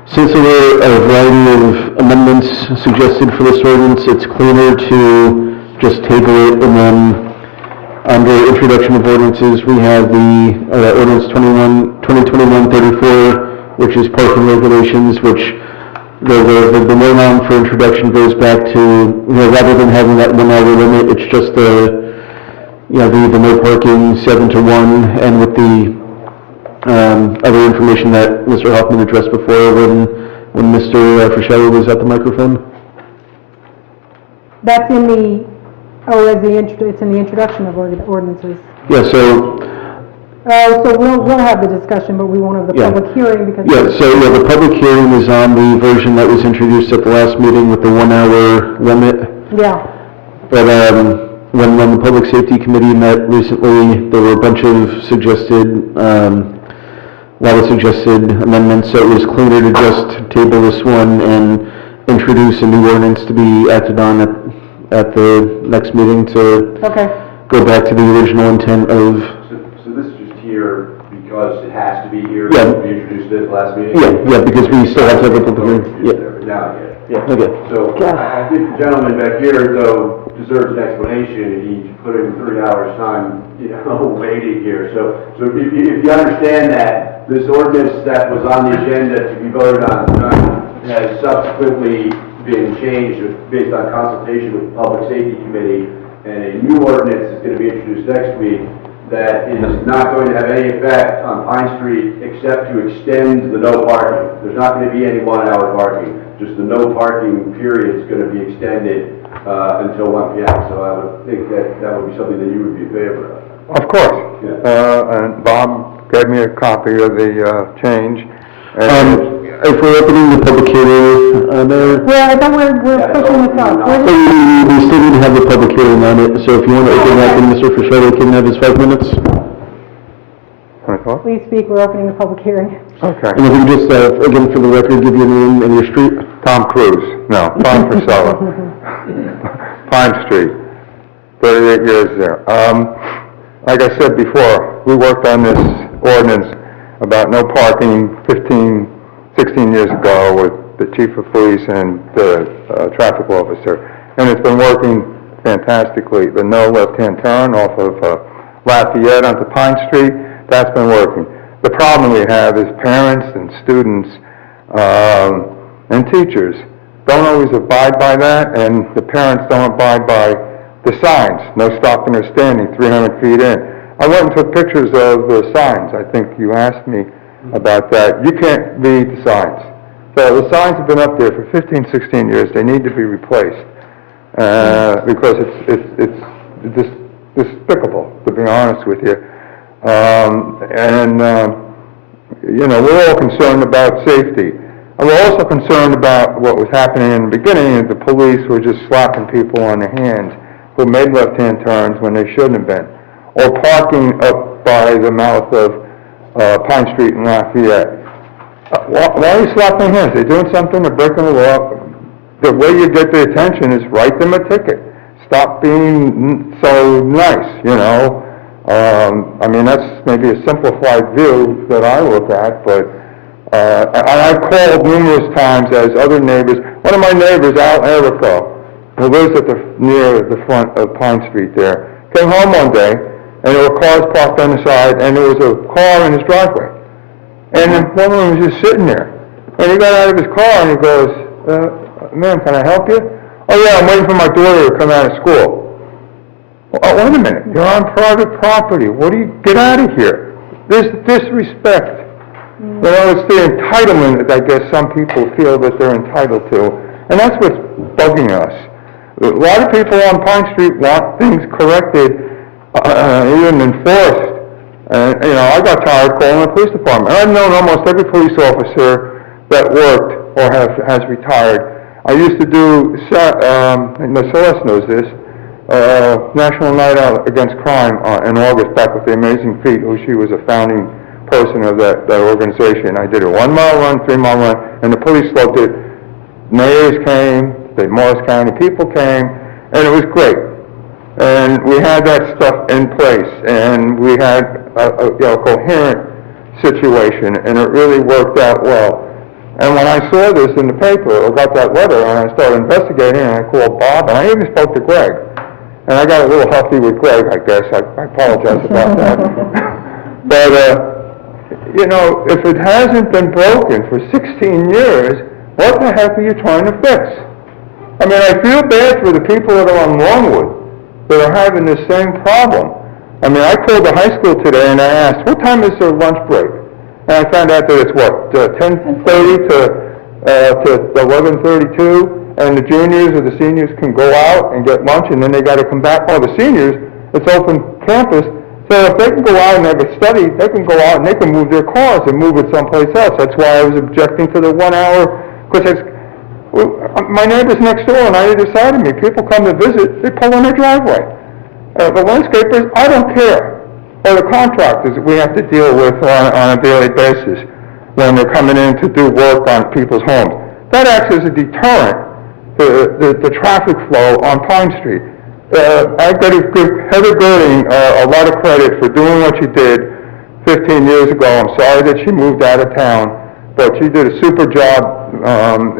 since there were a variety of amendments suggested for this ordinance, it's cleaner to just table it, and then under introduction of ordinances, we have the ordinance 2021-34, which is parking regulations, which the name on for introduction goes back to, rather than having that 1 hour limit, it's just the no parking 7 to 1, and with the other information that Mr. Hoffman addressed before when Mr. Frischelli was at the microphone. That's in the, it's in the introduction of ordinances. Yeah, so... So we'll have the discussion, but we won't have the public hearing because... Yeah, so the public hearing is on the version that was introduced at the last meeting with the 1 hour limit. Yeah. But when the Public Safety Committee met recently, there were a bunch of suggested amendments, so it was cleaner to just table this one and introduce a new ordinance to be acted on at the next meeting to go back to the original intent of... So this is just here because it has to be here? Yeah. We introduced it at the last meeting? Yeah, because we still have to have a public hearing. Now I get it. Yeah, okay. So I think the gentleman back here, though, deserves an explanation. He put in 3 hours' time, waiting here. So if you understand that this ordinance that was on the agenda to be voted on tonight has subsequently been changed based on consultation with the Public Safety Committee, and a new ordinance is going to be introduced next week that is not going to have any effect on Pine Street except to extend the no parking. There's not going to be any 1 hour parking. Just the no parking period is going to be extended until 1 p.m. So I would think that would be something that you would be in favor of. Of course. and Bob gave me a copy of the change. And If we're opening the public hearing, Mayor, Well, I thought we're pushing this off. so we still need to have the public hearing on it, so if you want to open that, then Mr. Fischelli can have his 5 minutes. Please speak, we're opening the public hearing. Okay. And if you just, again, for the record, give your name and your street. Tom Cruise, no, Tom Priscilla. Pine Street, 38 years there. Like I said before, we worked on this ordinance about no parking 16 years ago with the chief of police and the traffic officer, and it's been working fantastically. The no left-hand turn off of Lafayette onto Pine Street, that's been working. The problem we have is parents and students and teachers don't always abide by that, and the parents don't abide by the signs, no stopping or standing 300 feet in. I went and took pictures of the signs. I think you asked me about that. You can't read the signs. So the signs have been up there for 15, 16 years. They need to be replaced because it's despicable, to be honest with you. You know, we're all concerned about safety. And we're also concerned about what was happening in the beginning. The police were just slapping people on the hands who made left-hand turns when they shouldn't have been, or parking up by the mouth of Pine Street in Lafayette. Why are you slapping hands? They're doing something, they're breaking the law. The way you get their attention is write them a ticket. Stop being so nice, you know. I mean, that's maybe a simplified view that I look at, but I've called numerous times as other neighbors. One of my neighbors, Al Erico, who lives near the front of Pine Street there, came home one day, and there were cars parked on the side, and there was a car in his driveway. And then one of them was just sitting there. And he got out of his car, and he goes, ma'am, can I help you? Oh, yeah, I'm waiting for my daughter to come out of school. Oh, wait a minute, you're on private property. What do you, get out of here? There's disrespect. You know, it's the entitlement that I guess some people feel that they're entitled to. And that's what's bugging us. A lot of people on Pine Street want things corrected, even enforced. And, you know, I got tired calling the police department. I've known almost every police officer that worked or has retired. I used to do, Celeste knows this, National Night Out Against Crime in August, back with the Amazing Feet, who she was a founding person of that organization. I did a 1 mile run, 3 mile run, and the police loved it. Mayors came, the Morris County people came, and it was great. And we had that stuff in place, and we had a coherent situation, and it really worked out well. And when I saw this in the paper, I got that letter, and I started investigating, and I called Bob, and I even spoke to Greg. And I got a little huffy with Greg, I guess. I apologize about that. But, you know, if it hasn't been broken for 16 years, what the heck are you trying to fix? I mean, I feel bad for the people that are on Longwood that are having the same problem. I mean, I called the high school today and I asked, what time is their lunch break? And I found out that it's what, 10:30 to 11:32, and the juniors or the seniors can go out and get lunch, and then they got to come back. Oh, the seniors, it's open campus, so if they can go out and have a study, they can go out and they can move their cars and move it someplace else. That's why I was objecting to the 1 hour, because my neighbor's next door on either side of me. People come to visit, they pull in their driveway. The landscapers, I don't care. Or the contractors that we have to deal with on a daily basis when they're coming in to do work on people's homes. That acts as a deterrent to the traffic flow on Pine Street. I've got to give Heather Girding a lot of credit for doing what she did 15 years ago. I'm sorry that she moved out of town, but she did a super job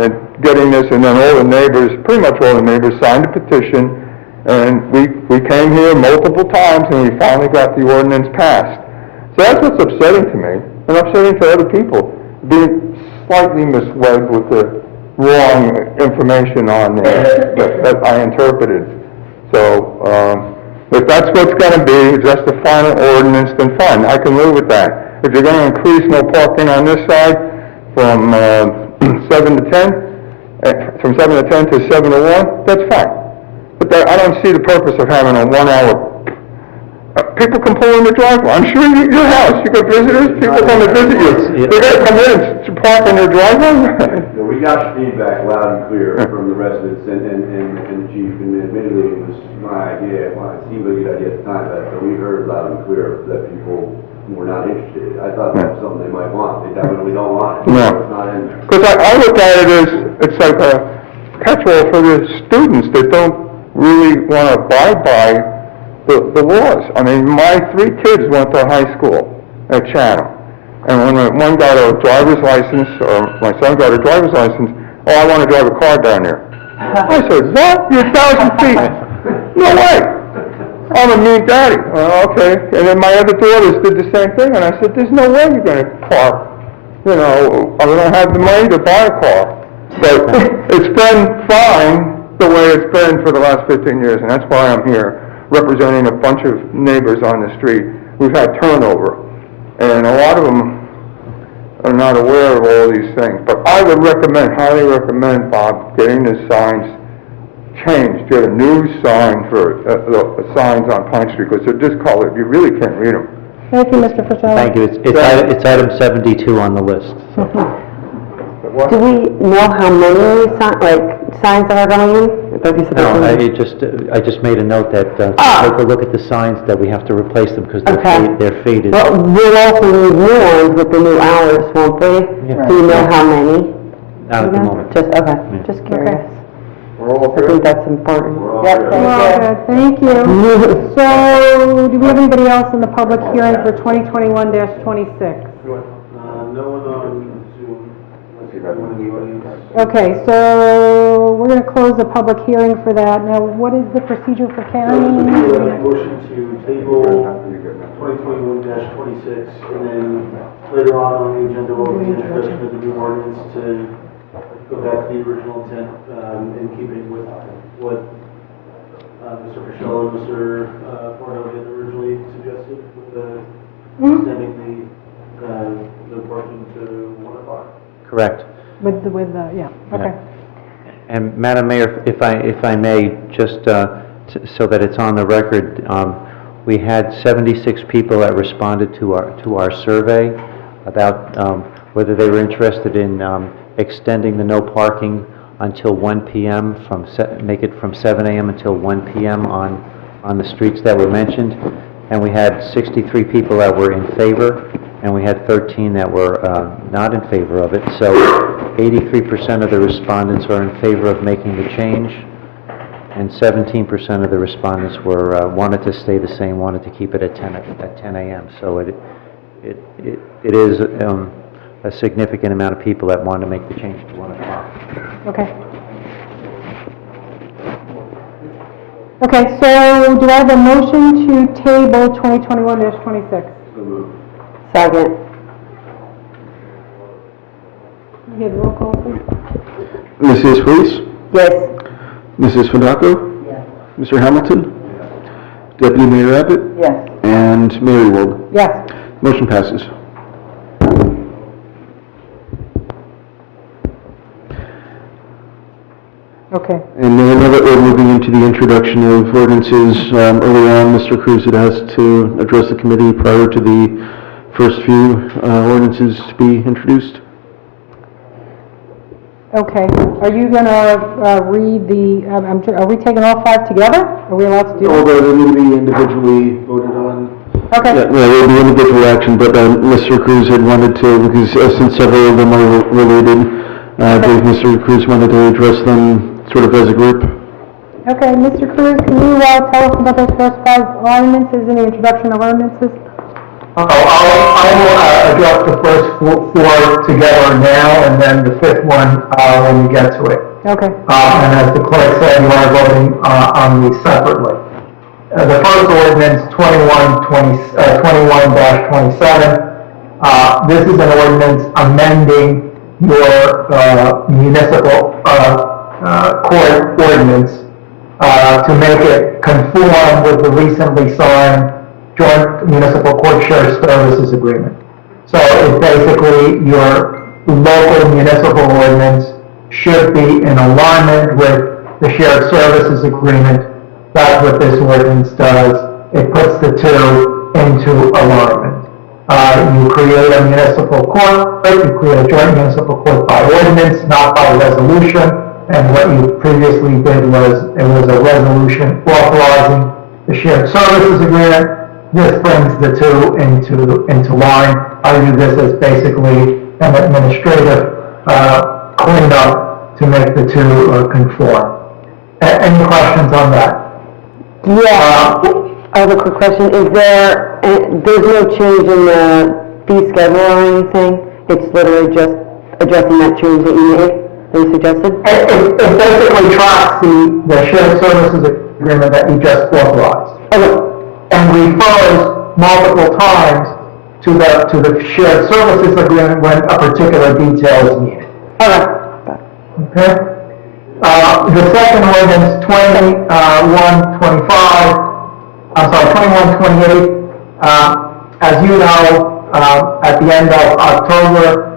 in getting this, and then all the neighbors, pretty much all the neighbors, signed a petition, and we came here multiple times, and we finally got the ordinance passed. So that's what's upsetting to me, and upsetting to other people, being slightly misled with the wrong information on there that I interpreted. So if that's what's going to be, if that's the final ordinance, then fine, I can live with that. If you're going to increase no parking on this side from 7 to 10, from 7 to 10 to 7 to 1, that's fine. But I don't see the purpose of having a 1 hour people can pull in the driveway. I'm sure your house, you got visitors, people come to visit you. They're gonna come in and park in their driveway? Yeah, we got feedback loud and clear from the residents and the chief, and admittedly, it was my idea, well, it seemed like a good idea at the time, but we heard loud and clear that people were not interested. I thought that was something they might want. They definitely don't want it. No. It's not in there. Because I look at it as, it's like a catch-all for the students that don't really want to abide by the laws. I mean, my 3 kids went to high school at Chatham, and when one got a driver's license, or my son got a driver's license, oh, I want to drive a car down there. I said, what? You're 1,000 feet. No way. I'm a mean daddy. Okay. And then my other daughters did the same thing, and I said, there's no way you're going to park. You know, I don't have the money to buy a car. But it's been fine the way it's been for the last 15 years, and that's why I'm here, representing a bunch of neighbors on the street who've had turnover. And a lot of them are not aware of all these things. But I would recommend, highly recommend, Bob, getting the signs changed. Get a new sign for the signs on Pine Street, because they're discolored. You really can't read them. Thank you, Mr. Fischel. Thank you. It's item 72 on the list. Do we know how many signs that are going in? No, I just made a note that, take a look at the signs, that we have to replace them because they're faded. Well, we'll also need new ones with the new hours, won't we? Yeah. Do you know how many? Not at the moment. Just curious. I think that's important. Yep, thank you. So, do we have anybody else in the public hearing for 2021-26? No one on Zoom, unless you got one in the audience. Okay, so we're going to close the public hearing for that. Now, what is the procedure for carrying? Motion to table 2021-26, and then later on the agenda will be the introduction of the new ordinance to go back to the original intent, in keeping with what Mr. Fischel and Mr. Porno had originally suggested, with the extending the portion to 1 o'clock. Correct. Yeah, okay. And Madam Mayor, if I may, just so that it's on the record, we had 76 people that responded to our survey about whether they were interested in extending the no parking until 1 p.m. make it from 7 a.m. until 1 p.m. on the streets that were mentioned, and we had 63 people that were in favor, and we had 13 that were not in favor of it. So 83% of the respondents are in favor of making the change, and 17% of the respondents were wanted to stay the same, wanted to keep it at 10 a.m. So it is a significant amount of people that want to make the change to 1 o'clock. Okay. Okay, so do I have a motion to table 2021-26? Second. You get a roll call, please? Mrs. Felice? Yes. Mrs. Fadaco? Yes. Mr. Hamilton? Deputy Mayor Abbott? Yes. And Mary Wold? Yes. Motion passes. Okay. And now that we're moving into the introduction of ordinances, early on, Mr. Cruz had asked to address the committee prior to the first few ordinances to be introduced. Okay. Are you going to read the, are we taking all 5 together? Are we allowed to do that? Although they need to be individually voted on. Okay. Yeah, there will be individual action, but Mr. Cruz had wanted to, because since several of them are related, I believe Mr. Cruz wanted to address them sort of as a group. Okay, Mr. Cruz, can you tell us about those first 5 ordinances and the introduction of ordinances? I will address the first 4 together now, and then the 5th one when we get to it. Okay. And as the clerk said, you are voting on these separately. The first ordinance, 21-27, this is an ordinance amending your municipal court ordinance to make it conform with the recently signed Joint Municipal Court Share Services Agreement. So it's basically your local municipal ordinance should be in alignment with the Shared Services Agreement. That's what this ordinance does. it puts the two into alignment. You create a municipal court, you create a joint municipal court by ordinance, not by resolution. And what you previously did was, it was a resolution authorizing the shared services agreement. This brings the two into line. I view this as basically an administrative cleanup to make the two conform. Any questions on that? Yeah, I have a quick question. Is there, there's no change in the fee schedule or anything? It's literally just addressing that change that you made, that you suggested? It basically tracks the shared services agreement that you just authorized. Okay. And refers multiple times to the shared services agreement when a particular detail is needed. Okay? The second ordinance, 2128, as you know, at the end of October,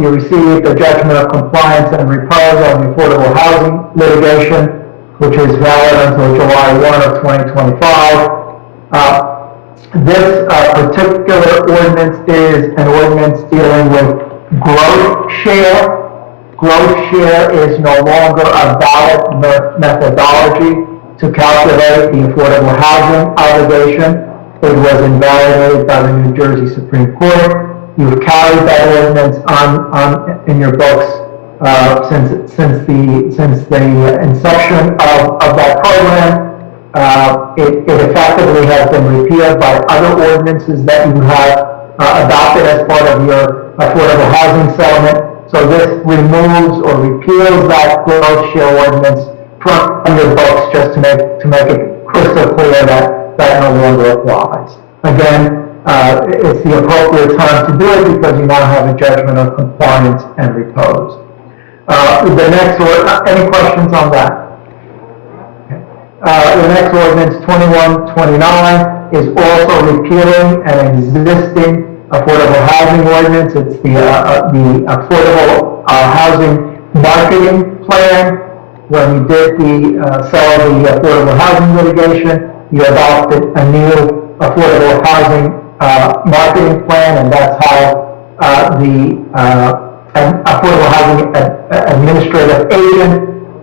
you received a judgment of compliance and repose on the affordable housing litigation, which is valid until July 1 of 2025. This particular ordinance is an ordinance dealing with growth share. Growth share is no longer a valid methodology to calculate the affordable housing obligation. It was invalidated by the New Jersey Supreme Court. You've carried that ordinance on in your books since the inception of that program. It effectively has been repealed by other ordinances that you have adopted as part of your affordable housing settlement. So this removes or repeals that growth share ordinance from your books, just to make it crystal clear that that no longer applies. Again, it's the appropriate time to do it because you now have a judgment of compliance and repose. The next any questions on that? The next ordinance, 2129, is also repealing an existing affordable housing ordinance. It's the affordable housing marketing plan. When you did the sell the affordable housing litigation, you adopted a new affordable housing marketing plan, and that's how the affordable housing administrative agent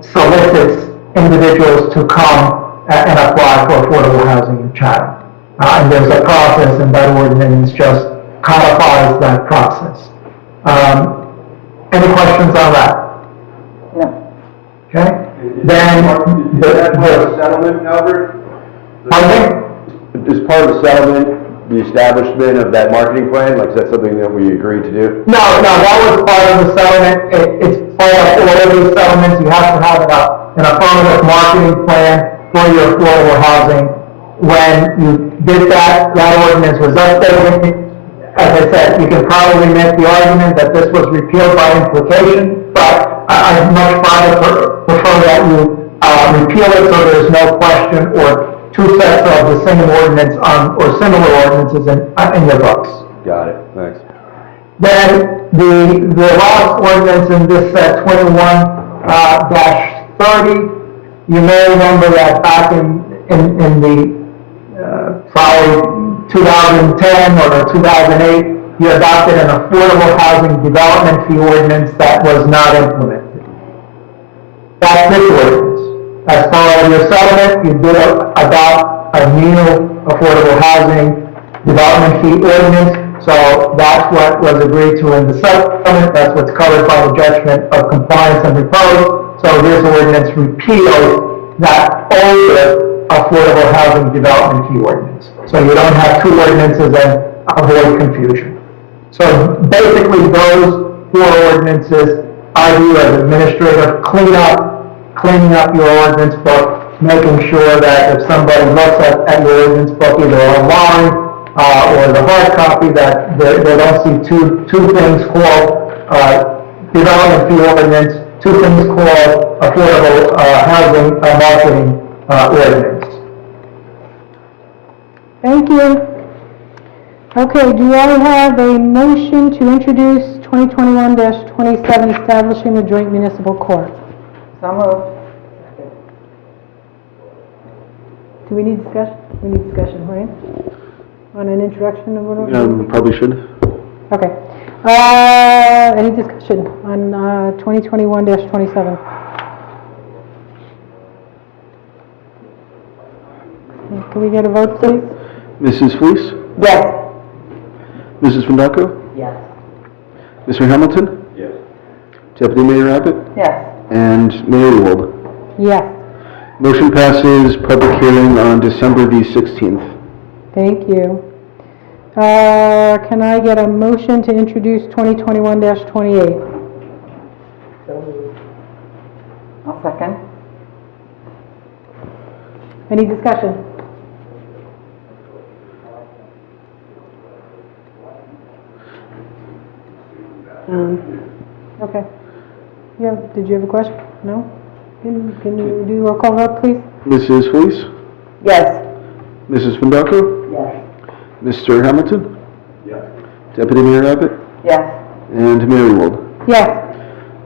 solicits individuals to come and apply for affordable housing in Chatham. And there's a process, and that ordinance just codifies that process. Any questions on that? No. Okay. Then Is that part of the settlement, Albert? Is part of the settlement the establishment of that marketing plan? Like, is that something that we agreed to do? No, that was part of the settlement. It's part of all of these settlements. You have to have an affirmative marketing plan for your affordable housing. When you did that ordinance was updated. As I said, you can probably make the argument that this was repealed by implication, but I'd much rather prefer that you repeal it so there's no question, or two sets of the same ordinance or similar ordinances in your books. Got it, thanks. Then the last ordinance in this set, 21-30, you may remember that back in the probably 2010 or 2008, you adopted an affordable housing development fee ordinance that was not implemented. That's this ordinance. As part of your settlement, you did adopt a new affordable housing development fee ordinance. So that's what was agreed to in the settlement. That's what's covered by the judgment of compliance and repose. So this ordinance repeals that older affordable housing development fee ordinance. So you don't have two ordinances and avoid confusion. So basically those four ordinances I view as administrative cleaning up your ordinance book, making sure that if somebody looks at your ordinance book either online or the hard copy, that they don't see two things called development fee ordinance, two things called affordable housing marketing ordinance. Thank you. Okay, do I have a motion to introduce 2021-27 establishing the joint municipal court? So moved. Do we need discussion? We need discussion, right? On an introduction of what? Probably should. Okay. Any discussion on 2021-27? Can we get a vote, please? Mrs. Felice? Yes. Mrs. Fundaco? Yes. Mr. Hamilton? Yes. Deputy Mayor Abbott? Yes. And Mayor Ewald? Yes. Motion passes, public hearing on December the 16th. Thank you. Can I get a motion to introduce 2021-28? I'll second. Any discussion? Okay. Yeah, did you have a question? No? Can you do a roll call vote, please? Mrs. Felice? Yes. Mrs. Fundaco? Yes. Mr. Hamilton? Yes. Deputy Mayor Abbott? Yes. And Mayor Ewald? Yes.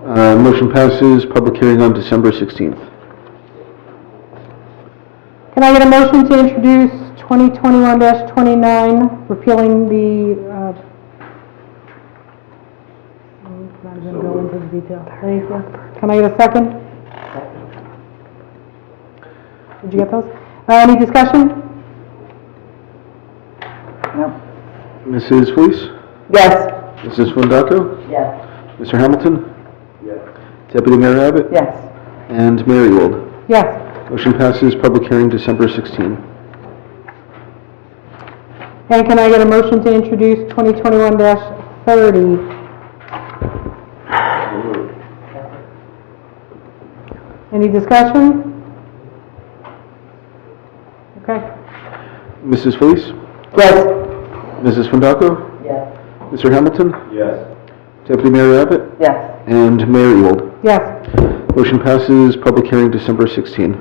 Motion passes, public hearing on December 16th. Can I get a motion to introduce 2021-29, repealing the, I'm not going to go into the detail. Thank you. Can I get a second? Did you get those? Any discussion? No. Mrs. Felice? Yes. Mrs. Fundaco? Yes. Mr. Hamilton? Yes. Deputy Mayor Abbott? Yes. And Mayor Ewald? Yes. Motion passes, public hearing December 16th. And can I get a motion to introduce 2021-30? Any discussion? Okay. Mrs. Felice? Yes. Mrs. Fundaco? Yes. Mr. Hamilton? Yes. Deputy Mayor Abbott? Yes. And Mayor Ewald? Yes. Motion passes, public hearing December 16th.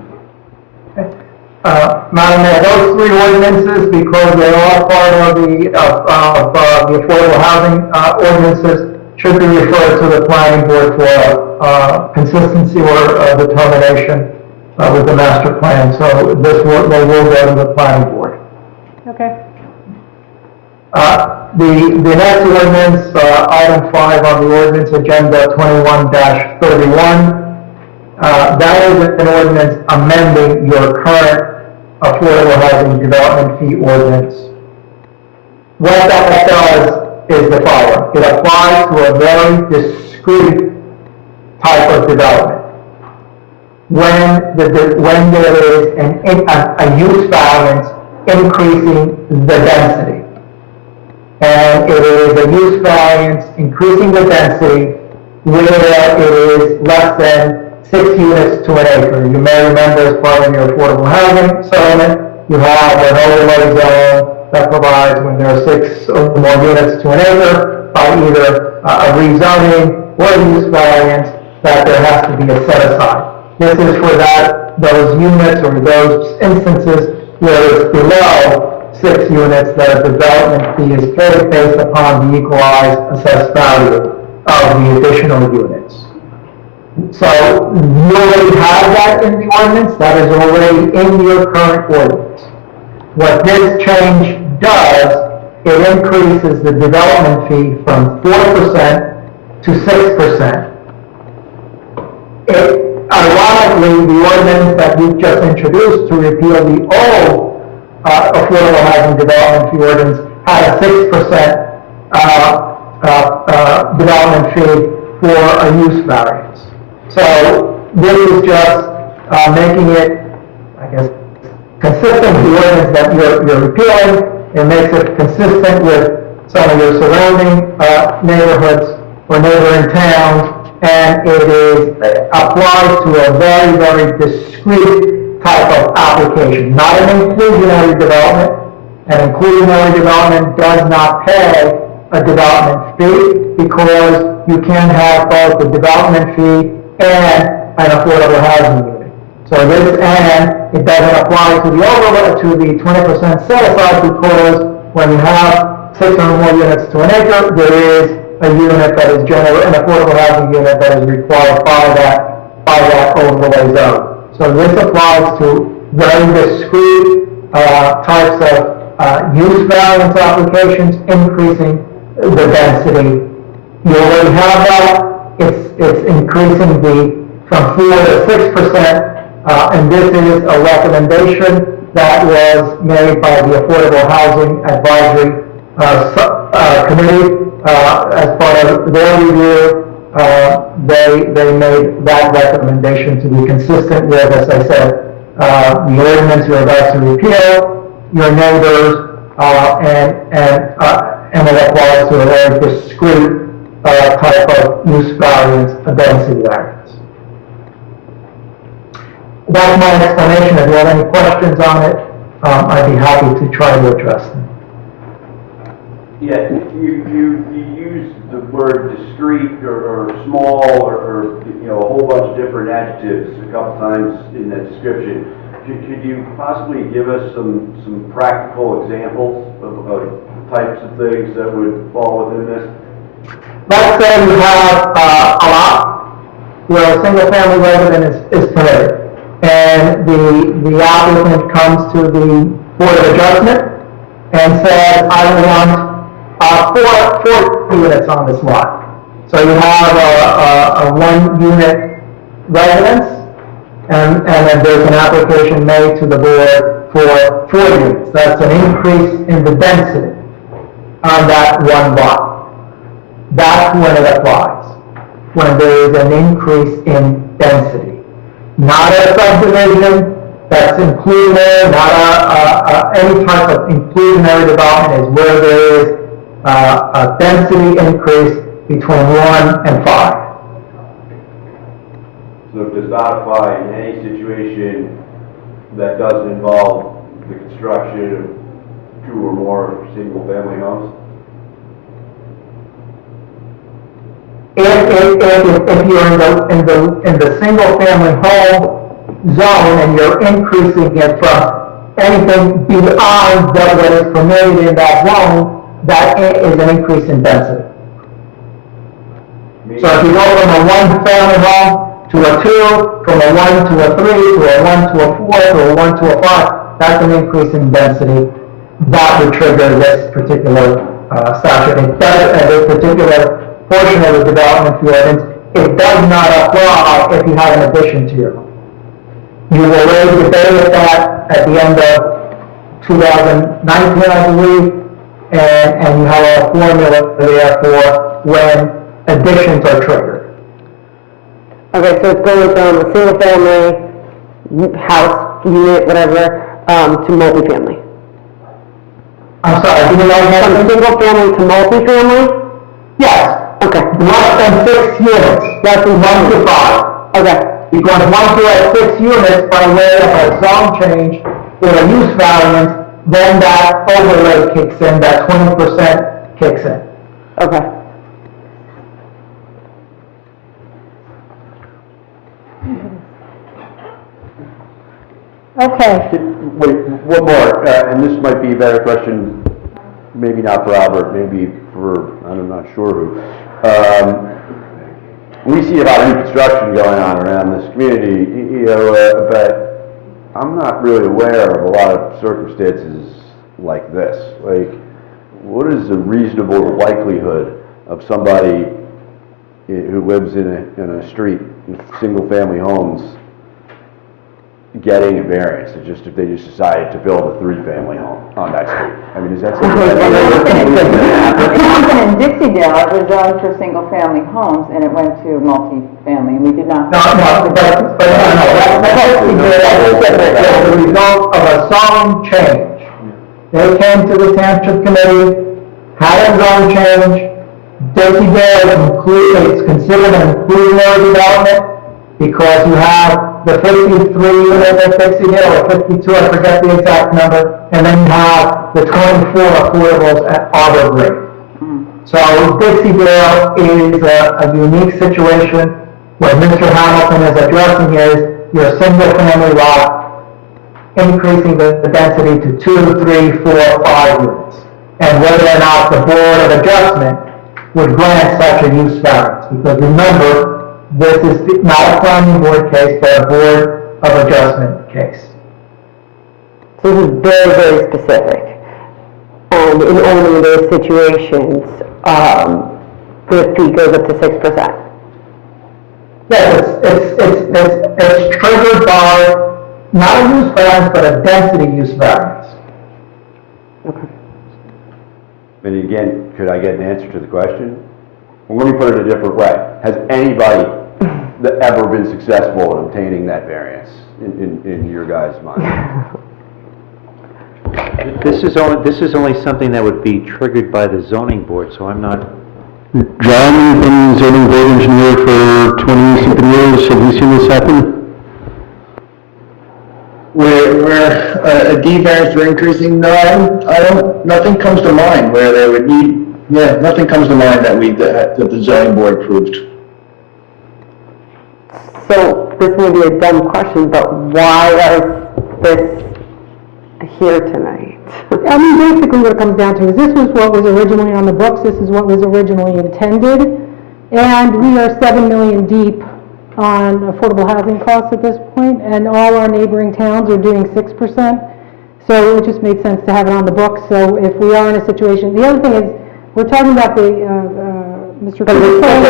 Madam Mayor, those three ordinances, because they are part of the affordable housing ordinances, should be referred to the planning board for consistency or determination with the master plan. So they will go to the planning board. Okay. The next ordinance, item 5 on the ordinance agenda, 21-31, that is an ordinance amending your current affordable housing development fee ordinance. What that does is the following. It applies to a very discrete type of development. When there is a use variance increasing the density. And it is a use variance increasing the density where it is less than 6 units to an acre. You may remember as part of your affordable housing settlement, you have an overlay zone that provides when there are 6 or more units to an acre by either a rezoning or a use variance that there has to be a set aside. This is for those units or those instances where it's below 6 units that a development fee is paid based upon the equalized assessed value of the additional units. So you already have that in the ordinance, that is already in your current ordinance. What this change does, it increases the development fee from 4% to 6%. Ironically, the ordinance that we just introduced to repeal the old affordable housing development fee ordinance had a 6% development fee for a use variance. So this is just making it, I guess, consistent with the ordinance that you're repealing. It makes it consistent with some of your surrounding neighborhoods or neighboring towns, and it applies to a very, very discrete type of application, not an inclusionary development. An inclusionary development does not pay a development fee because you can have both a development fee and an affordable housing unit. So this, and it doesn't apply to the overlay, to the 20% set aside, because when you have 6 or more units to an acre, there is a unit that is an affordable housing unit that is required by that overlay zone. So this applies to very discrete types of use variance applications, increasing the density. You already have that. It's increasing from 4 to 6%, and this is a recommendation that was made by the Affordable Housing Advisory Committee as part of their review. They made that recommendation to be consistent with, as I said, the ordinance you're about to repeal, your neighbors, and it applies to a very discrete type of use variance, a density variance. That's my explanation. If you have any questions on it, I'd be happy to try to address them. Yeah, you use the word discrete or small or you know, a whole bunch of different adjectives a couple times in that description. Could you possibly give us some practical examples of types of things that would fall within this? Let's say you have a lot where a single family resident is permitted, and the applicant comes to the Board of Adjustment and says, I want 4 units on this lot. So you have a 1-unit residence, and then there's an application made to the board for 4 units. That's an increase in the density on that one lot. That's when it applies, when there is an increase in density. Not a subdivision that's inclusionary, not any type of inclusionary development is where there is a density increase between 1 and 5. So it does not apply in any situation that doesn't involve the construction of 2 or more single-family homes? If you're in the single-family home zone and you're increasing it from anything beyond what is permitted in that zone, that is an increase in density. So if you go from a 1-family home to a 2, from a 1 to a 3, to a 1 to a 4, to a 1 to a 5, that's an increase in density. That would trigger this particular statute. It does, this particular portion of the development fee ordinance, it does not apply if you have an addition to your home. You will raise the date of that at the end of 2019, I believe, and you have a formula there for when additions are triggered. Okay, so it's going from a single-family house, unit, whatever, to multifamily. I'm sorry, do you know From single-family to multifamily? Yes. Okay. Less than 6 units. That's 1 to 5. Okay. Because once you're at 6 units by way of a zone change or a use variance, then that overlay kicks in, that 20% kicks in. Okay. Okay. Wait, one more, and this might be a better question, maybe not for Albert, maybe for, I'm not sure who. We see a lot of new construction going on around this community, you know, but I'm not really aware of a lot of circumstances like this. Like, what is the reasonable likelihood of somebody who lives in a street, in single-family homes, getting a variance? It's just if they just decided to build a 3-family home on that street. I mean, is that something It happened in Dixie-Dale, it was zoned for single-family homes, and it went to multi-family, and we did not. That's the result of a zone change. They came to the Township Committee, had a zone change. Dixie-Dale it's considered an inclusionary development because you have the 53 units at Dixie-Dale, or 52, I forget the exact number, and then you have the 24 affordables at Arbor Green. So Dixie-Dale is a unique situation. What Mr. Hamilton is addressing is your single-family lot increasing the density to 2, 3, 4, 5 units, and whether or not the Board of Adjustment would grant such a use variance. Because remember, this is not a planning board case, but a Board of Adjustment case. So this is very, very specific. And in only those situations, the fee goes up to 6%. Yes, it's triggered by not a use variance, but a density use variance. And again, could I get an answer to the question? Well, let me put it a different way. Has anybody ever been successful in obtaining that variance in your guys' mind? This is only something that would be triggered by the zoning board, so I'm not... John, you've been zoning board engineer for 20-something years. Have you seen this happen? Where a D variance for increasing, no, I don't, nothing comes to mind where they would need, nothing comes to mind that the zoning board approved. So this may be a dumb question, but why is this here tonight? I mean, basically what it comes down to is this was what was originally on the books, this is what was originally intended, and we are 7 million deep on affordable housing costs at this point, and all our neighboring towns are doing 6%, so it just made sense to have it on the books. So if we are in a situation, the other thing is, we're talking about the, Mr. Cruz is saying,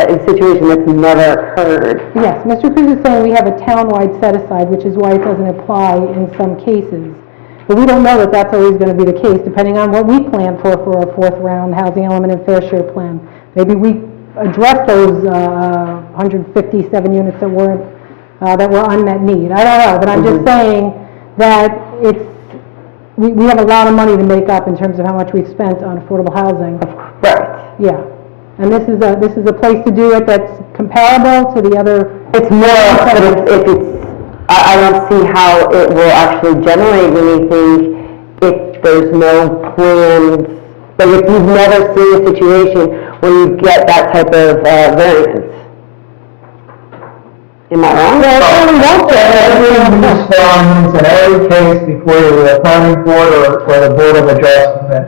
a situation that's never occurred. yes, Mr. Cruz is saying we have a town-wide set-aside, which is why it doesn't apply in some cases. But we don't know that that's always going to be the case, depending on what we plan for our fourth round housing element and fair share plan. Maybe we address those 157 units that were unmet need. I don't know, but I'm just saying that we have a lot of money to make up in terms of how much we've spent on affordable housing. Right. Yeah. And this is a place to do it that's comparable to the other. It's more, but if it's, I don't see how it will actually generate anything if there's no plans. Like if you've never seen a situation where you get that type of variance. Am I wrong? Every use funds in every case before the planning board or the board of adjustment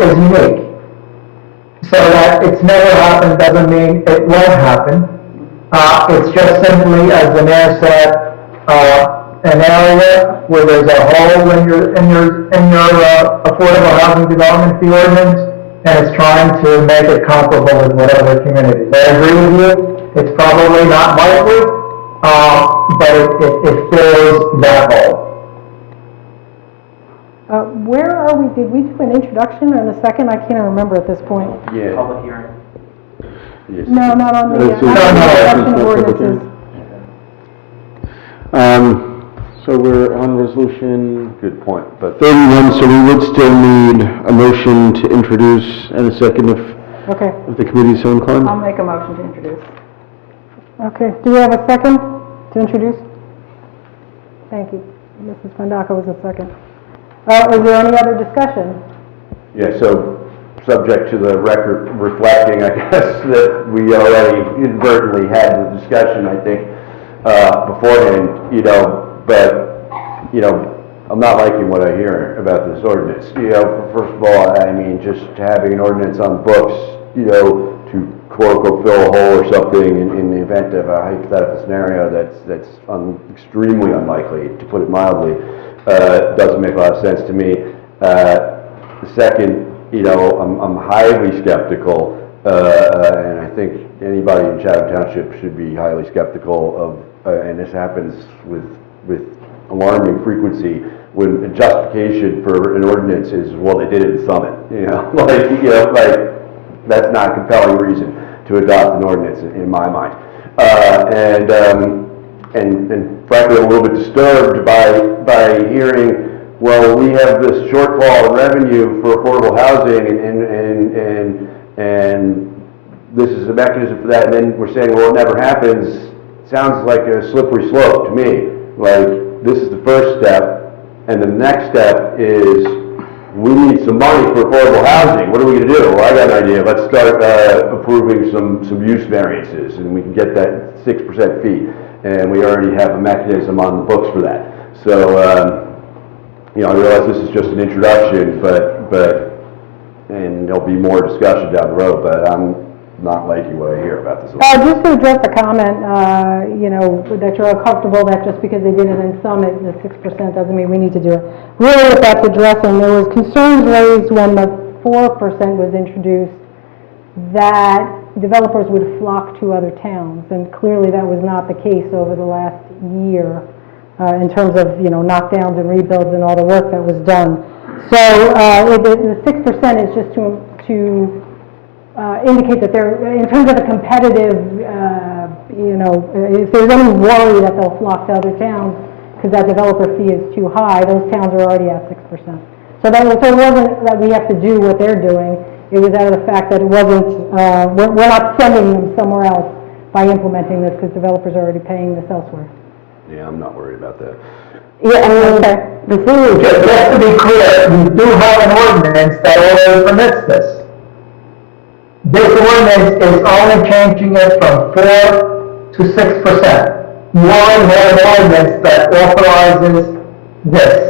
is unique. So that it's never happened doesn't mean it won't happen. It's just simply, as the mayor said, an area where there's a hole in your affordable housing development fee ordinance, and it's trying to make it comparable with what other communities. I agree with you. It's probably not likely, but it fills that hole. Where are we? Did we do an introduction and a second? I can't remember at this point. Yeah. Public hearing. Yes. No, not on the introduction of ordinances. So we're on resolution Good point, but 31, so we would still need a motion to introduce and a second if the committee is so inclined. I'll make a motion to introduce. Okay. Do we have a second to introduce? Thank you. Mrs. Fandaka was a second. Is there any other discussion? yeah, so subject to the record reflecting, I guess, that we already inadvertently had the discussion, I think, beforehand, but, I'm not liking what I hear about this ordinance. First of all, I mean, just having an ordinance on books, to quote-unquote fill a hole or something in the event of a hypothetical scenario that's extremely unlikely, to put it mildly, doesn't make a lot of sense to me. The second, I'm highly skeptical, and I think anybody in Chatham Township should be highly skeptical of, and this happens with alarming frequency, when a justification for an ordinance is, well, they did it in Summit, that's not a compelling reason to adopt an ordinance in my mind. And frankly, I'm a little bit disturbed by hearing, well, we have this shortfall in revenue for affordable housing, and this is a mechanism for that, and then we're saying, well, it never happens. Sounds like a slippery slope to me. Like, this is the first step, and the next step is, we need some money for affordable housing. What are we going to do? Well, I got an idea. Let's start approving some use variances, and we can get that 6% fee. And we already have a mechanism on the books for that. So, I realize this is just an introduction, and there'll be more discussion down the road, but I'm not liking what I hear about this. Just to address the comment, you know, that you're uncomfortable that just because they did it in Summit, the 6% doesn't mean we need to do it. Really, what that's addressing, there was concerns raised when the 4% was introduced that developers would flock to other towns, and clearly that was not the case over the last year in terms of, you know, knockdowns and rebuilds and all the work that was done. So the 6% is just to indicate that they're, in terms of the competitive, you know, if there's any worry that they'll flock to other towns because that developer fee is too high, those towns are already at 6%. So it wasn't that we have to do what they're doing. It was out of the fact that it wasn't, we're not sending them somewhere else by implementing this because developers are already paying this elsewhere. Yeah, I'm not worried about that. Yeah, I mean, the thing is, Just to be clear, we do have an ordinance that already permits this. This ordinance is only changing it from 4 to 6%. You already have an ordinance that authorizes this.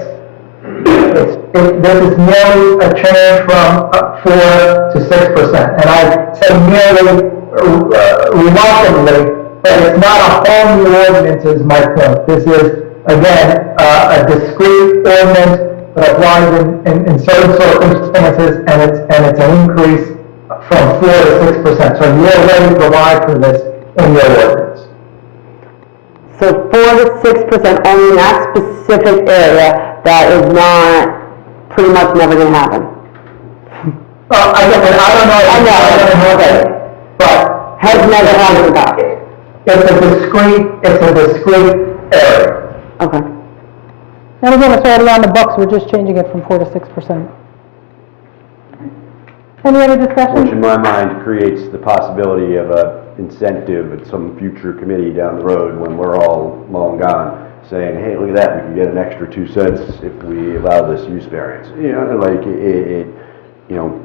This is merely a change from 4 to 6%. And I say merely remarkably, but it's not a whole new ordinance is my point. This is, again, a discrete ordinance that applies in certain circumstances, and it's an increase from 4 to 6%. So you already provide for this in your ordinance. so 4 to 6% only in that specific area, that is not, pretty much never gonna happen. Well, I don't know. But Has never happened in the past. it's a discrete area. Okay. And again, it's already on the books, we're just changing it from 4 to 6%. Any other discussion? Which in my mind creates the possibility of a incentive at some future committee down the road when we're all long gone, saying, hey, look at that, we can get an extra 2 cents if we allow this use variance. You know, like it you know.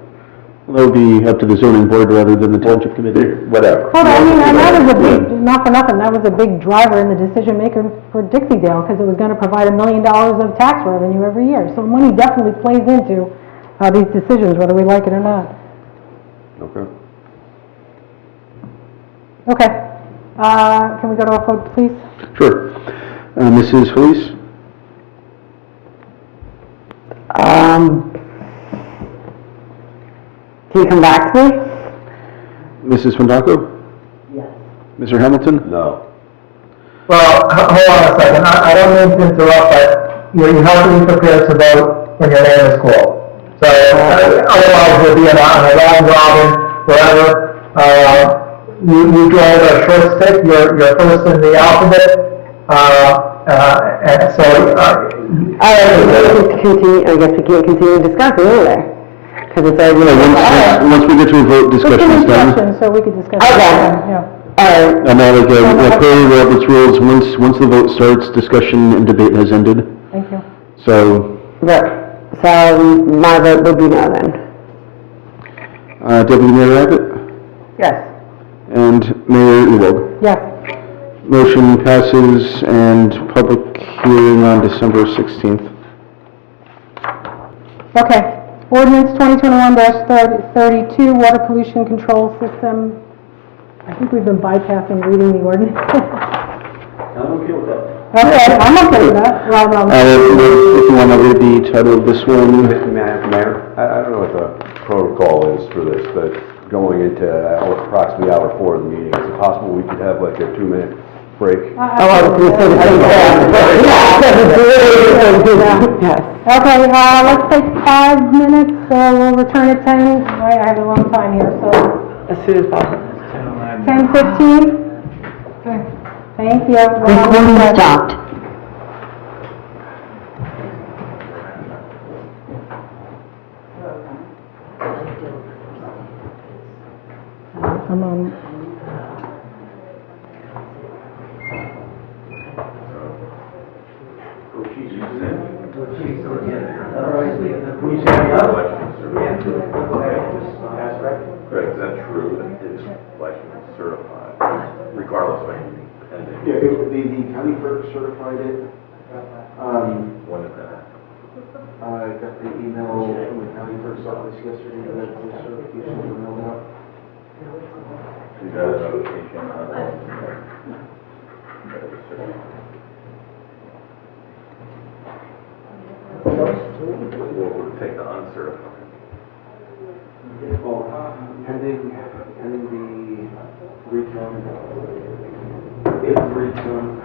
That'll be up to the zoning board rather than the township committee. Whatever. Well, I mean, and that was a big, not for nothing, that was a big driver in the decision maker for Dixie-Dale, because it was going to provide $1 million of tax revenue every year. So money definitely plays into these decisions, whether we like it or not. Okay. Okay. Can we go to a vote, please? Sure. Mrs. Felice? Can you come back to me? Mrs. Fondaco? Yes. Mr. Hamilton? No. Well, hold on a second. I don't mean to interrupt, but you have to be prepared to vote when your name is called. So otherwise we'll be on a round robin, wherever. You draw a short stick, you're first in the alphabet. And so, I guess we can't continue discussing either. Because it's already... Once we get to a vote, discussion is done. Discussion, so we could discuss. Okay. Yeah. All right. And now, like per Robert's rules, once the vote starts, discussion and debate has ended. Thank you. So, Right. So my vote would be no then. Deputy Mayor Abbott Yes. and Mayor Ewald. Yes. Motion passes and public hearing on December 16th. Okay. Ordinance 2021-32, water pollution control system. I think we've been bypassing reading the ordinance. I'm okay with that. Okay, I'm okay with that. Well, If you want to read the title of this one. Mayor, I don't know what the protocol is for this, but going into approximately hour 4 of the meeting, is it possible we could have like a 2-minute break? I was going to say the same thing. Yes. Okay, let's take 5 minutes, we'll return at 10. I have a long time here, so As soon as possible. 10:15? Okay. Thank you. Recording stopped. I'm on. Greg, is that true that his election is certified, regardless of anything? Yeah, the county clerk certified it. When did that happen? I got the email from the county clerk's office yesterday that the certifications were mailed out. You got a notification on that. We'll take the uncertified. Well, pending the recount, if the recount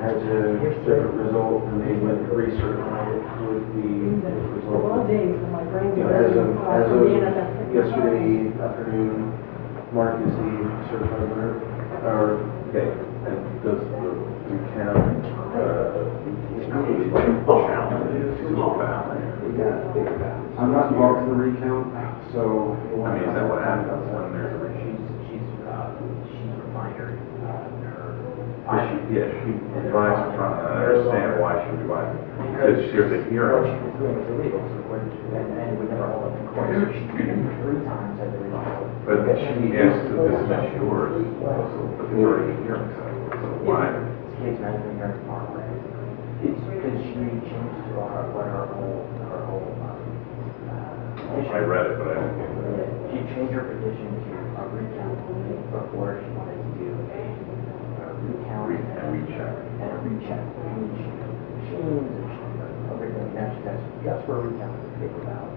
has a different result, then they would recertify it with the result. Well, days when my brain's You know, as of yesterday afternoon, Mark is the certified winner, or, Okay, and does the recount, include challenges to the ballot? I'm not involved in the recount, so. I mean, is that what happens when there's a recount? She's refined her, She advised from, I understand why she advised, because there's a hearing. What she was doing was illegal, so and we never hold up in court, so she's treated 3 times as illegal. But she asked to dismiss yours, but there's already a hearing, so why? It's case management here tomorrow. It's because she changed to her whole petition. I read it, but I didn't get it. She changed her petition to a recount before she wanted to do a recount And recheck. and a recheck. Everything, now she says, just for a recount, paper ballots.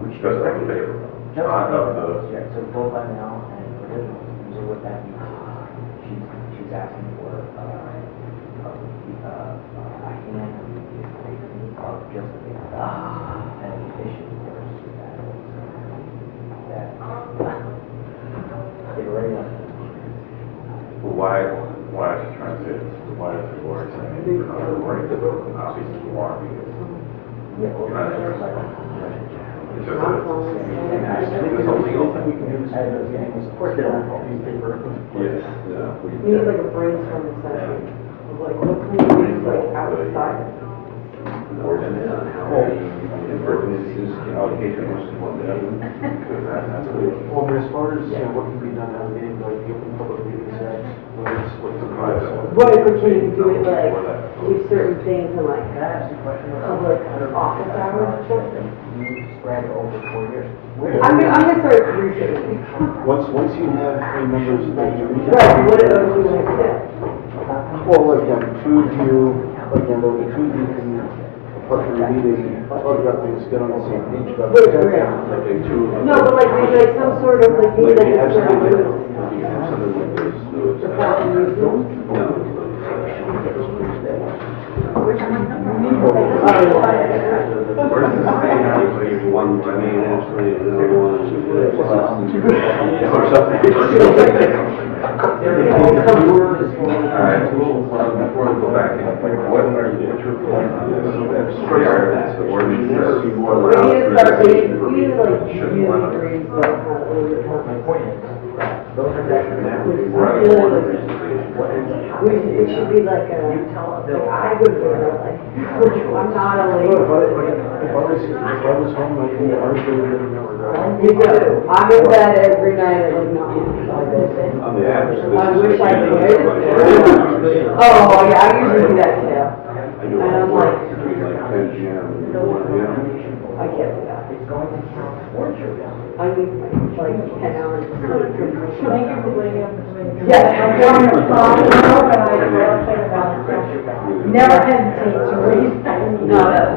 Which does have a paper, not of the. Yeah, so vote by mail and provisional, so what that means is she's asking for a hand of just the paper ballot. And the issue there is that they already have. Well, why is she trying to say this? Why is the board saying you're not right to vote? Obviously you are, because you're not interested. It's just that it's a legal thing. Yes. We need like a brainstorming session of like, what can we do like outside? Ordinance on how many ordinances allocation was one that. Well, but as far as, what can be done at a meeting, like the Open Public Meetings Act, what's the process? What if we can do it like, do certain things in like, public office hours or something? Spread over 4 years. I'm gonna start researching. Once you have three members that you. Right, what else do we want to do? Well, like, two of you, like, the two of you can, apart from your meeting, talk about things, get on the same page about. Right, right. Okay, two of them. No, but like, maybe like some sort of, like, maybe like a certain. You have something like this, The problem is, one, I mean, actually, another one. All right, before we go back in, what are you, what's your plan on this? The ordinance says you we need to start, we need to like, shouldn't really let them. agree about how to really My point is, those are Right. it should be like a, like I would wear like, I'm not a lady. If I was home, I'd be arguing in that regard. Me too. I'm in bed every night at like 9. On the average. I wish I could. Oh, yeah, I usually do that too. And I'm like, Between like 10 p.m. and 1 p.m. I can't do that. It's going to count towards your balance. I need like 10 hours of sleep. Thank you for bringing up the committee. Yes. I'm going to follow up, and I will think about it. Never hesitate to read. No, that's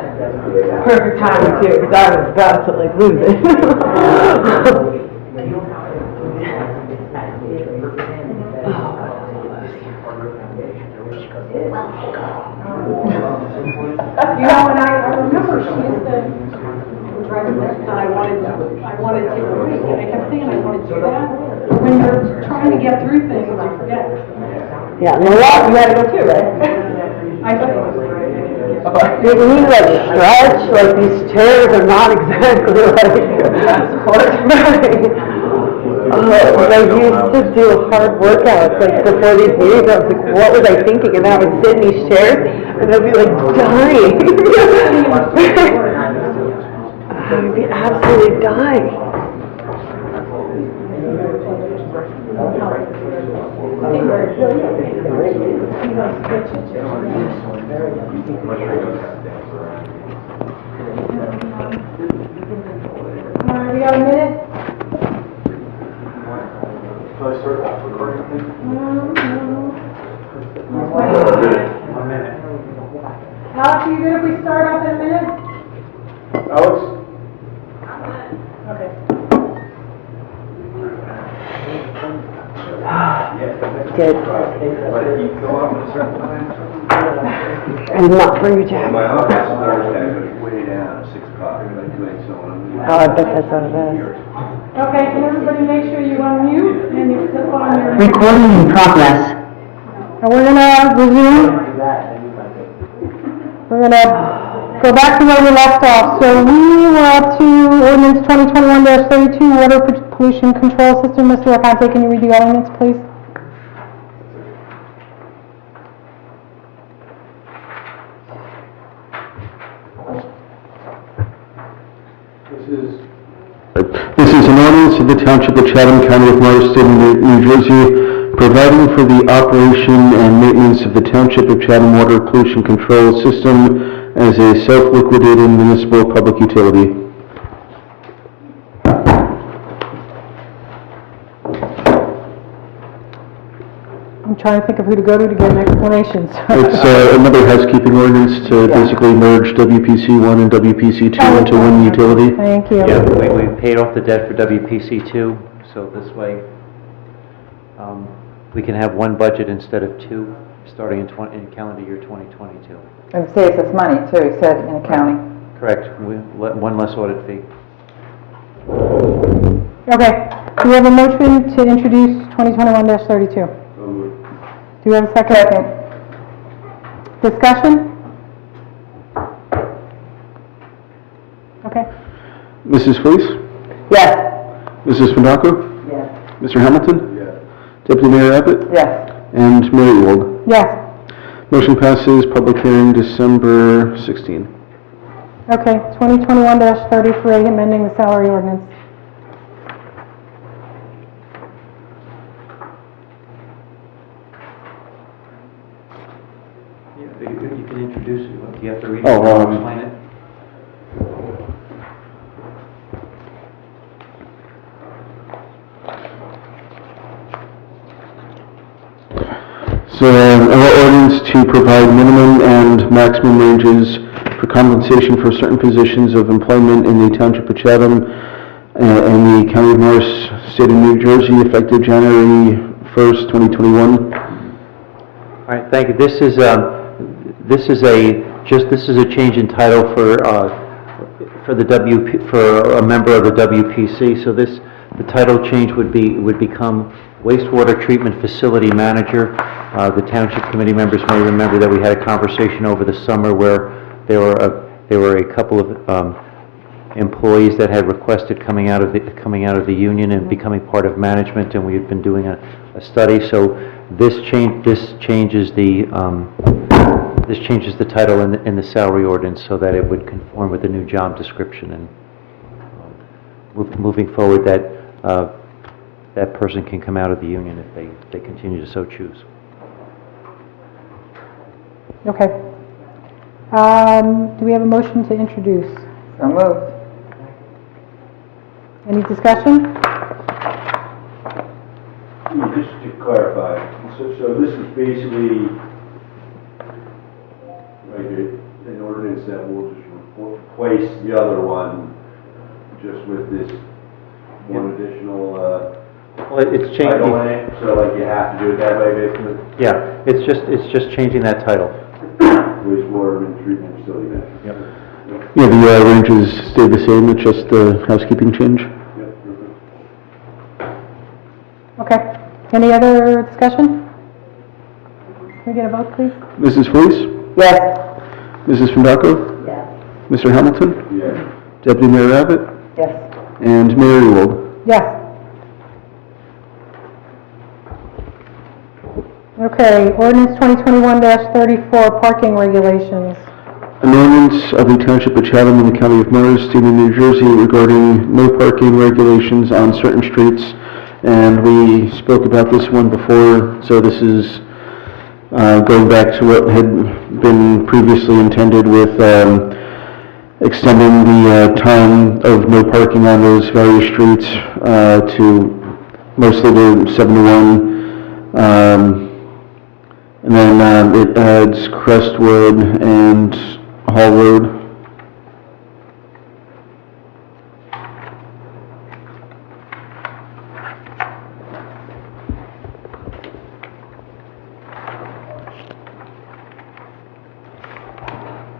Perfect timing too, because I was about to like lose it. You know, and I remember she used to drive me nuts, and I wanted to read, and I kept saying I wanted to do that. When you're trying to get through things, you forget. Yeah, and the walk, you had to go too, right? I thought it was great. You need like stretch, like these chairs are not exactly like horse I used to do hard workouts like before these meetings. I was like, what was I thinking? And I would sit in these chairs and I'd be like dying. I would be absolutely dying. We got a minute? And not bring your jacket. My office Thursday, but way down at 6 o'clock, like doing someone. Oh, I bet that's what it is. Okay, can everybody make sure you unmute and you click on your... Recording in progress. And we're gonna resume. We're gonna go back to where we left off. So we were up to ordinance 2021-32, water pollution control system. Mr. Aponte, can you read the ordinance, please? This is an ordinance of the Township of Chatham, County of Morris, State of New Jersey, providing for the operation and maintenance of the Township of Chatham water pollution control system as a self-liquidating municipal public utility. I'm trying to think of who to go to get an explanation. It's another housekeeping ordinance to basically merge WPC 1 and WPC 2 into one utility. Thank you. Yeah, we paid off the debt for WPC 2, so this way we can have one budget instead of two, starting in calendar year 2022. It saves us money too, he said, in accounting. Correct. One less audit fee. Okay, do we have a motion to introduce 2021-32? Do you have a second? Second. Discussion? Okay. Mrs. Felice? Yes. Mrs. Fandacco? Yes. Mr. Hamilton? Yes. Deputy Mayor Abbott? Yes. And Mayor Ewald? Yes. Motion passes. Public hearing December 16. Okay, 2021-33, amending the salary ordinance. You can introduce it. Do you have to read it Oh, or explain it? So, an ordinance to provide minimum and maximum ranges for compensation for certain positions of employment in the Township of Chatham and the County of Morris, State of New Jersey, effective January 1st, 2021. All right, thank you. This is a change in title for a member of the WPC. So the title change would become wastewater treatment facility manager. The township committee members may remember that we had a conversation over the summer where there were a couple of employees that had requested coming out of the union and becoming part of management, and we had been doing a study. So this changes the title in the salary ordinance so that it would conform with the new job description, and moving forward that person can come out of the union if they continue to so choose. Okay. Do we have a motion to introduce? So moved. Any discussion? Just to clarify, so this is basically like an ordinance that will just replace the other one, just with this one additional Well, it's title in changing. it, so like you have to do it that way basically? Yeah, it's just changing that title. Wastewater and treatment facility manager. Yep. Yeah, the ranges stay the same, it's just the housekeeping change. Yep, perfect. Okay. Any other discussion? Can we get a vote, please? Mrs. Felice? Yes. Mrs. Fandacco? Yes. Mr. Hamilton? Yes. Deputy Mayor Abbott? Yes. And Mayor Ewald? Yes. Okay, ordinance 2021-34, parking regulations. An ordinance of the Township of Chatham in the County of Morris, State of New Jersey, regarding no parking regulations on certain streets. And we spoke about this one before, so this is going back to what had been previously intended with extending the time of no parking on those various streets to mostly to 71. And then it adds Crestwood and Hall Road.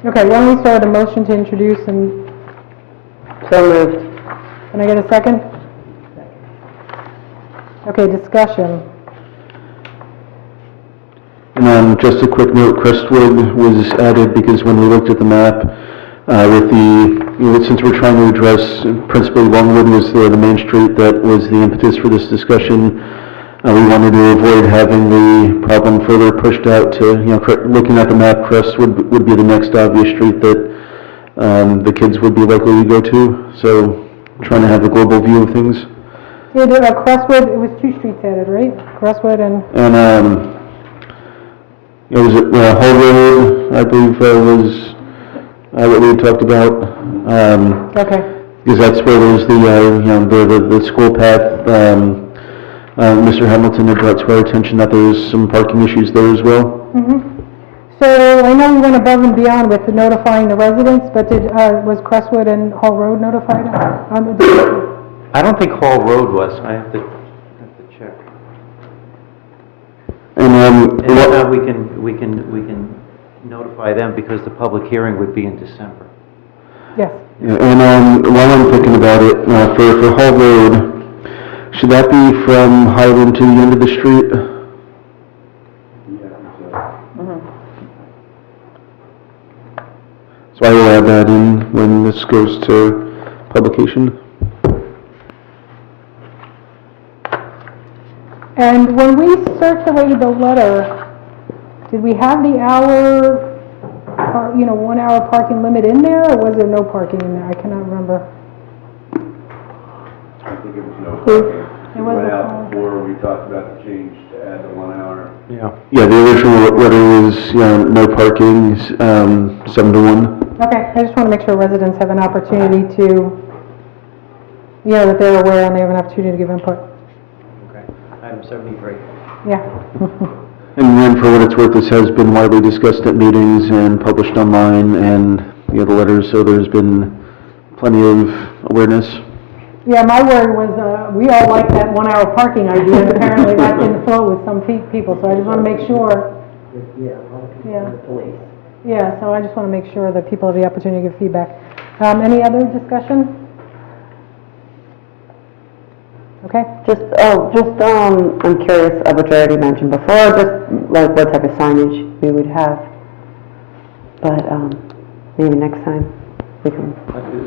Okay, why don't we start with a motion to introduce and... So moved. Can I get a second? Okay, discussion. And just a quick note, Crestwood was added because when we looked at the map, with the, since we're trying to address, principally Longwood was the main street that was the impetus for this discussion. We wanted to avoid having the problem further pushed out to, looking at the map, Crestwood would be the next obvious street that the kids would be likely to go to. So trying to have a global view of things. Yeah, Crestwood, it was 2 streets added, right? Crestwood and... It was Hull Road, I believe, was what we had talked about. Okay. Because that's where there's the school path. Mr. Hamilton had brought to our attention that there's some parking issues there as well. Mm-hmm. So I know we went above and beyond with notifying the residents, but was Crestwood and Hull Road notified? I don't think Hall Road was. I have to check. And we can notify them because the public hearing would be in December. Yes. Yeah, and while I'm thinking about it, for Hull Road, should that be from Highland to the end of the street? So I will add that in when this goes to publication. And when we circulated the letter, did we have the hour, 1 hour parking limit in there, or was there no parking in there? I cannot remember. I think it was no parking. It was went a out before we talked about the change to add the 1 hour. Yeah, the original letter was no parking, 7 to 1. Okay, I just want to make sure residents have an opportunity to, that they're aware and they have an opportunity to give input. Okay. Item 73. Yeah. And then for what it's worth, this has been widely discussed at meetings and published online and the letters, so there's been plenty of awareness. Yeah, my worry was, we all like that 1 hour parking idea, and apparently that didn't float with some people, so I just want to make sure. Yeah, a lot of people Yeah. in the police. Yeah, so I just want to make sure that people have the opportunity to give feedback. Any other discussion? Okay. I'm curious of what you already mentioned before, just like what type of signage we would have. But maybe next time we can.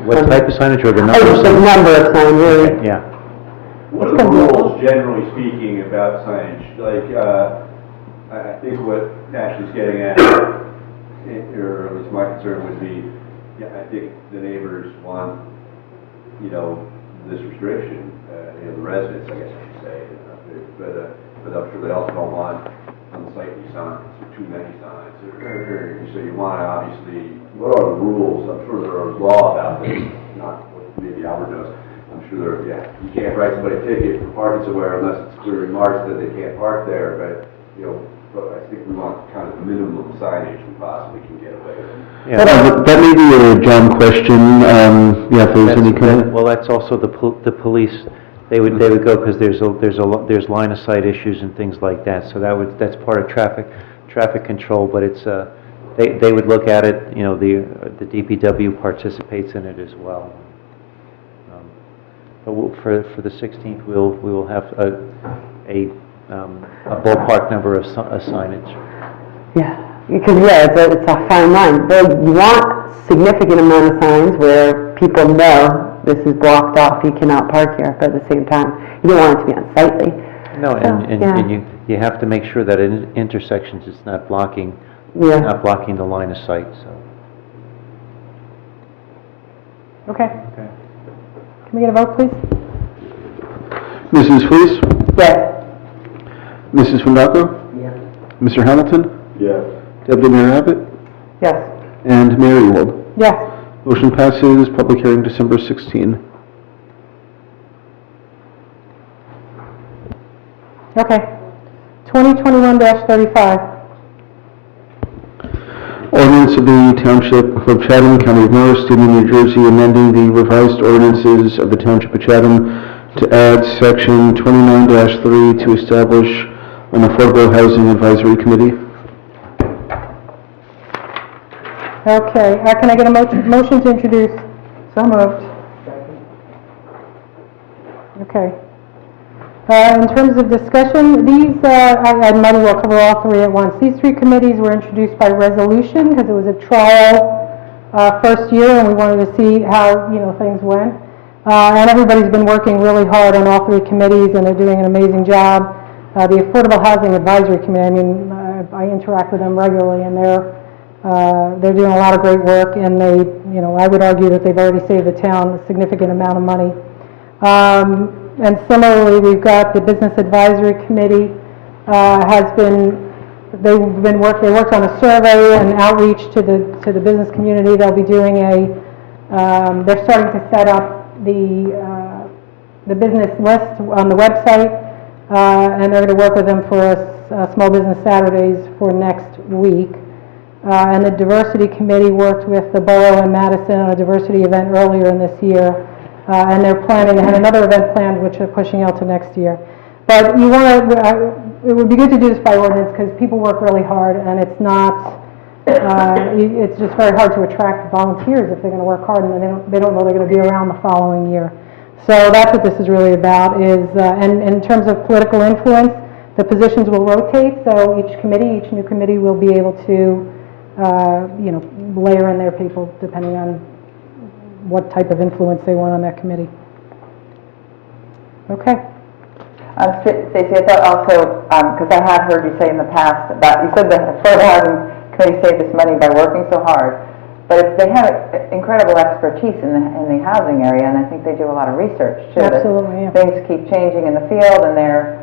What type of signage or the number Oh, of the signage? number of signs, really. Okay, yeah. What are the rules, generally speaking, about signage? Like, I think what Ashley's getting at, or at least my concern would be, I think the neighbors want, this restriction, the residents, I guess I should say, but I'm sure they also don't want unsightly signs or too many signs. So you want to obviously, what are the rules? I'm sure there is law about this, not what maybe Albert knows. I'm sure you can't write somebody a ticket for parking somewhere unless it's clearly marked that they can't park there, but I think we want kind of minimum signage we possibly can get away with. Yeah. That may be a John question, if there's any kind of... Well, that's also the police, they would go, because there's line of sight issues and things like that, so that's part of traffic control, but it's, they would look at it, the DPW participates in it as well. But for the 16th, we will have a ballpark number of signage. Yeah, because it's a fine line. You want significant amount of signs where people know this is blocked off, you cannot park here, but at the same time, you don't want it to be unsightly. No, and you have to make sure that in intersections it's not blocking the line of sight. So. Okay. Can we get a vote, please? Mrs. Fleece? Yes. Mrs. Fundaco? Yes. Mr. Hamilton? Yes. Deputy Mayor Abbott? Yes. And Mayor Ewald? Yes. Motion passes, public hearing December 16. Okay. 2021-35. Ordinance of the Township of Chatham, County of Morris, State of New Jersey, amending the revised ordinances of the Township of Chatham to add section 29-3 to establish an Affordable Housing Advisory Committee. Okay, can I get a motion to introduce? So moved. Okay. In terms of discussion, these, I might as well cover all three at once. These three committees were introduced by resolution because it was a trial first year, and we wanted to see how, things went. And everybody's been working really hard on all three committees, and they're doing an amazing job. The Affordable Housing Advisory Committee, I interact with them regularly, and they're doing a lot of great work, and they, I would argue that they've already saved the town a significant amount of money. And similarly, we've got the Business Advisory Committee they worked on a survey and outreach to the business community. They'll be doing they're starting to set up the business list on the website, and they're going to work with them for Small Business Saturdays for next week. And the Diversity Committee worked with the Borough and Madison on a diversity event earlier in this year. And they're planning, they have another event planned, which they're pushing out to next year. But it would be good to do this by ordinance, because people work really hard, and it's not, it's just very hard to attract volunteers if they're going to work hard, and they don't know they're going to be around the following year. So that's what this is really about, and in terms of political influence, the positions will rotate, so each new committee will be able to, layer in their people depending on what type of influence they want on that committee. Okay. Stacey, I thought also, because I had heard you say in the past about, you said the Affordable Housing Committee saved us money by working so hard, but they have incredible expertise in the housing area, and I think they do a lot of research too. Absolutely, yeah. Things keep changing in the field, and they're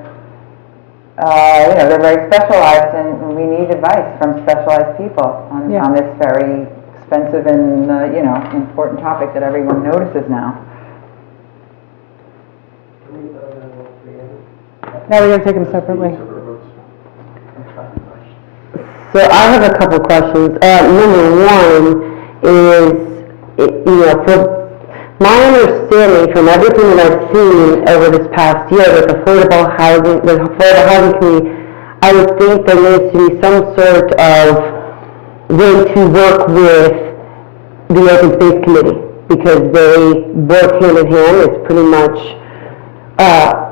very specialized, and we need advice from specialized people on this very expensive and, important topic that everyone notices now. Now we're going to take them separately. So I have a couple questions. Number one is, from my understanding from everything that I've seen over this past year with the Affordable Housing Committee, I would think there needs to be some sort of way to work with the Open Space Committee, because they work hand in hand. It's pretty much,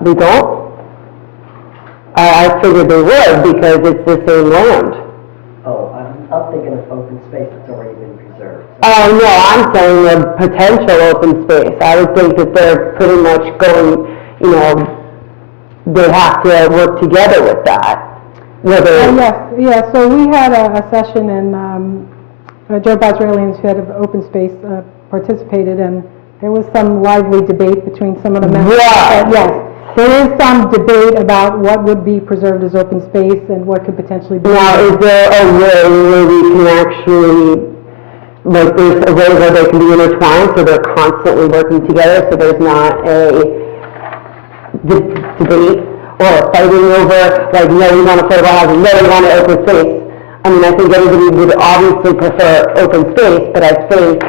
they don't? I figured they would, because it's the same land. Oh, I'm thinking of open space that's already been preserved. Oh, no, I'm saying a potential open space. I would think that they're pretty much going, they have to work together with that. Yes, so we had a session, and Joe Bosralian's head of open space participated, and there was some lively debate between some of the members. Yeah. Yes, there is some debate about what would be preserved as open space and what could potentially be. Now, is there a way where we can actually, like, there's a way where they can be intertwined, so they're constantly working together, so there's not a debate or fighting over, like, no, we want affordable housing, no, we want an open space. I mean, I think everybody would obviously prefer open space, but I think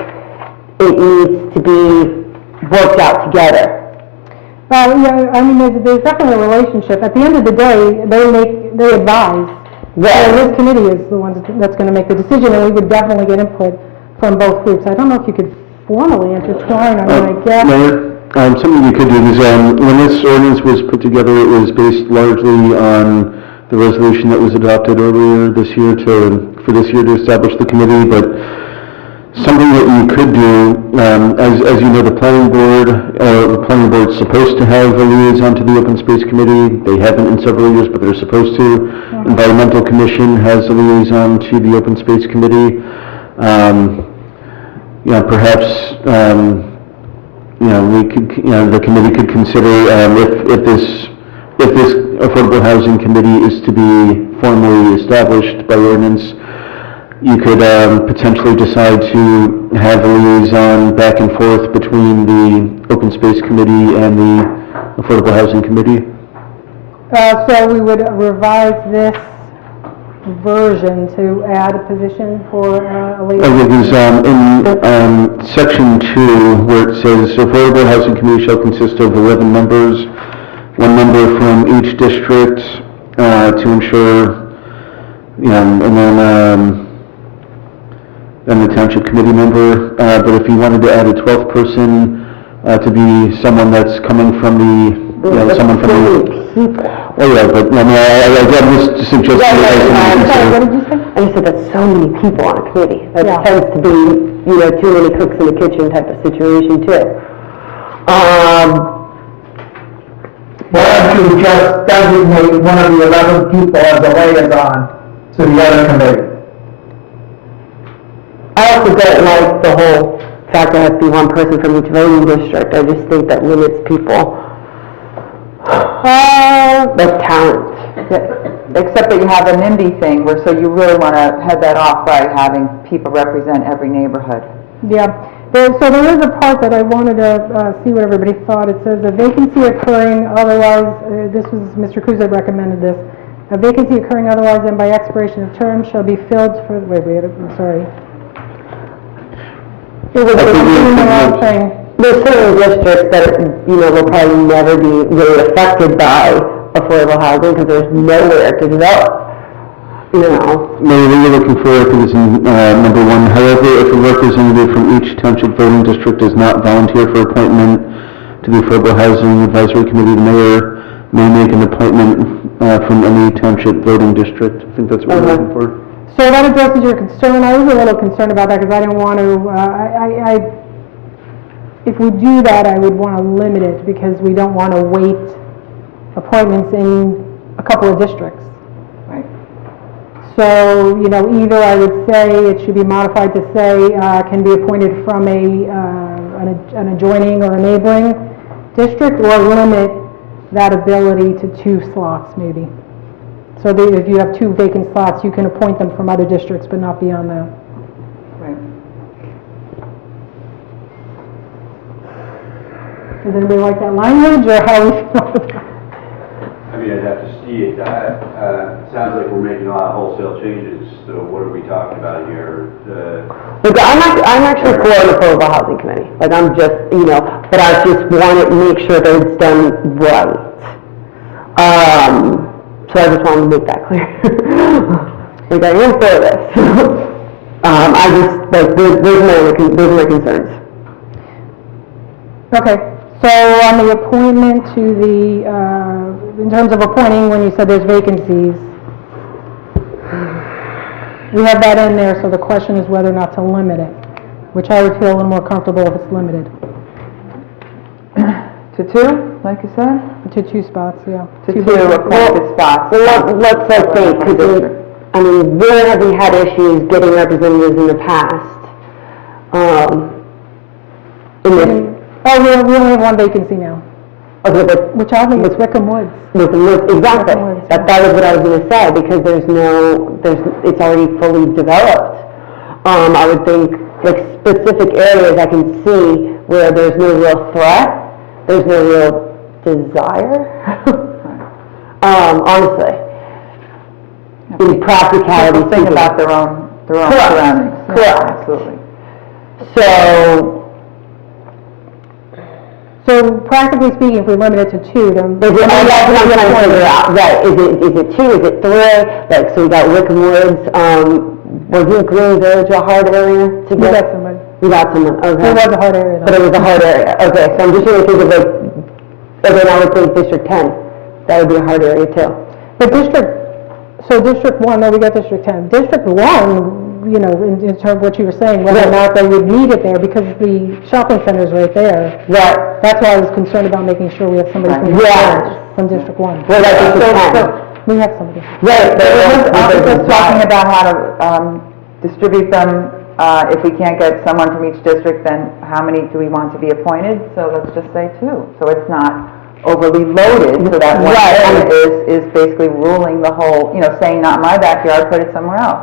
it needs to be worked out together. Yeah, I mean, there's definitely a relationship. At the end of the day, they advise. Yeah. So this committee is the one that's going to make the decision, and we would definitely get input from both groups. I don't know if you could formally intertwine, I mean, I guess. Mayor, something you could do is, when this ordinance was put together, it was based largely on the resolution that was adopted earlier this year for this year to establish the committee, but something that you could do, as you know, the planning board's supposed to have a liaison to the open space committee. They haven't in several years, but they're supposed to. Yeah. Environmental Commission has a liaison to the open space committee. Perhaps, we could, the committee could consider, if this Affordable Housing Committee is to be formally established by ordinance, you could potentially decide to have a liaison back and forth between the Open Space Committee and the Affordable Housing Committee. So we would revise this version to add a position for a liaison. It was in Section 2, where it says, Affordable Housing Committee shall consist of 11 members, 1 member from each district to ensure, and then than the township committee member, but if you wanted to add a 12th person to be someone that's coming from the, someone from the... Oh, yeah, but, I mean, I just suggested... What did you say? I just said that's so many people on a committee. That tends to be, too many cooks in the kitchen type of situation, too. Why don't you just designate one of the 11 people as a liaison to the other committee? I also don't like the whole fact there has to be one person from each voting district. I just think that limits people. Like talent. Except that you have a NIMBY thing, so you really want to head that off by having people represent every neighborhood. Yeah. So there is a part that I wanted to see what everybody thought. It says a vacancy occurring otherwise, this was Mr. Cruz that recommended this, a vacancy occurring otherwise than by expiration of term shall be filled for, I'm sorry. There's certain districts that, will probably never be really affected by affordable housing because there's nowhere to develop. Maybe we're looking for it because number one, however, if a representative from each township voting district does not volunteer for appointment to the Affordable Housing Advisory Committee, the mayor may make an appointment from any township voting district. I think that's what we're looking for. So that addresses your concern. I was a little concerned about that because I didn't want to, if we do that, I would want to limit it because we don't want to wait appointments in a couple of districts. So, either I would say it should be modified to say can be appointed from an adjoining or a neighboring district, or limit that ability to 2 slots maybe. So that if you have 2 vacant slots, you can appoint them from other districts, but not beyond that. Right. Does anybody like that language, or how we feel about that? I mean, I'd have to see it. Sounds like we're making a lot of wholesale changes, so what are we talking about here? Look, I'm actually for the affordable housing committee. Like, I'm just, but I just want to make sure that it's done right. So I just wanted to make that clear. Like, I am for this. I just, like, those are my concerns. Okay. So on the appointment to the, in terms of appointing, when you said there's vacancies, we have that in there, so the question is whether or not to limit it, which I would feel a little more comfortable if it's limited. To 2, like you said? To 2 spots, yeah. To 2 appointed spots. Well, let's think, because, where have we had issues getting representatives in the past? In this. Oh, we only have 1 vacancy now. Okay, but which I think is Wickham Woods. Exactly. That was what I was going to say, because it's already fully developed. I would think, like, specific areas I can see where there's no real threat, there's no real desire. Honestly. In practicality. People think about their own surroundings. Correct. Yeah, absolutely. So practically speaking, if we limit it to 2, then... That's what I'm trying to figure out. Right, is it 2, is it 3? Like, so we got Wickham Woods, was it Green Village a hard area to get? We got somebody. We got someone, okay. It was a hard area, though. But it was a hard area, okay. So I'm just trying to think of, like, and then I would think District 10, that would be a hard area too. But District 1, no, we got District 10. District 1, in terms of what you were saying, whether or not they would need it there, because the shopping center is right there. Right. That's why I was concerned about making sure we have somebody from District 1. Well, that's District 10. We have somebody. Right, but I was talking about how to distribute them. If we can't get someone from each district, then how many do we want to be appointed? So let's just say 2. So it's not overly loaded, so that one area is basically ruling the whole, saying not my backyard, put it somewhere else.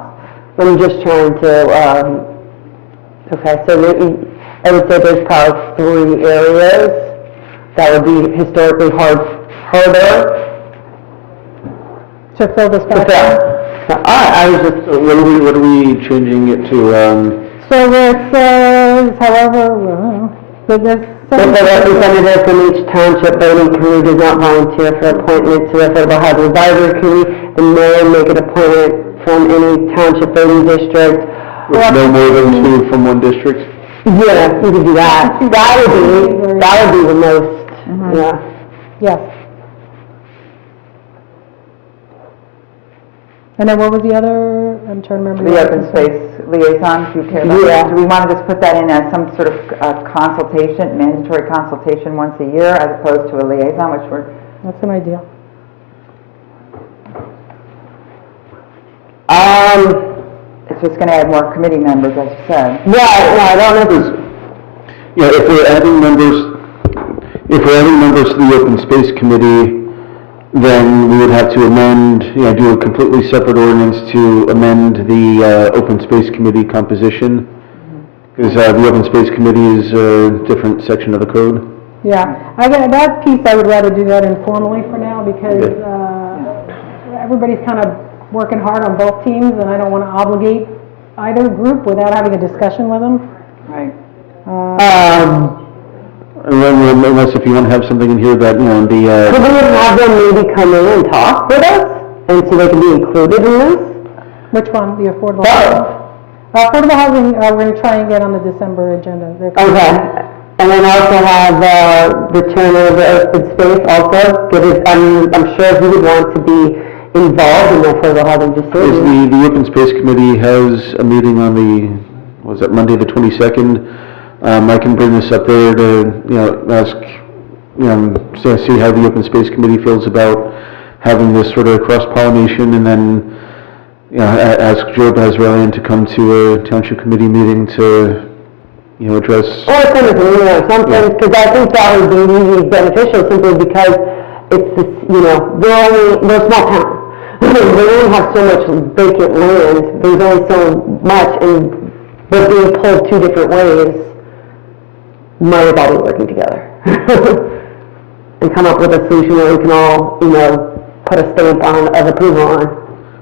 I'm just trying to, okay, so I would say there's probably 3 areas that would be historically harder to fill this back. I was just, what are we changing it to? So it says, however, if the representative from each township voting committee does not volunteer for appointment to the Affordable Housing Advisory Committee, the mayor make an appointment from any township voting district. No more than 2 from one district? Yeah, you could do that. That would be the most, yeah. Yes. And then what was the other, I'm trying to remember. The open space liaison, do you care about that? Do we want to just put that in as some sort of consultation, mandatory consultation once a year, as opposed to a liaison, which we're... That's an idea. It's just going to add more committee members, as you said. No, I don't know. Yeah, if we're adding members to the Open Space Committee, then we would have to amend, do a completely separate ordinance to amend the Open Space Committee composition, because the Open Space Committee is a different section of the code. Yeah, that piece, I would rather do that informally for now, because everybody's kind of working hard on both teams, and I don't want to obligate either group without having a discussion with them. Right. Unless if you want to have something in here that, Could we have them maybe come in and talk with us, and so they can be included in this? Which one, the affordable housing? Affordable housing, we're going to try and get on the December agenda. Okay, and then also have the chairman of the open space also, I'm sure he would want to be involved in the affordable housing decision. The Open Space Committee has a meeting on Monday the 22nd. I can bring this up there to, ask, see how the Open Space Committee feels about having this sort of cross-pollination, and then, ask Joe Bazralian to come to a Township Committee meeting to, address... Or send us an email or something, because I think that would be really beneficial, simply because it's this, they're a small town. They only have so much vacant land, there's only so much, and they're being pulled 2 different ways. Might have all be working together and come up with a solution where we can all, put a stamp of approval on.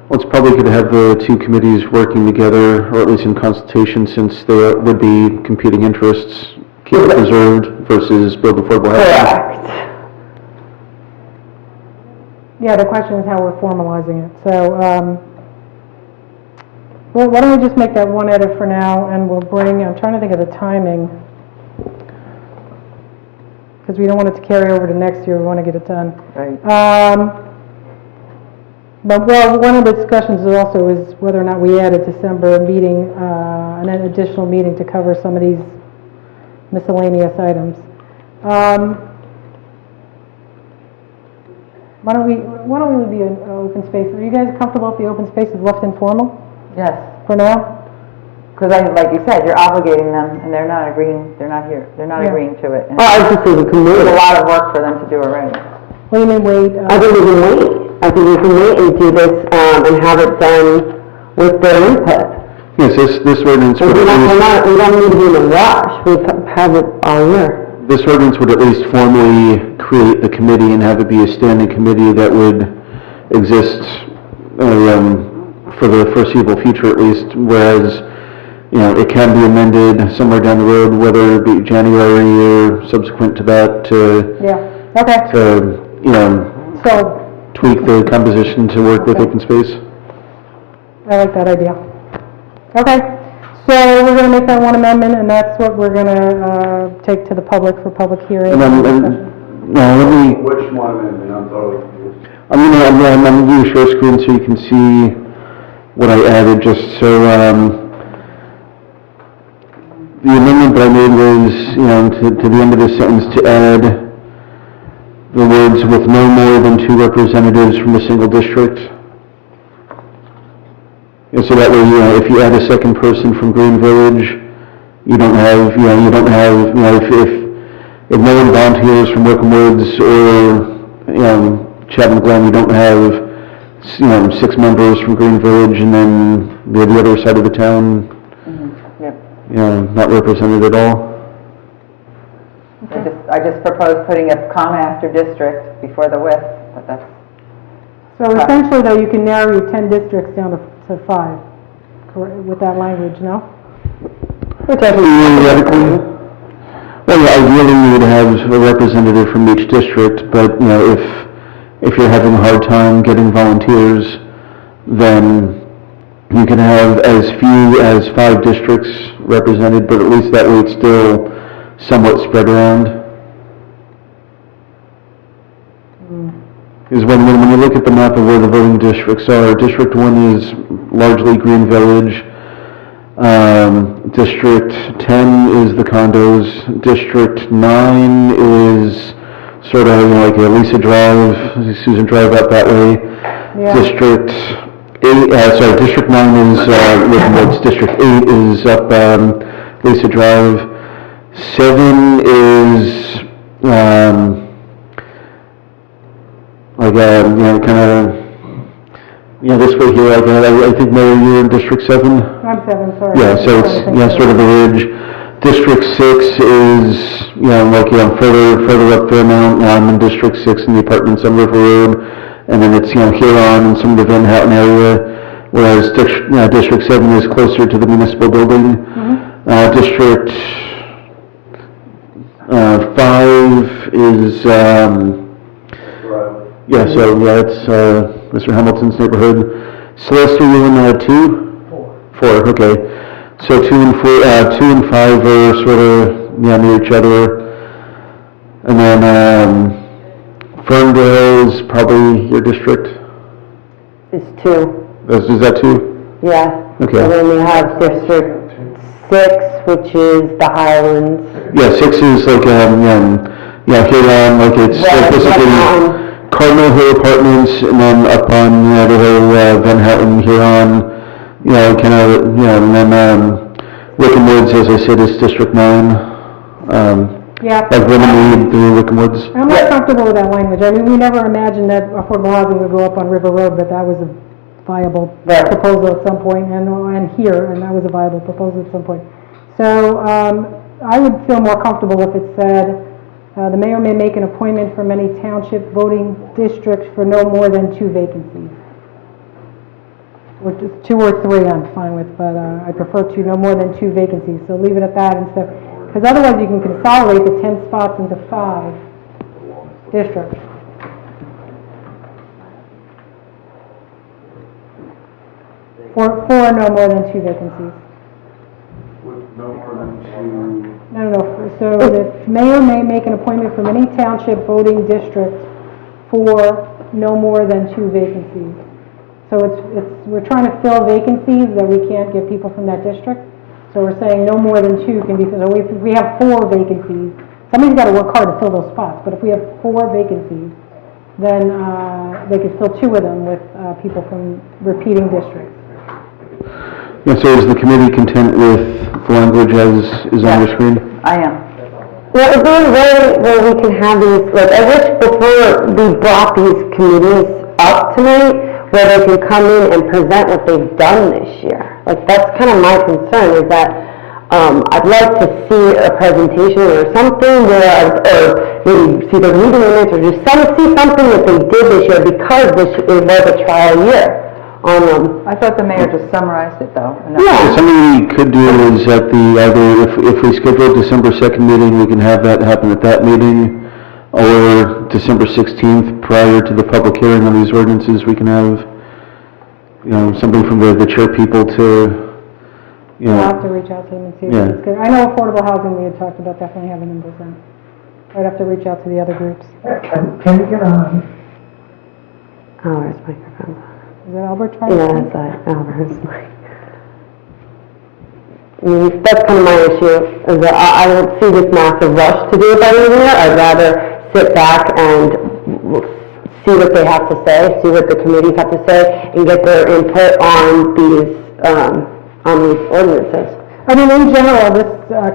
Well, it's probably good to have the 2 committees working together, or at least in consultation, since there would be competing interests, keep it preserved versus build affordable housing. Correct. Yeah, the question is how we're formalizing it. So, well, why don't we just make that one edit for now, and we'll bring, I'm trying to think of the timing, because we don't want it to carry over to next year, we want to get it done. Right. But, one of the discussions also is whether or not we add a December meeting, an additional meeting to cover some of these miscellaneous items. Why don't we leave the open space? Are you guys comfortable if the open space is left informal? Yes. For now? Because like you said, you're obligating them, and they're not agreeing, they're not here, they're not agreeing to it. And I just think we can wait. It's a lot of work for them to do already. What do you mean wait? I think we can wait. I think we can wait and do this, and have it done with their input. Yes, this ordinance would we don't need to be in a rush, we have it all year. This ordinance would at least formally create the committee and have it be a standing committee that would exist for the foreseeable future at least, whereas, it can be amended somewhere down the road, whether it be January or subsequent to that, to tweak the composition to work with open space. I like that idea. Okay, so we're going to make that one amendment, and that's what we're going to take to the public for public hearing. Which one amendment? I'm totally confused. I'm going to do a share screen so you can see what I added, just so, the amendment that I made was, to the end of this sentence to add the words with no more than 2 representatives from a single district. And so that way, if you add a second person from Green Village, you don't have, if no one volunteers from Wickham Woods or, Chatham Glen, you don't have, 6 members from Green Village, and then the other side of the town, not represented at all. I just proposed putting a comma after district before the with, but that's... So essentially, though, you can narrow your 10 districts down to 5, with that language, no? Theoretically, well, ideally you would have a representative from each district, but, if you're having a hard time getting volunteers, then, You can have as few as 5 districts represented, but at least that way it's still somewhat spread around. Because when you look at the map of where the voting districts are, District 1 is largely Green Village. District 10 is the condos. District 9 is sort of, like a Lisa Drive, Susan Drive out that way. Yeah. District 9 is Wickham Woods. District 8 is up Lisa Drive. 7 is this way here. I think Mayor, you're in District 7. I'm 7, sorry. Yeah, so it's sort of a ridge. District 6 is further up Fairmont. I'm in District 6 in the apartments on River Road, and then it's Huron and some of the Van Houten area. Whereas District 7 is closer to the Municipal building. Mm-hmm. District 5 is it's Mr. Hamilton's neighborhood. Celeste, are you in 2? 4, okay. So 2 and 5 are sort of near each other. And then Ferndale is probably your district? It's 2. Is that 2? Yeah. Okay. And then we have District 6, which is the Highlands. Yeah, 6 is Huron, it's basically Cardinal Hill Apartments, and then up on the hill, Van Houten, Huron, and then Wickham Woods, as I said, is District 9. Yeah. Like Lemonade through Wickham Woods. I'm not comfortable with that language. I mean, we never imagined that affordable housing would go up on River Road, but that was a viable proposal at some point, and here, and that was a viable proposal at some point. So I would feel more comfortable if it said, the mayor may make an appointment from any township voting district for no more than 2 vacancies. Or 2 or 3 I'm fine with, but I prefer no more than 2 vacancies. So leave it at that instead, because otherwise you can consolidate the 10 spots into 5 districts. For no more than 2 vacancies. With no more than 2... No. So the mayor may make an appointment from any township voting district for no more than 2 vacancies. So we're trying to fill vacancies that we can't get people from that district. So we're saying no more than 2 can be filled. So if we have 4 vacancies, somebody's got to work hard to fill those spots. But if we have 4 vacancies, then they could fill 2 of them with people from repeating districts. Yeah, so is the committee content with the language as is on your screen? I am. Well, is there a way where we can have these, I wish before we brought these committees up tonight, where they can come in and present what they've done this year. That's kind of my concern, is that I'd like to see a presentation or something where, or maybe see the meeting minutes, or just see something that they did this year, because it was a trial year. I thought the mayor just summarized it, though. Yeah. Something we could do is at if we schedule December 2nd meeting, we can have that happen at that meeting, or December 16th, prior to the public hearing on these ordinances, we can have, somebody from the chair people to, I'll have to reach out to them and see if it's good. I know affordable housing, we had talked about definitely having them present. I'd have to reach out to the other groups. Can you get on? Oh, where's my microphone? Is it Albert trying to speak? Albert's mic. That's kind of my issue, is that I don't see this massive rush to do it by the end of the year. I'd rather sit back and see what they have to say, see what the committees have to say, and get their input on these ordinances. I mean, in general, this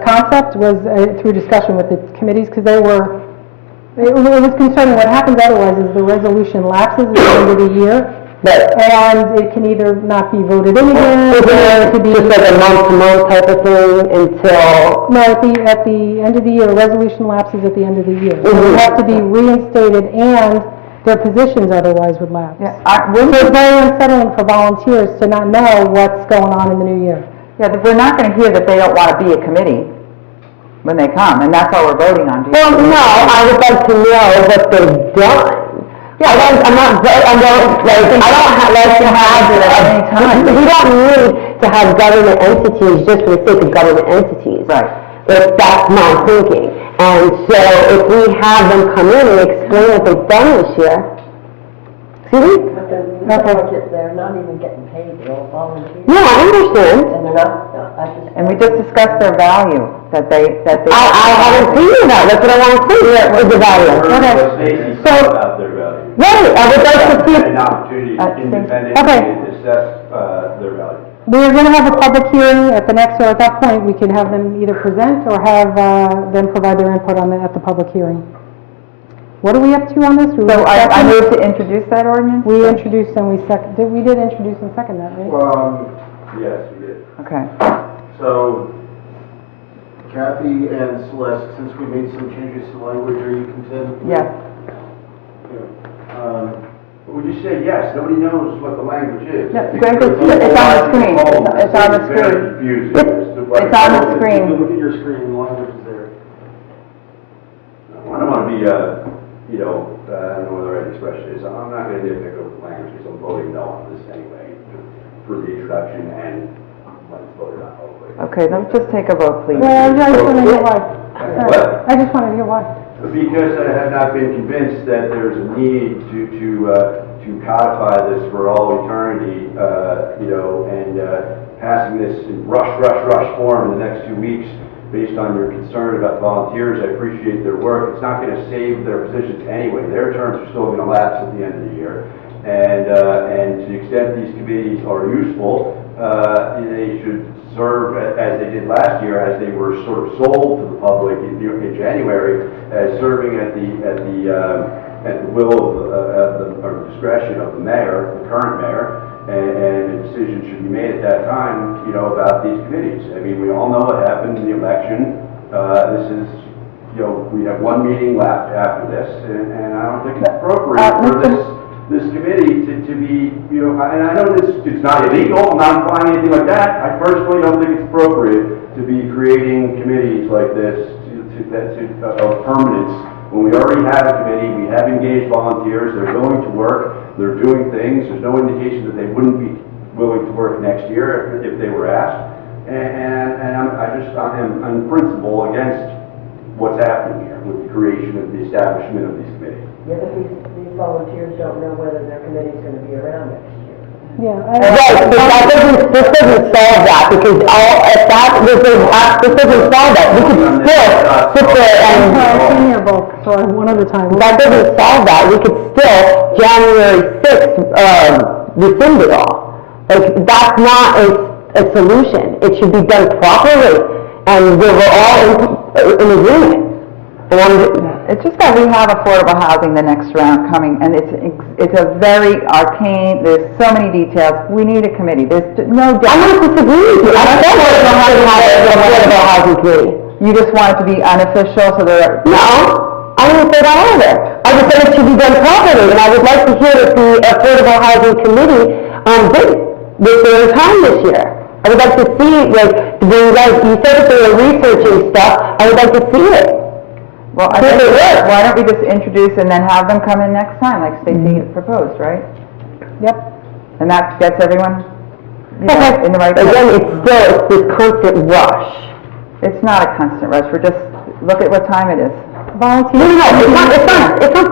concept was through discussion with the committees, because it was concerning. What happens otherwise is the resolution lapses at the end of the year, and it can either not be voted in again, or it could be just like a month-to-month type of thing until... No, at the end of the year, resolution lapses at the end of the year. So it would have to be reinstated, and their positions otherwise would lapse. So it's very unsettling for volunteers to not know what's going on in the new year. Yeah, but we're not going to hear that they don't want to be a committee when they come, and that's all we're voting on. Well, no, I would like to know what they've done. I don't like to have, we don't need to have government entities just for the sake of government entities. Right. If that's my thinking. And so if we have them come in and explain what they've done this year, excuse me? They're not even getting paid, they're all volunteers. Yeah, I understand. And they're not, And we just discussed their value, that they. I haven't seen that, that's what I want to see, is the value. Okay. Stacy said about their value. Right, I would like to see. An opportunity to independently assess their value. We're going to have a public hearing at the next, so at that point, we can have them either present or have them provide their input on at the public hearing. What are we up to on this? So I move to introduce that ordinance? We introduced and we did introduce and second that, right? Yes, we did. Okay. So Kathy and Celeste, since we made some changes to language, are you content? Yes. Would you say yes? Nobody knows what the language is. No, Greg, it's on the screen. It's on the screen. Very confusing. It's on the screen. If you look at your screen, the language is there. I don't want to be, I don't know what the right expression is. I'm not going to nitpick over language because I'm voting no on this anyway for the introduction and when it's voted on hopefully. Okay, let's just take a vote, please. Well, I just want to hear why. What? I just want to hear why. Because I have not been convinced that there's a need to codify this for all eternity, and passing this in rush form in the next 2 weeks based on your concern about volunteers. I appreciate their work. It's not going to save their positions anyway. Their terms are still going to lapse at the end of the year. And to the extent these committees are useful, they should serve as they did last year, as they were sort of sold to the public in January, as serving at the will or discretion of the mayor, the current mayor, and a decision should be made at that time, about these committees. I mean, we all know what happened in the election. This is, we have one meeting left after this, and I don't think it's appropriate for this committee to be, and I know it's not illegal, I'm not implying anything like that. I personally don't think it's appropriate to be creating committees like this of permanence when we already have a committee, we have engaged volunteers, they're willing to work, they're doing things, there's no indication that they wouldn't be willing to work next year if they were asked. And I'm in principle against what's happening here with the creation of the establishment of these committees. Yeah, but these volunteers don't know whether their committee's going to be around next year. Yeah. Right, but this doesn't solve that, because this doesn't solve that. We could still sit there and. Senior vote, sorry, one at a time. That doesn't solve that. We could still, January 6th, rescind it all. Like, that's not a solution. It should be done properly, and we're all in agreement. It's just that we have affordable housing the next round coming, and it's a very arcane, there's so many details. We need a committee. There's no doubt. I'm not disagreeing with you. I don't want to have an affordable housing committee. You just want it to be unofficial, so there. No, I didn't say that either. I just said it should be done properly, and I would like to hear that the Affordable Housing Committee did with their time this year. I would like to see, like, you said that they were researching stuff. I would like to see it. Well, I think why don't we just introduce and then have them come in next time, like Stacy proposed, right? Yep. And that gets everyone in the right place. Again, it's this constant rush. It's not a constant rush. We're just, look at what time it is. Volunteers. No, it's not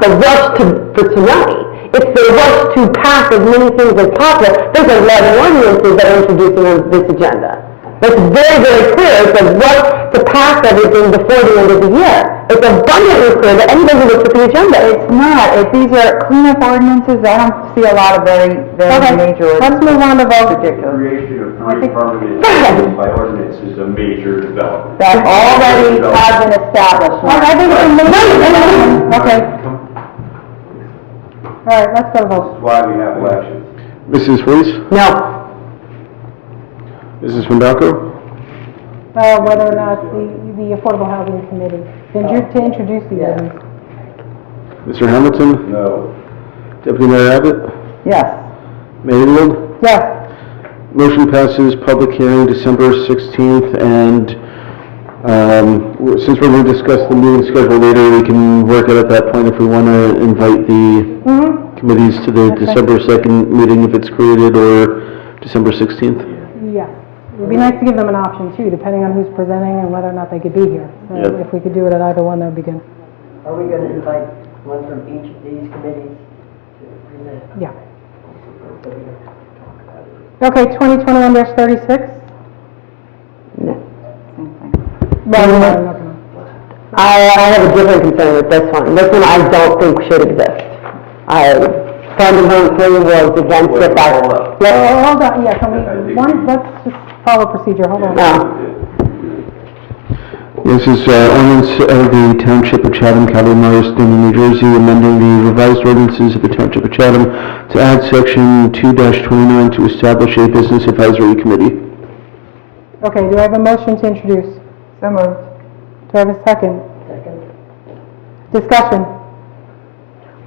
the rush for tonight. It's the rush to pass as many things as possible. There's 11 ordinances that are introducing on this agenda. It's very, very clear. It's a rush to pass everything before the end of the year. It's abundantly clear that anybody who looks at the agenda. It's not. These are cleanup ordinances. I don't see a lot of very major ordinances. Let's move on to vote. The creation of 3 permanent committees by ordinance is a major development. That already has been established. I think it's amazing. Okay. All right, let's go to vote. This is why we have elections. Mrs. Fleece? No. Mrs. Fundacco? Whether or not the Affordable Housing Committee, to introduce the ordinance. Mr. Hamilton? No. Deputy Mayor Abbott? Yes. Mayor England? Yes. Motion passes, public hearing December 16th, and Since we're going to discuss the meeting schedule later, we can work it at that point if we want to invite the committees to the December 2nd meeting if it's created, or December 16th. Yes. It would be nice to give them an option too, depending on who's presenting and whether or not they could be here. So Yep. if we could do it at either one, that would be good. Are we going to invite one from each of these committees to present? Yeah. Okay, 2021-36? No, same thing. Well, no, no. I have a different concern with this one. This one I don't think should exist. Fundamentally was against it by... Well, hold on, yeah, can we, let's just follow procedure, hold on. This is ordinance of the Township of Chatham, County of Morris, New Jersey, amending the revised ordinances of the Township of Chatham to add section 2-29 to establish a business advisory committee. Okay, do I have a motion to introduce? So moved. Do I have a second? Second. Discussion?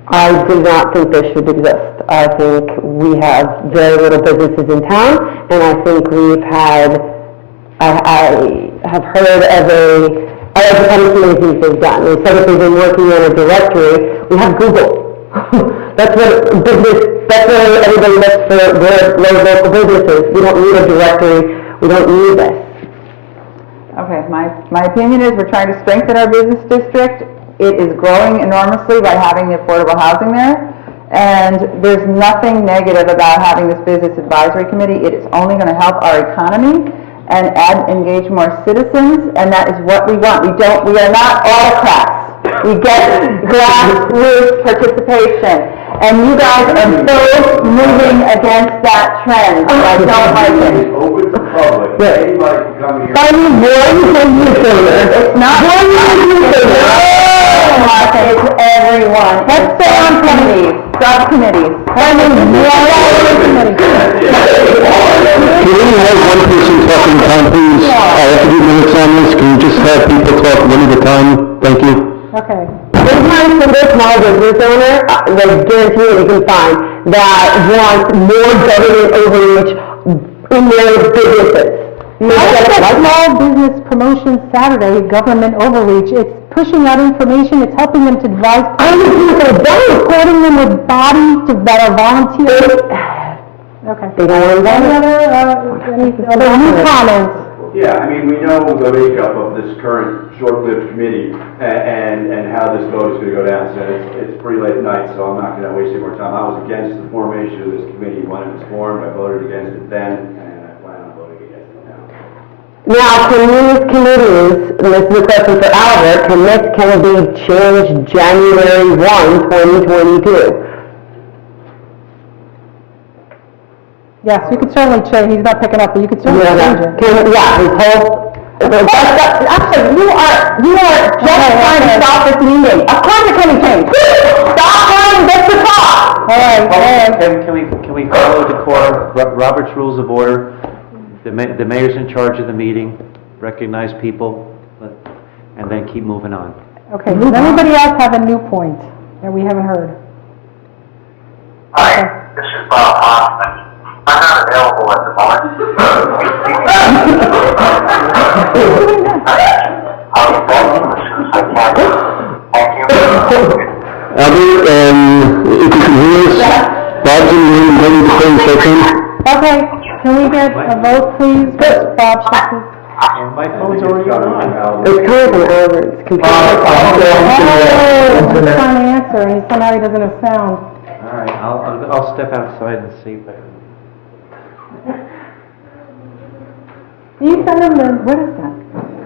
I do not think this should exist. I think we have very little businesses in town, and I think we've had, I have heard of I like the kind of things they've done. They said that they've been working on a directory. We have Google. That's what everybody looks for their local businesses. We don't need a directory. We don't need this. Okay, my opinion is we're trying to strengthen our business district. It is growing enormously by having the affordable housing there, and there's nothing negative about having this business advisory committee. It is only going to help our economy and engage more citizens, and that is what we want. We are not autocrats. We get grassroots participation, and you guys are both moving against that trend. So I don't like it. Open to public, anybody can come here. I need one commissioner. It's not it's everyone. Let's stay on committees, subcommittees. Can we have one person talking time, please? I have to do minutes on this. Can we just have people talk one at a time? Thank you. Okay. There's one single small business owner, they guarantee they can find, that wants more government overreach in their businesses. I said Small Business Promotion Saturday, government overreach. It's pushing out information, it's helping them to advise. Supporting them with bodies that are volunteers. Okay. Any other new comments? Yeah, I mean, we know the makeup of this current short-lived committee and how this vote is going to go down. So it's pretty late at night, so I'm not going to waste any more time. I was against the formation of this committee when it was formed. I voted against it then, and I plan on voting against it now. Now, can these committees, and this is a question for Albert, can be changed January 1, 2022? Yes, you could certainly change, he's not picking up, but you could certainly change it. His whole, actually, you are just trying to stop this meeting. Of course it can be changed. Stop trying to get to talk. All right. Can we follow decorum, Robert's Rules of Order? The mayor's in charge of the meeting, recognize people, and then keep moving on. Okay, does anybody else have a new point that we haven't heard? Hi, this is Bob Hoffman. I'm not available at the moment. I'll be back as soon as I can. Thank you. Albert, if you can hear us, Bob's in the room, ready to close session. Okay, can we get a vote, please? Bob, My phone's already on. It's coming from Albert's computer. he's trying to answer, and somehow he doesn't have sound. All right, I'll step outside and see if I can. Can you send him what is that?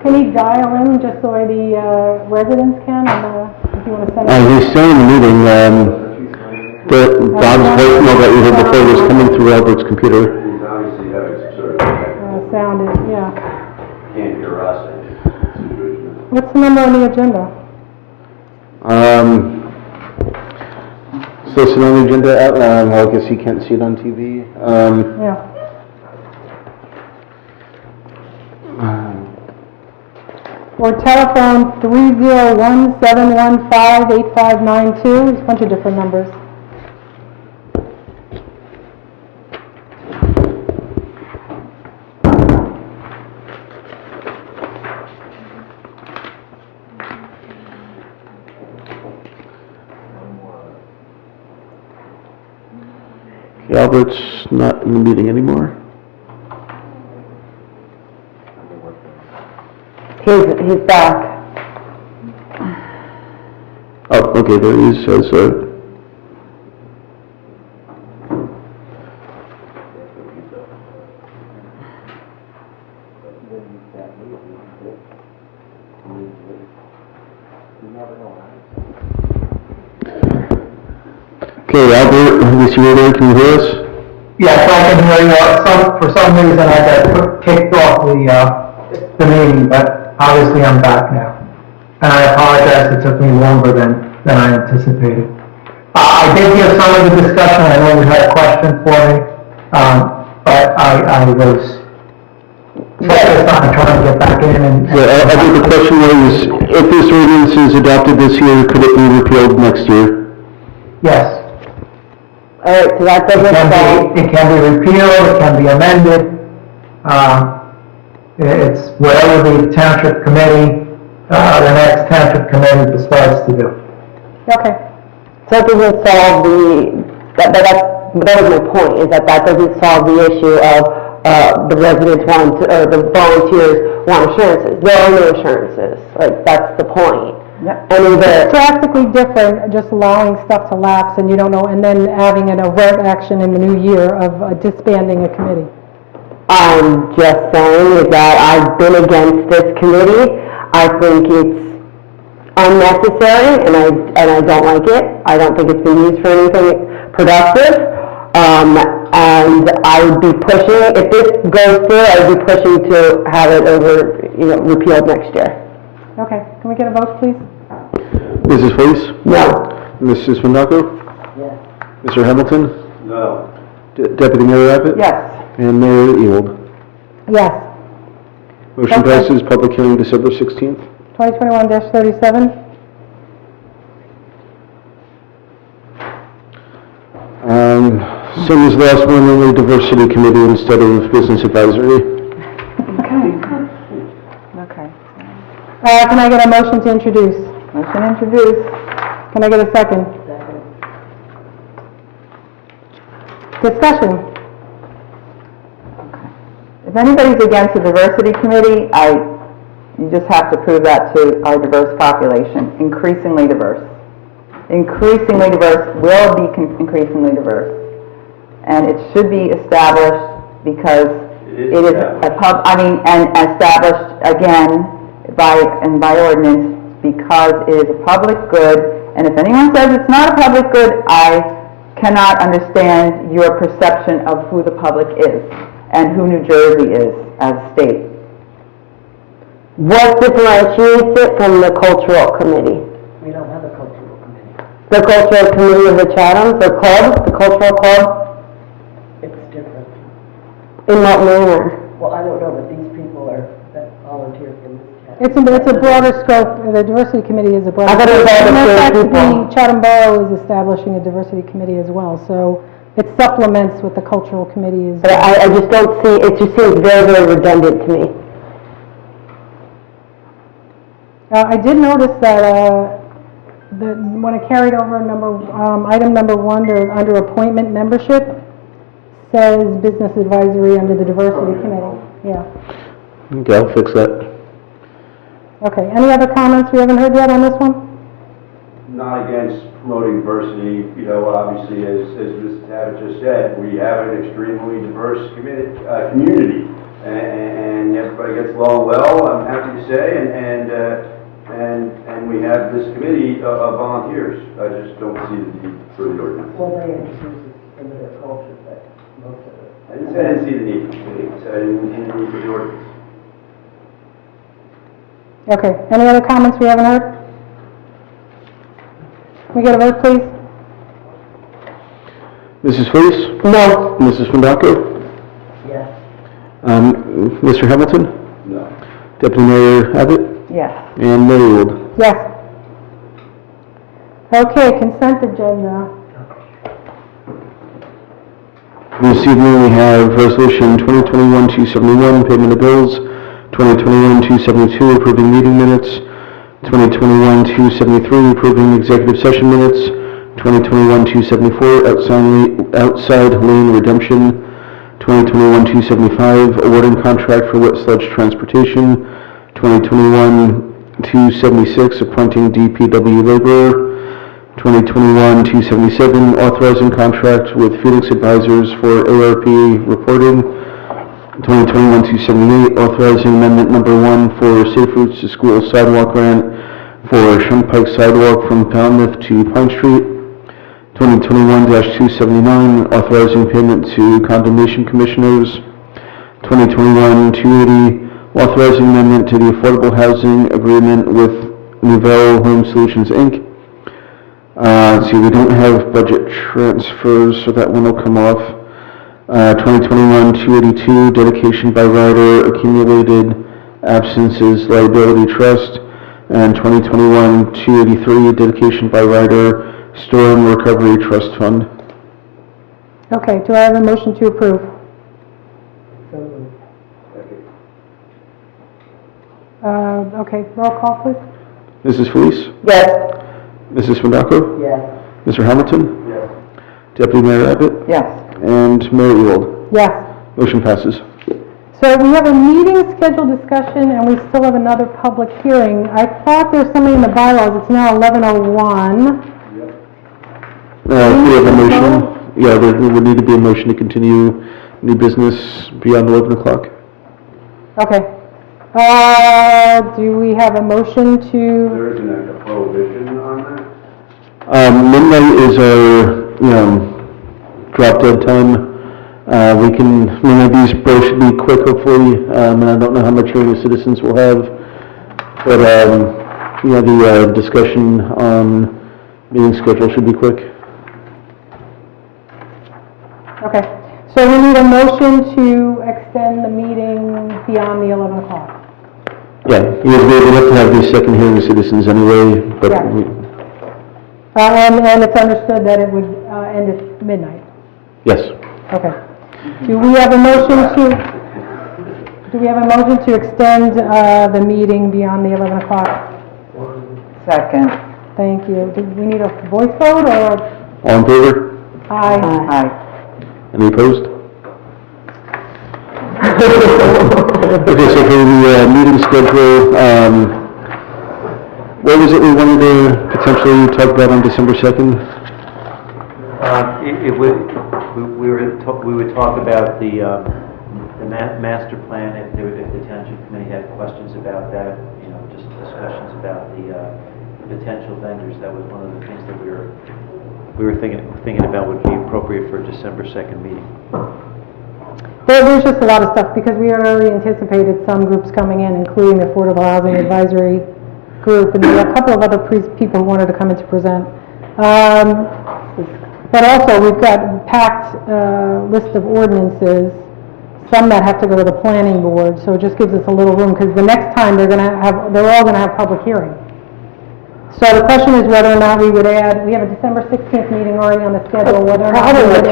Can he dial in just so the residents can, if you want to send him? He's still in the meeting. Bob's voicemail that we heard before was coming through Albert's computer. He's obviously having some sort of Sound is, yeah. can't hear us. What's the number on the agenda? So it's on the agenda, well, I guess you can't see it on TV. Yeah. Or telephone 301-715-8592, there's a bunch of different numbers. Albert's not in the meeting anymore. He's back. Oh, okay, there he is, says, okay, Albert, is you there, can you hear us? Yes, I can hear you. For some reason, I got kicked off the meeting, but obviously I'm back now. And I apologize, it took me longer than I anticipated. I did hear some of the discussion, I know you had a question for me, but I was focused on trying to get back in and... Yeah, I think the question was, if this ordinance is adopted this year, could it be repealed next year? Yes. All right, so that doesn't solve... It can be repealed, it can be amended. It's whatever the township committee, the next township committee decides to do. Okay. So that doesn't solve that was my point, is that doesn't solve the issue of the residents want, or the volunteers want assurances. There are no assurances. Like, that's the point. Yep. And It's drastically different, just allowing stuff to lapse and you don't know, and then having an overt action in the new year of disbanding a committee. I'm just saying is that I've been against this committee. I think it's unnecessary, and I don't like it. I don't think it's been used for anything productive. And I would be pushing, if this goes through, I would be pushing to have it repealed next year. Okay, can we get a vote, please? Mrs. Felice? No. Mrs. Fundaco? Yes. Mr. Hamilton? No. Deputy Mayor Abbott? Yes. And Mayor Ewald? Yes. Motion Okay. passes, public hearing December 16th. 2021-37. Same as the last one, only diversity committee instead of business advisory. Okay. Can I get a motion to introduce? Motion introduced. Can I get a second? Discussion. If anybody's against the diversity committee, you just have to prove that to our diverse population, increasingly diverse. Increasingly diverse will be increasingly diverse. And it should be established because it is and established again by ordinance because it is a public good. And if anyone says it's not a public good, I cannot understand your perception of who the public is and who New Jersey is as a state. What differentiates it from the cultural committee? We don't have a cultural committee. The cultural committee of the Chathams, the club, the cultural club? It's different. In what manner? Well, I don't know, but these people that volunteer from this town. It's a broader scope. The diversity committee is a broader I thought it was all the scope. same In fact, people. the Chatham Borough is establishing a diversity committee as well, so it supplements what the cultural committee is. But I just don't see, it just seems very, very redundant to me. I did notice that when I carried over item number 1 under appointment membership, says business advisory under the diversity committee. Yeah. Okay, I'll fix that. Okay, any other comments we haven't heard yet on this one? Not against promoting diversity, obviously, as Mrs. Abbott just said, we have an extremely diverse community, and everybody gets along well, I'm happy to say, and we have this committee of volunteers. I just don't see the need for the ordinance. Well, they introduce it into their culture, but most of it. I didn't see the need for the committee, so I didn't see the need for the ordinance. Okay, any other comments we haven't heard? Can we get a vote, please? Mrs. Felice? No. Mrs. Fundaco? Yes. Mr. Hamilton? No. Deputy Mayor Abbott? Yes. And Mayor Ewald? Yes. Okay, consent agenda. This evening we have Resolution 2021-271, payment of bills, 2021-272, approving meeting minutes, 2021-273, approving executive session minutes, 2021-274, outside lane redemption. 2021-275, awarding contract for wet sludge transportation. 2021-276, appointing DPW laborer. 2021-277, authorizing contract with Phoenix Advisors for ARP reporting. 2021-278, authorizing amendment number 1 for Safe Routes to School sidewalk grant for Shunpike sidewalk from Falmouth to Pine Street. 2021-279, authorizing payment to condemnation commissioners. 2021-280, authorizing amendment to the affordable housing agreement with Nouvelle Home Solutions, Inc. Let's see, we don't have budget transfers, so that one will come off. 2021-282, dedication by rider, accumulated absences liability trust. And 2021-283, dedication by rider, storm recovery trust fund. Okay, do I have a motion to approve? Okay, roll call, please. Mrs. Felice? Yes. Mrs. Swindako? Yes. Mr. Hamilton? Yes. Deputy Mayor Abbott? Yes. And Mayor Ewald? Yes. Motion passes. So we have a meeting scheduled discussion, and we still have another public hearing. I thought there's something in the bylaws. It's now 11:01. We have a motion. Yeah, there would need to be a motion to continue new business beyond 11 o'clock. Okay. Do we have a motion to? There isn't a prohibition on that? Midnight is our, drop dead time. We can, these both should be quick, hopefully, and I don't know how much hearing the citizens will have. But, the discussion on meeting schedule should be quick. Okay. So we need a motion to extend the meeting beyond the 11 o'clock. Yeah, we have to have the second hearing of citizens anyway, but. Yeah. And it's understood that it would end at midnight. Yes. Okay. Do we have a motion to extend the meeting beyond the 11 o'clock? Second. Thank you. Do we need a voice vote or? All in favor? Aye. Aye. Any opposed? Okay, so for the meeting schedule, what was it we wanted to potentially talk about on December 2nd? We would talk about the master plan, if the township committee had questions about that, just discussions about the potential vendors. That was one of the things that we were thinking about would be appropriate for a December 2nd meeting. There's just a lot of stuff because we already anticipated some groups coming in, including the Affordable Housing Advisory Group, and there were a couple of other people who wanted to come in to present. But also, we've got a packed list of ordinances, some that have to go to the planning board, so it just gives us a little room, because the next time they're all going to have public hearing. So the question is whether or not we would add, we have a December 16th meeting already on the schedule, whether or not we would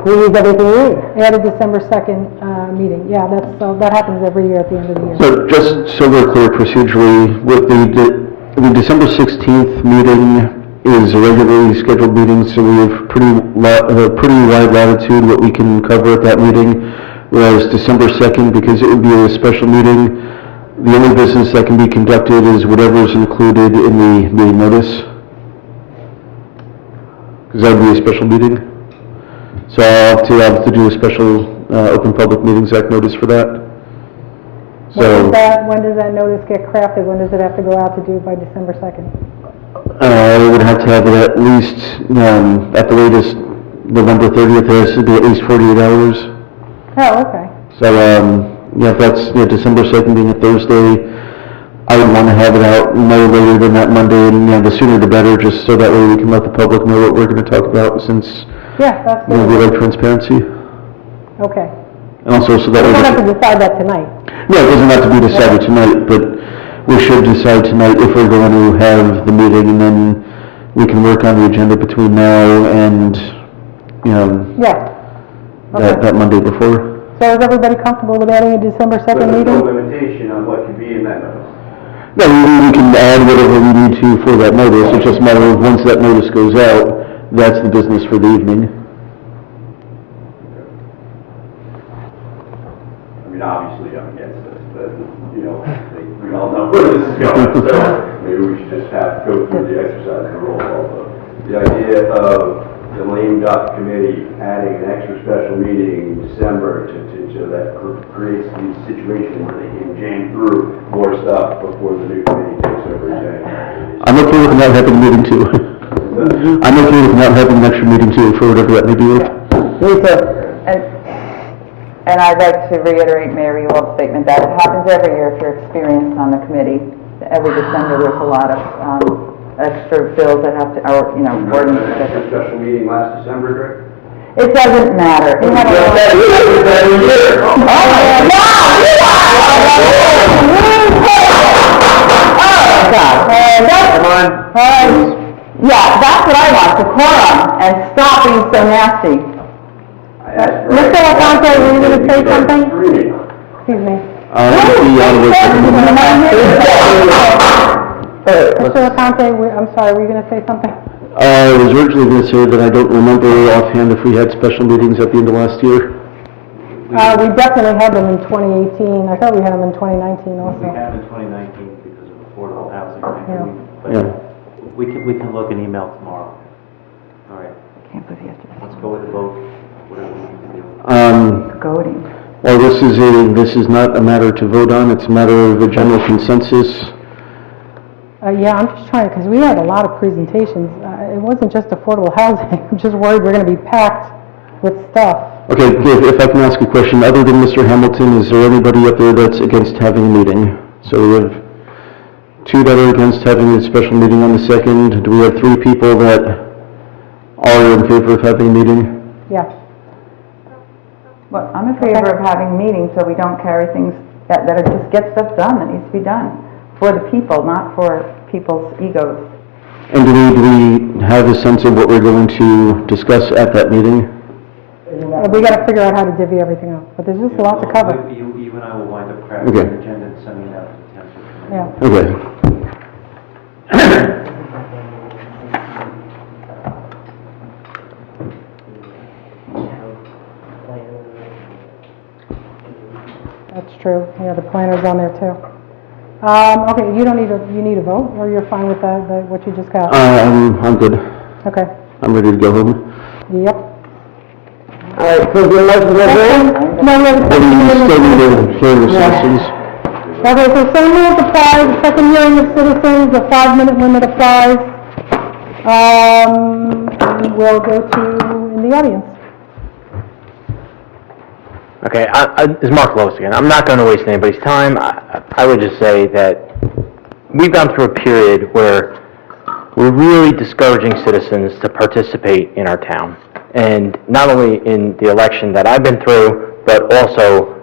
Squeeze everything in. add a December 2nd meeting. Yeah, that happens every year at the end of the year. So just so we're clear procedurally, with the December 16th meeting is a regularly scheduled meeting, so we have pretty wide latitude what we can cover at that meeting, whereas December 2nd, because it would be a special meeting, the only business that can be conducted is whatever is included in the meeting notice. Because that would be a special meeting. So I'll have to do a special Open Public Meetings Act notice for that. So When does that notice get crafted? When does it have to go out to do by December 2nd? I would have to have it at least, at the latest, November 30th, it has to be at least 48 hours. Oh, okay. So, if that's, December 2nd being a Thursday, I would want to have it out no later than that Monday, and, the sooner the better, just so that way we can let the public know what we're going to talk about, since, Yeah, that's we good. like transparency. Okay. And also, so that We we don't have to decide that tonight. No, it doesn't have to be decided tonight, but we should decide tonight if we're going to have the meeting, and then we can work on the agenda between now and, Yeah. that Monday before. So is everybody comfortable with adding a December 2nd But there's no meeting? limitation on what can be in that notice. No, we can add whatever we need to for that notice. It's just a matter of once that notice goes out, that's the business for the evening. I mean, obviously, I'm against this, but, you know, we all know where this is going, so maybe we should just go through the exercise of the roll call vote. The idea of the lame duck committee adding an extra special meeting in December so that creates the situation where they can jam through more stuff before the new committee takes over in January. I'm okay with not having a meeting too. I'm okay with not having an extra meeting too, for whatever that may be worth. Me too. And I'd like to reiterate Mayor Ewald's statement that it happens every year if you're experienced on the committee. Every December there's a lot of extra bills that have to, or, you know, ordinances. An extra special meeting last December, Greg? It doesn't matter. It had a lot yeah, that's what I want, decorum, and stop being so nasty. Mr. LaFonte, were you going to say something? Excuse me. Mr. LaFonte, I'm sorry, were you going to say something? I was originally going to say that I don't remember offhand if we had special meetings at the end of last year. We definitely had them in 2018. I thought we had them in 2019 also. We have in 2019 because of affordable housing. Yeah. But we can look and email tomorrow. All right. Can't believe you have to. Let's go with the vote, whatever we need to do. Goading. Well, this is not a matter to vote on, it's a matter of a general consensus. Yeah, I'm just trying, because we had a lot of presentations. It wasn't just affordable housing. I'm just worried we're going to be packed with stuff. Okay, if I can ask a question, other than Mr. Hamilton, is there anybody up there that's against having a meeting? So we have 2 that are against having a special meeting on the 2nd. Do we have 3 people that are in favor of having a meeting? Yeah. Well, I'm in favor of having meetings so we don't carry things that are just get stuff done that needs to be done for the people, not for people's egos. And do we have a sense of what we're going to discuss at that meeting? We got to figure out how to divvy everything up, but there's just a lot to cover. You and I will wind up crafting an agenda and sending it out to the township. Yeah. Okay. That's true. Yeah, the planner's on there too. Okay, you need a vote, or you're fine with that, what you just got? I'm good. Okay. I'm ready to go home. Yep. All right, so the motion is in? No, we have a second hearing of Still need citizens. to hear the citizens. Okay, so same rules apply, the second hearing of citizens, the 5-minute limit applies. And we'll go to in the audience. Okay, this is Mark Lois again. I'm not going to waste anybody's time. I would just say that we've gone through a period where we're really discouraging citizens to participate in our town. And not only in the election that I've been through, but also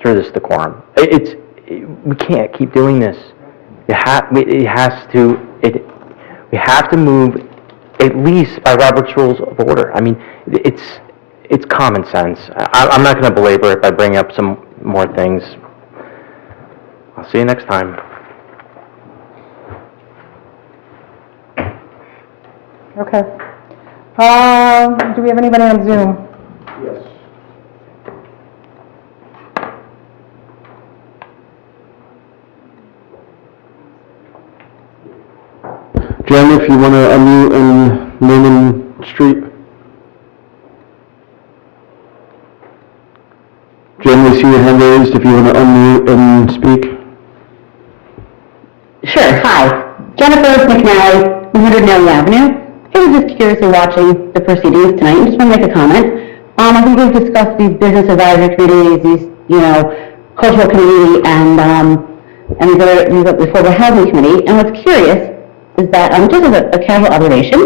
through this decorum. We can't keep doing this. We have to move at least by Robert's Rules of Order. I mean, it's common sense. I'm not going to belabor it by bringing up some more things. I'll see you next time. Okay. Do we have anybody on Zoom? Yes. Jen, if you want to unmute and name and street. Jen, we see your hand raised if you want to unmute and speak. Sure, hi. Jennifer McNally, 100 Nellie Avenue. I was just curious in watching the proceedings tonight and just want to make a comment. I think we've discussed these business advisory committees, these, cultural committee and the affordable housing committee. And what's curious is that, just as a casual observation,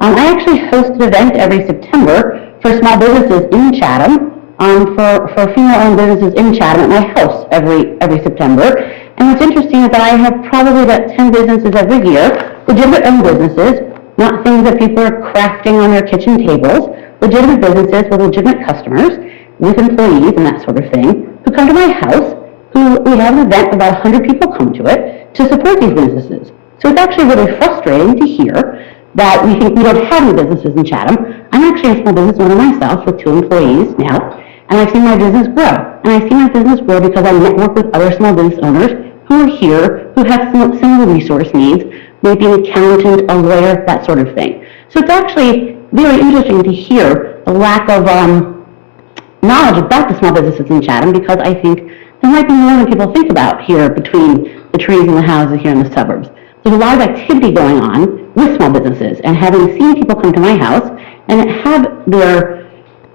I actually host an event every September for small businesses in Chatham, for female-owned businesses in Chatham at my house every September. And what's interesting is that I have probably about 10 businesses every year, legitimate-owned businesses, not things that people are crafting on their kitchen tables, legitimate businesses with legitimate customers, with employees and that sort of thing, who come to my house, we have an event, about 100 people come to it, to support these businesses. So it's actually really frustrating to hear that we think we don't have any businesses in Chatham. I'm actually a small business owner myself with 2 employees now, and I've seen my business grow. And I see my business grow because I network with other small business owners who are here, who have similar resource needs, maybe an accountant, a lawyer, that sort of thing. So it's actually very interesting to hear the lack of knowledge about the small businesses in Chatham, because I think there might be more than people think about here between the trees and the houses here in the suburbs. There's a lot of activity going on with small businesses, and having seen people come to my house and have their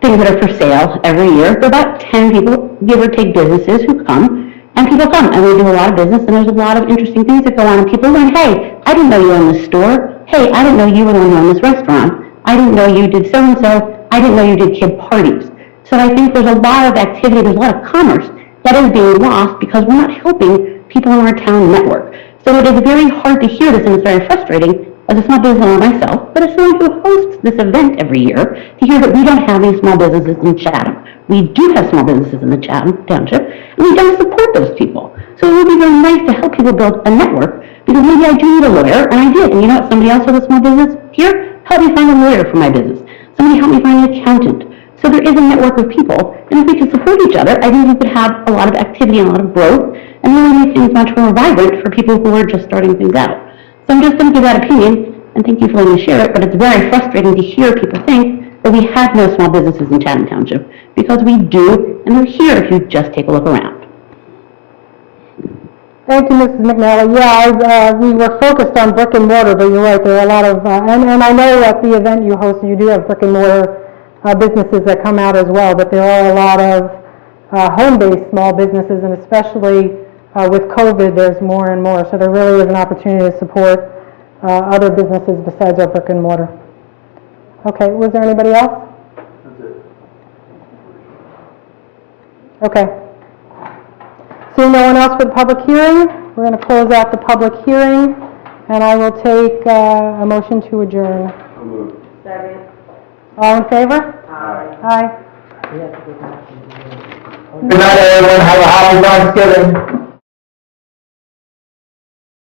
things that are for sale every year, there are about 10 people, give or take, businesses who come, and people come, and we do a lot of business, and there's a lot of interesting things that go on, and people learn, hey, I didn't know you owned this store, hey, I didn't know you were the one who owned this restaurant, I didn't know you did so-and-so, I didn't know you did kid parties. So I think there's a lot of activity, there's a lot of commerce that is being lost because we're not helping people in our town network. So it is very hard to hear this, and it's very frustrating as a small business owner myself, but as someone who hosts this event every year, to hear that we don't have any small businesses in Chatham. We do have small businesses in the Chatham Township, and we don't support those people. So it would be very nice to help people build a network, because maybe I do need a lawyer, and I did. And you know what? Somebody else with a small business here, help me find a lawyer for my business. Somebody help me find an accountant. So there is a network of people, and if we could support each other, I think we could have a lot of activity and a lot of growth, and really make things much more vibrant for people who are just starting things out. So I'm just going to give that opinion, and thank you for letting me share it, but it's very frustrating to hear people think that we have no small businesses in Chatham Township, because we do, and they're here if you just take a look around. Thank you, Mrs. McNally. Yeah, we were focused on brick and mortar, but you're right, there are a lot of, and I know at the event you hosted, you do have brick and mortar businesses that come out as well, but there are a lot of home-based small businesses, and especially with COVID, there's more and more. So there really is an opportunity to support other businesses besides our brick and mortar. Okay, was there anybody else? That's it. Okay. Seeing no one else for the public hearing, we're going to close out the public hearing, and I will take a motion to adjourn. Second. All in favor? Aye. Aye. Good night, everyone. Have a happy Thanksgiving.